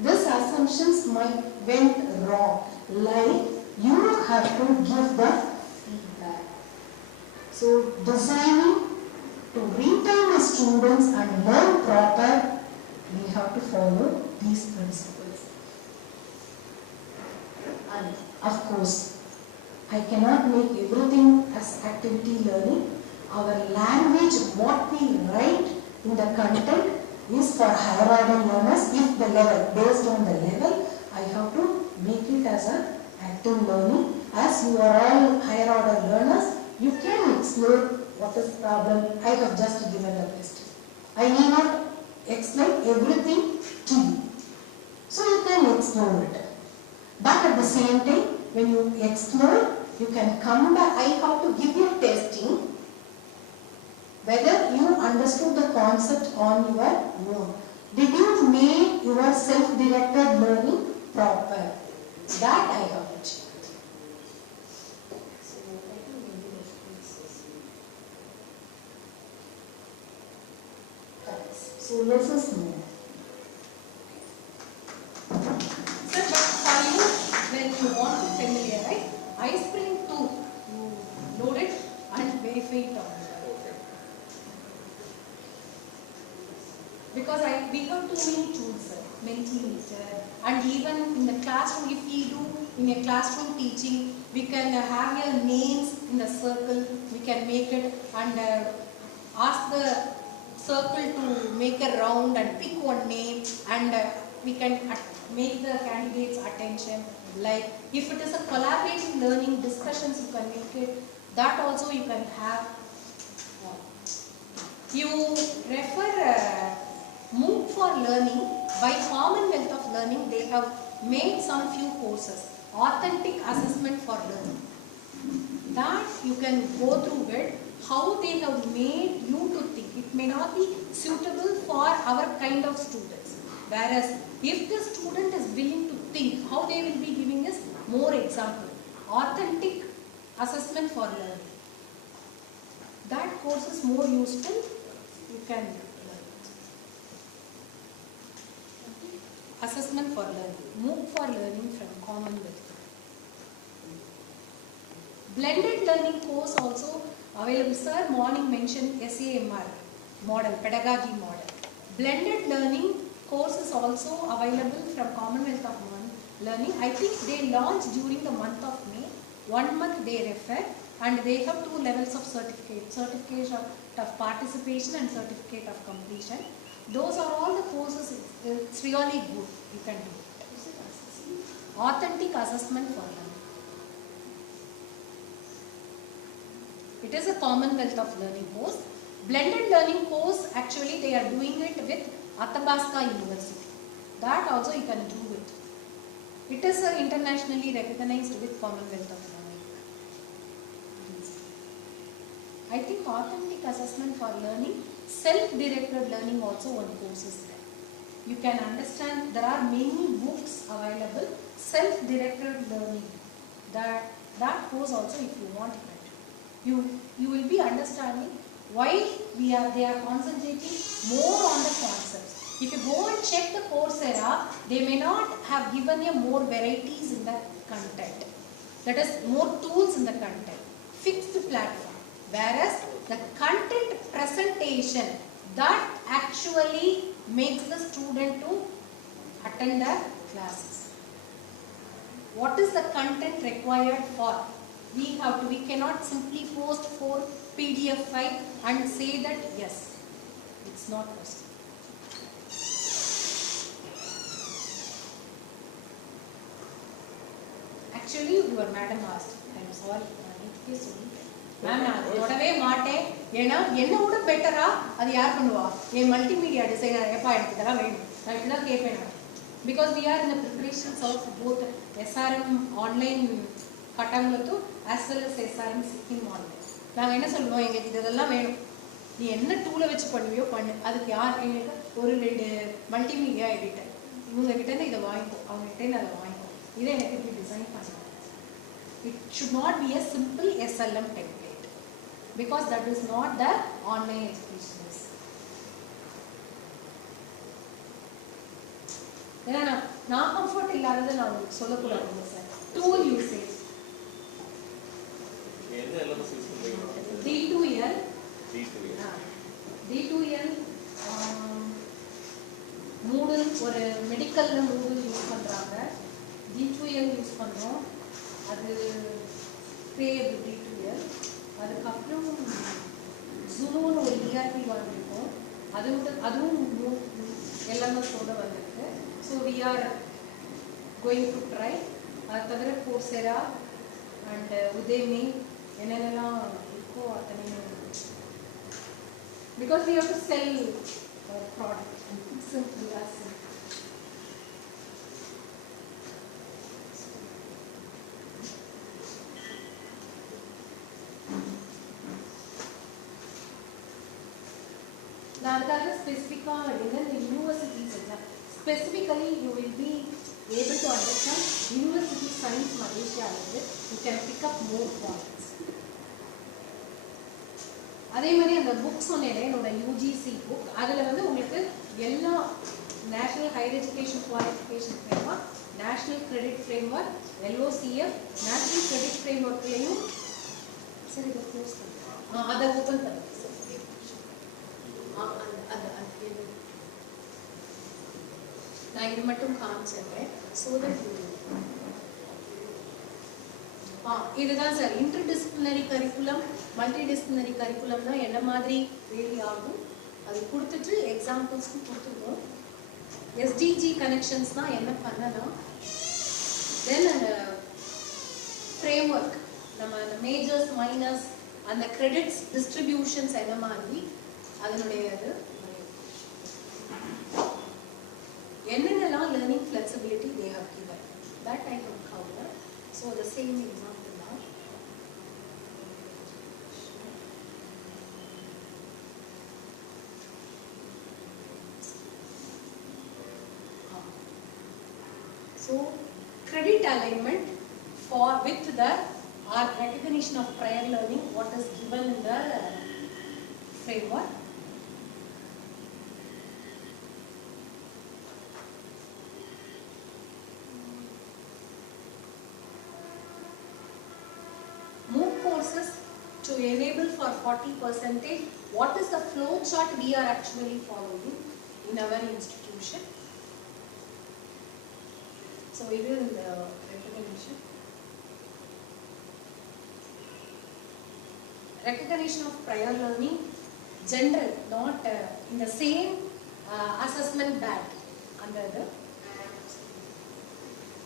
These assumptions might went wrong. Like you have to give the feedback. So designing to retain the students and learn proper, we have to follow these principles. And of course, I cannot make everything as activity learning. Our language, what we write in the content is for higher order learners. If the level, based on the level, I have to make it as an active learning. As you are all higher order learners, you can explore what is the problem. I have just given a question. I need not explain everything to you. So you can explore it. But at the same time, when you explore, you can come back. I have to give you testing whether you understood the concept on your own. Did you make your self-directed learning proper? That I have to check. So let us move. Sir, but for you, when you want to familiarize, iSpring 2, you load it and verify it on. Because we have too many tools, sir. Mentimeter, and even in the classroom, if we do in a classroom teaching, we can have your names in the circle, we can make it and ask the circle to make a round and pick one name, and we can make the candidates' attention. Like if it is a collaborative learning discussions, you can make it. That also you can have. You refer MOOC for Learning by Commonwealth of Learning. They have made some few courses. Authentic assessment for learning. That you can go through it. How they have made you to think. It may not be suitable for our kind of students. Whereas if the student is willing to think, how they will be giving us more example. Authentic assessment for learning. That course is more useful. You can learn. Assessment for learning. MOOC for learning from Commonwealth. Blended learning course also available, sir. Morning mentioned SAMR model, pedagogy model. Blended learning course is also available from Commonwealth of Learning. I think they launched during the month of May. 1 month they refer, and they have 2 levels of certificate of participation and certificate of completion. Those are all the courses. It's really good. You can do it. Authentic assessment for learning. It is a Commonwealth of Learning course. Blended learning course, actually they are doing it with Athabasca University. That also you can do it. It is internationally recognized with Commonwealth of Learning. I think authentic assessment for learning, self-directed learning also one course is there. You can understand there are many books available, self-directed learning. That course also if you want it, you will be understanding why they are concentrating more on the concepts. If you go and check the Coursera, they may not have given you more varieties in the content. That is, more tools in the content. Fixed platform. Whereas the content presentation, that actually makes the student to attend the classes. What is the content required for? We cannot simply post 4 PDF file and say that yes, it's not possible. Actually, your madam asked, I am sorry, ma'am, நான் தொடவே மாட்டேன் ஏன்னா என்ன விட பெட்டரா அது யார் பண்ணுவா என் மல்டிமீடியா டிசைனர் எப்பா எனக்கு இதெல்லாம் வேணும் நான் இப்படிதான் கேட்பேன் நான் because we are in the preparations of both SRM online கட்டங்களத்து as well as SRM Sikkim online. நாங்கள் என்ன சொல்லுவோம் எங்களுக்கு இதெல்லாம் வேணும் நீ என்ன டூலை வச்சு பண்ணுவியோ பண்ணு அதுக்கு யார் எங்களுக்கு ஒரு 2 மல்டிமீடியா எடிட்டர் இவங்க கிட்டேருந்து இதை வாங்கிக்கோ அவங்க கிட்டேருந்து அதை வாங்கிக்கோ இதை எனக்கு இப்படி டிசைன் பண்ணுங்க. It should not be a simple SLM template because that is not the online education. ஏன்னா நான் கம்ஃபர்ட் இல்லாததை நான் உங்களுக்கு சொல்லக்கூடாது சார். டூல் யூசேஜ் என்ன எல்எம்எஸ் யூஸ் பண்றீங்க? D2L D2L மூடல் ஒரு மெடிக்கல்ல மூடல் யூஸ் பண்றாங்க. D2L யூஸ் பண்றோம். அது பேர் D2L. அதுக்கப்புறம் ஜூனோன்னு ஒரு ERP வாங்கியிருக்கோம். அதுவும் LMS ஓட வந்திருக்கு. So we are going to try. அது தவிர Coursera and Udemy என்னென்னலாம் இருக்கோ அத்தனை because we have to sell our product. Simple as simple. அதுக்காக ஸ்பெசிஃபிக்காக இந்த universities exam specifically you will be able to understand university science மலேசியாவிலிருந்து you can pick up more points. அதே மாதிரி அந்த புக் சொன்னேன் என்னோட யூஜிசி புக் அதில் வந்து உங்களுக்கு எல்லா national higher education qualification framework, national credit framework, LOCF, national credit ஃப்ரேம்வொர்க்லேயும் சரி இதை க்ளோஸ் பண்ணுறேன் அதை ஓப்பன் பண்ணுறேன். நான் இது மட்டும் காமிச்சிடுறேன். ஸோ தட் இதுதான் சார் இன்டர்டிசிப்ளினரி கரிக்குலம், மல்டிடிசிப்ளினரி கரிக்குலம்னா என்ன மாதிரி வேரி ஆகும் அது கொடுத்துட்டு எக்ஸாம்பிள்ஸ்க்கு கொடுத்துருக்கோம். SDG கனெக்ஷன்ஸ்னால் என்ன பண்ணலாம், தென் அந்த ஃப்ரேம் ஒர்க் நம்ம அந்த மேஜர்ஸ் மைனஸ் அந்த கிரெடிட்ஸ் டிஸ்ட்ரிபியூஷன்ஸ் என்ன மாதிரி அதனுடைய இது என்னென்னலாம் learning flexibility they have given, that I can cover. So the same example now. So credit alignment for with the or recognition of prior learning, what is given in the framework. Courses to enable for 40%. What is the flow chart we are actually following in our institution? So it is in the recognition. recognition of prior learning, general, not in the same assessment band under the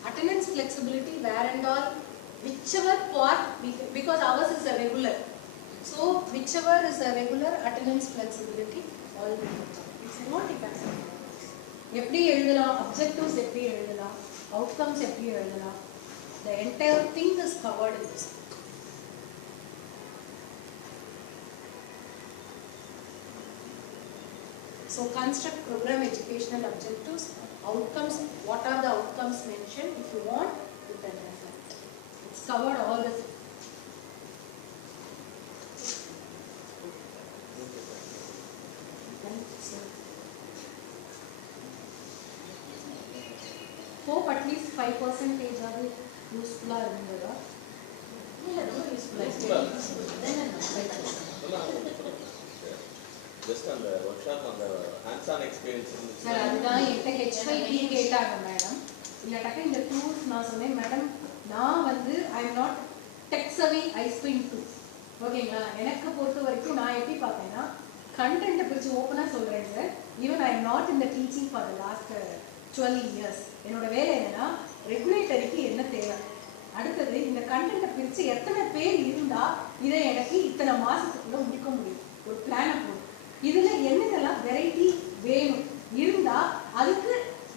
attendance flexibility where and all, whichever part, because ours is a regular. So whichever is a regular attendance flexibility, all will be done. It's not dependent. எப்படி எழுதலாம், objectives எப்படி எழுதலாம், outcomes எப்படி எழுதலாம், the entire thing is covered in this. So construct program educational objectives, outcomes, what are the outcomes mentioned, if you want, you can refer. It's covered all the things. Hope at least 5% are useful or no Just on the workshop, on the hands-on experience. Sir, அதுதான் என்கிட்ட H5P கேட்டாங்க madam. இல்லட்டாக்க இந்த tools நான் சொன்னேன் madam, நான் வந்து I am not tech savvy I spin too. ஓகேங்களா? எனக்கு பொறுத்த வரைக்கும் நான் எப்படி பார்த்தேன்னா, கண்டென்ட்டை பிரித்து ஓப்பனாக சொல்கிறேன் sir. Even I am not in the teaching for the last 12 years. என்னோட வேலை என்னன்னா, ரெகுலேட்டரிக்கு என்ன தேவை, அடுத்தது இந்த கண்டென்ட்டை பிரித்து எத்தனை பேர் இருந்தால் இதை எனக்கு இத்தனை மாதத்துக்குள்ளே முடிக்க முடியும், ஒரு பிளானை போடும். இதில் என்னென்னலாம் வெரைட்டி வேணும் இருந்தால் அதுக்கு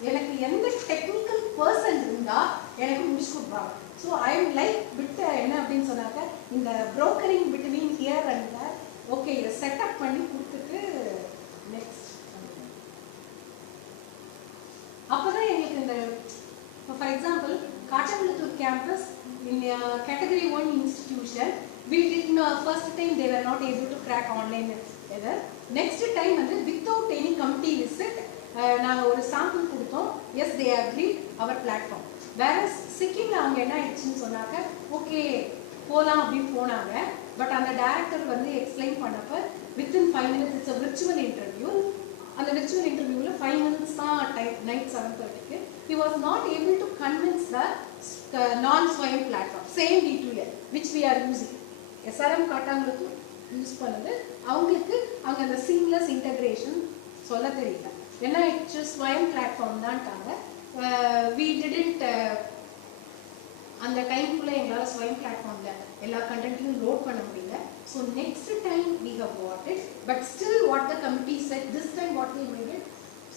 எனக்கு எந்த டெக்னிக்கல் பர்சன் இருந்தால் எனக்கு முடிச்சு கொடுப்பாங்க. ஸோ ஐ எம் லைக் விட்டு என்ன அப்படின்னு சொன்னாக்க, இந்த brokering between here and there, okay இதை செட்டப் பண்ணி கொடுத்துட்டு நெக்ஸ்ட் அப்போ தான் எங்களுக்கு இந்த, for example Kattankulathur campus in category 1 institution, we did first time they were not able to crack online either. Next time வந்து without any committee visit நாங்கள் ஒரு சாம்பிள் கொடுத்தோம். Yes they agreed our platform. வேற சிக்கிம்ல அவங்க என்ன ஆயிடுச்சுன்னு சொன்னாக்க, ஓகே போகலாம் அப்படின்னு போனாங்க. பட் அந்த டைரக்டர் வந்து எக்ஸ்பிளைன் பண்ணப்ப within 5 minutes it's a virtual interview. அந்த virtual interviewல 5 minutes தான் டைம், நைட் 7:30க்கு. He was not able to convince the non-SWAYAM platform, same D2L, which we are using. SRM காட்டாங்களுக்கு யூஸ் பண்ணுது, அவங்களுக்கு அங்கே அந்த சீம்லெஸ் இன்டகிரேஷன் சொல்ல தெரியல. ஏன்னா it's Swayam platform தான்ட்டாங்க. We didn't அந்த டைம்குள்ளே எங்களால் ஸ்வயம் பிளாட்ஃபார்மில் எல்லா கண்டென்ட்டையும் லோட் பண்ண முடியல. So next time we have what it, but still what the committee set this time what we made it,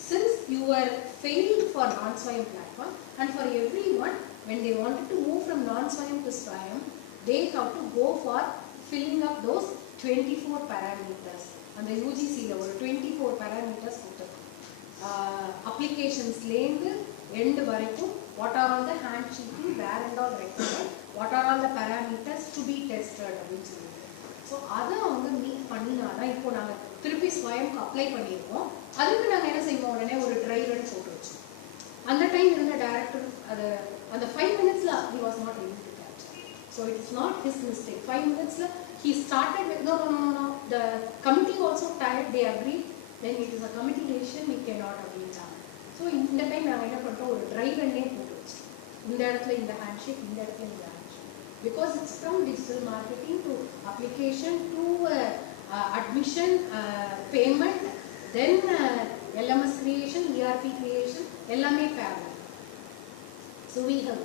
since you were failed for non-SWAYAM platform, and for everyone when they wanted to move from non-SWAYAM to SWAYAM, they have to go for filling up those 24 parameters. And the UGC la ஒரு 24 parameters கொடுத்திருக்கோம். Applicationsலேருந்து end வரைக்கும் what are all the handshaking, where and all required, what are all the parameters to be tested அப்படின்னு சொல்லிட்டு. So அதை அவங்க meet பண்ணினாதான் இப்போ நாங்கள் திருப்பி ஸ்வயம்க்கு அப்ளை பண்ணியிருக்கோம். அதுக்கு நாங்கள் என்ன செய்வோம், உடனே ஒரு டிரைவர்னு போட்டு வச்சோம். அந்த டைம் இருந்த டைரக்டர் அது அந்த 5 minutes he was not able to catch. So it's not his mistake. 5 minutes he started with no, the committee also tired, they agreed. When it is a committee decision, we cannot agree that. So இந்த time நாங்கள் என்ன பண்ணுறோம், ஒரு டிரைவர்னே போட்டு வச்சோம். இந்த இடத்துல இந்த ஹேண்ட்ஷேக், இந்த இடத்துல இந்த handshake. Because it's from digital marketing to application to admission, payment, then LMS creation, ERP creation, எல்லாமே parallel. So we have.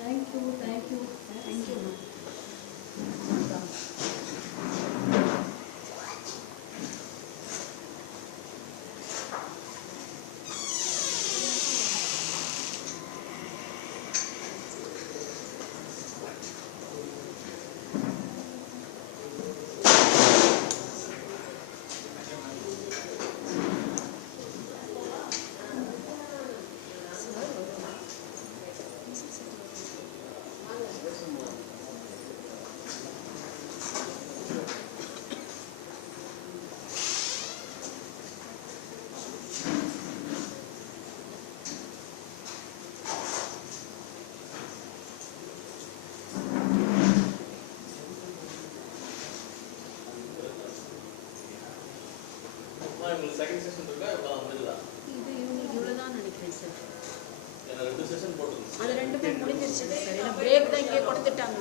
Thank you, thank you, thank you. உங்களுக்கு செகண்ட் செஷன் இருக்கா, இவ்வளோ முடிஞ்சதா? இது இவ்வளோதான் நினைக்கிறேன் சார். ஏன்னா 2 செஷன் போட்டுருந்துச்சு. அது ரெண்டுமே முடிஞ்சிருச்சுங்க சார். ஏன்னா பிரேக் தான் இங்கே கொடுத்துட்டாங்க.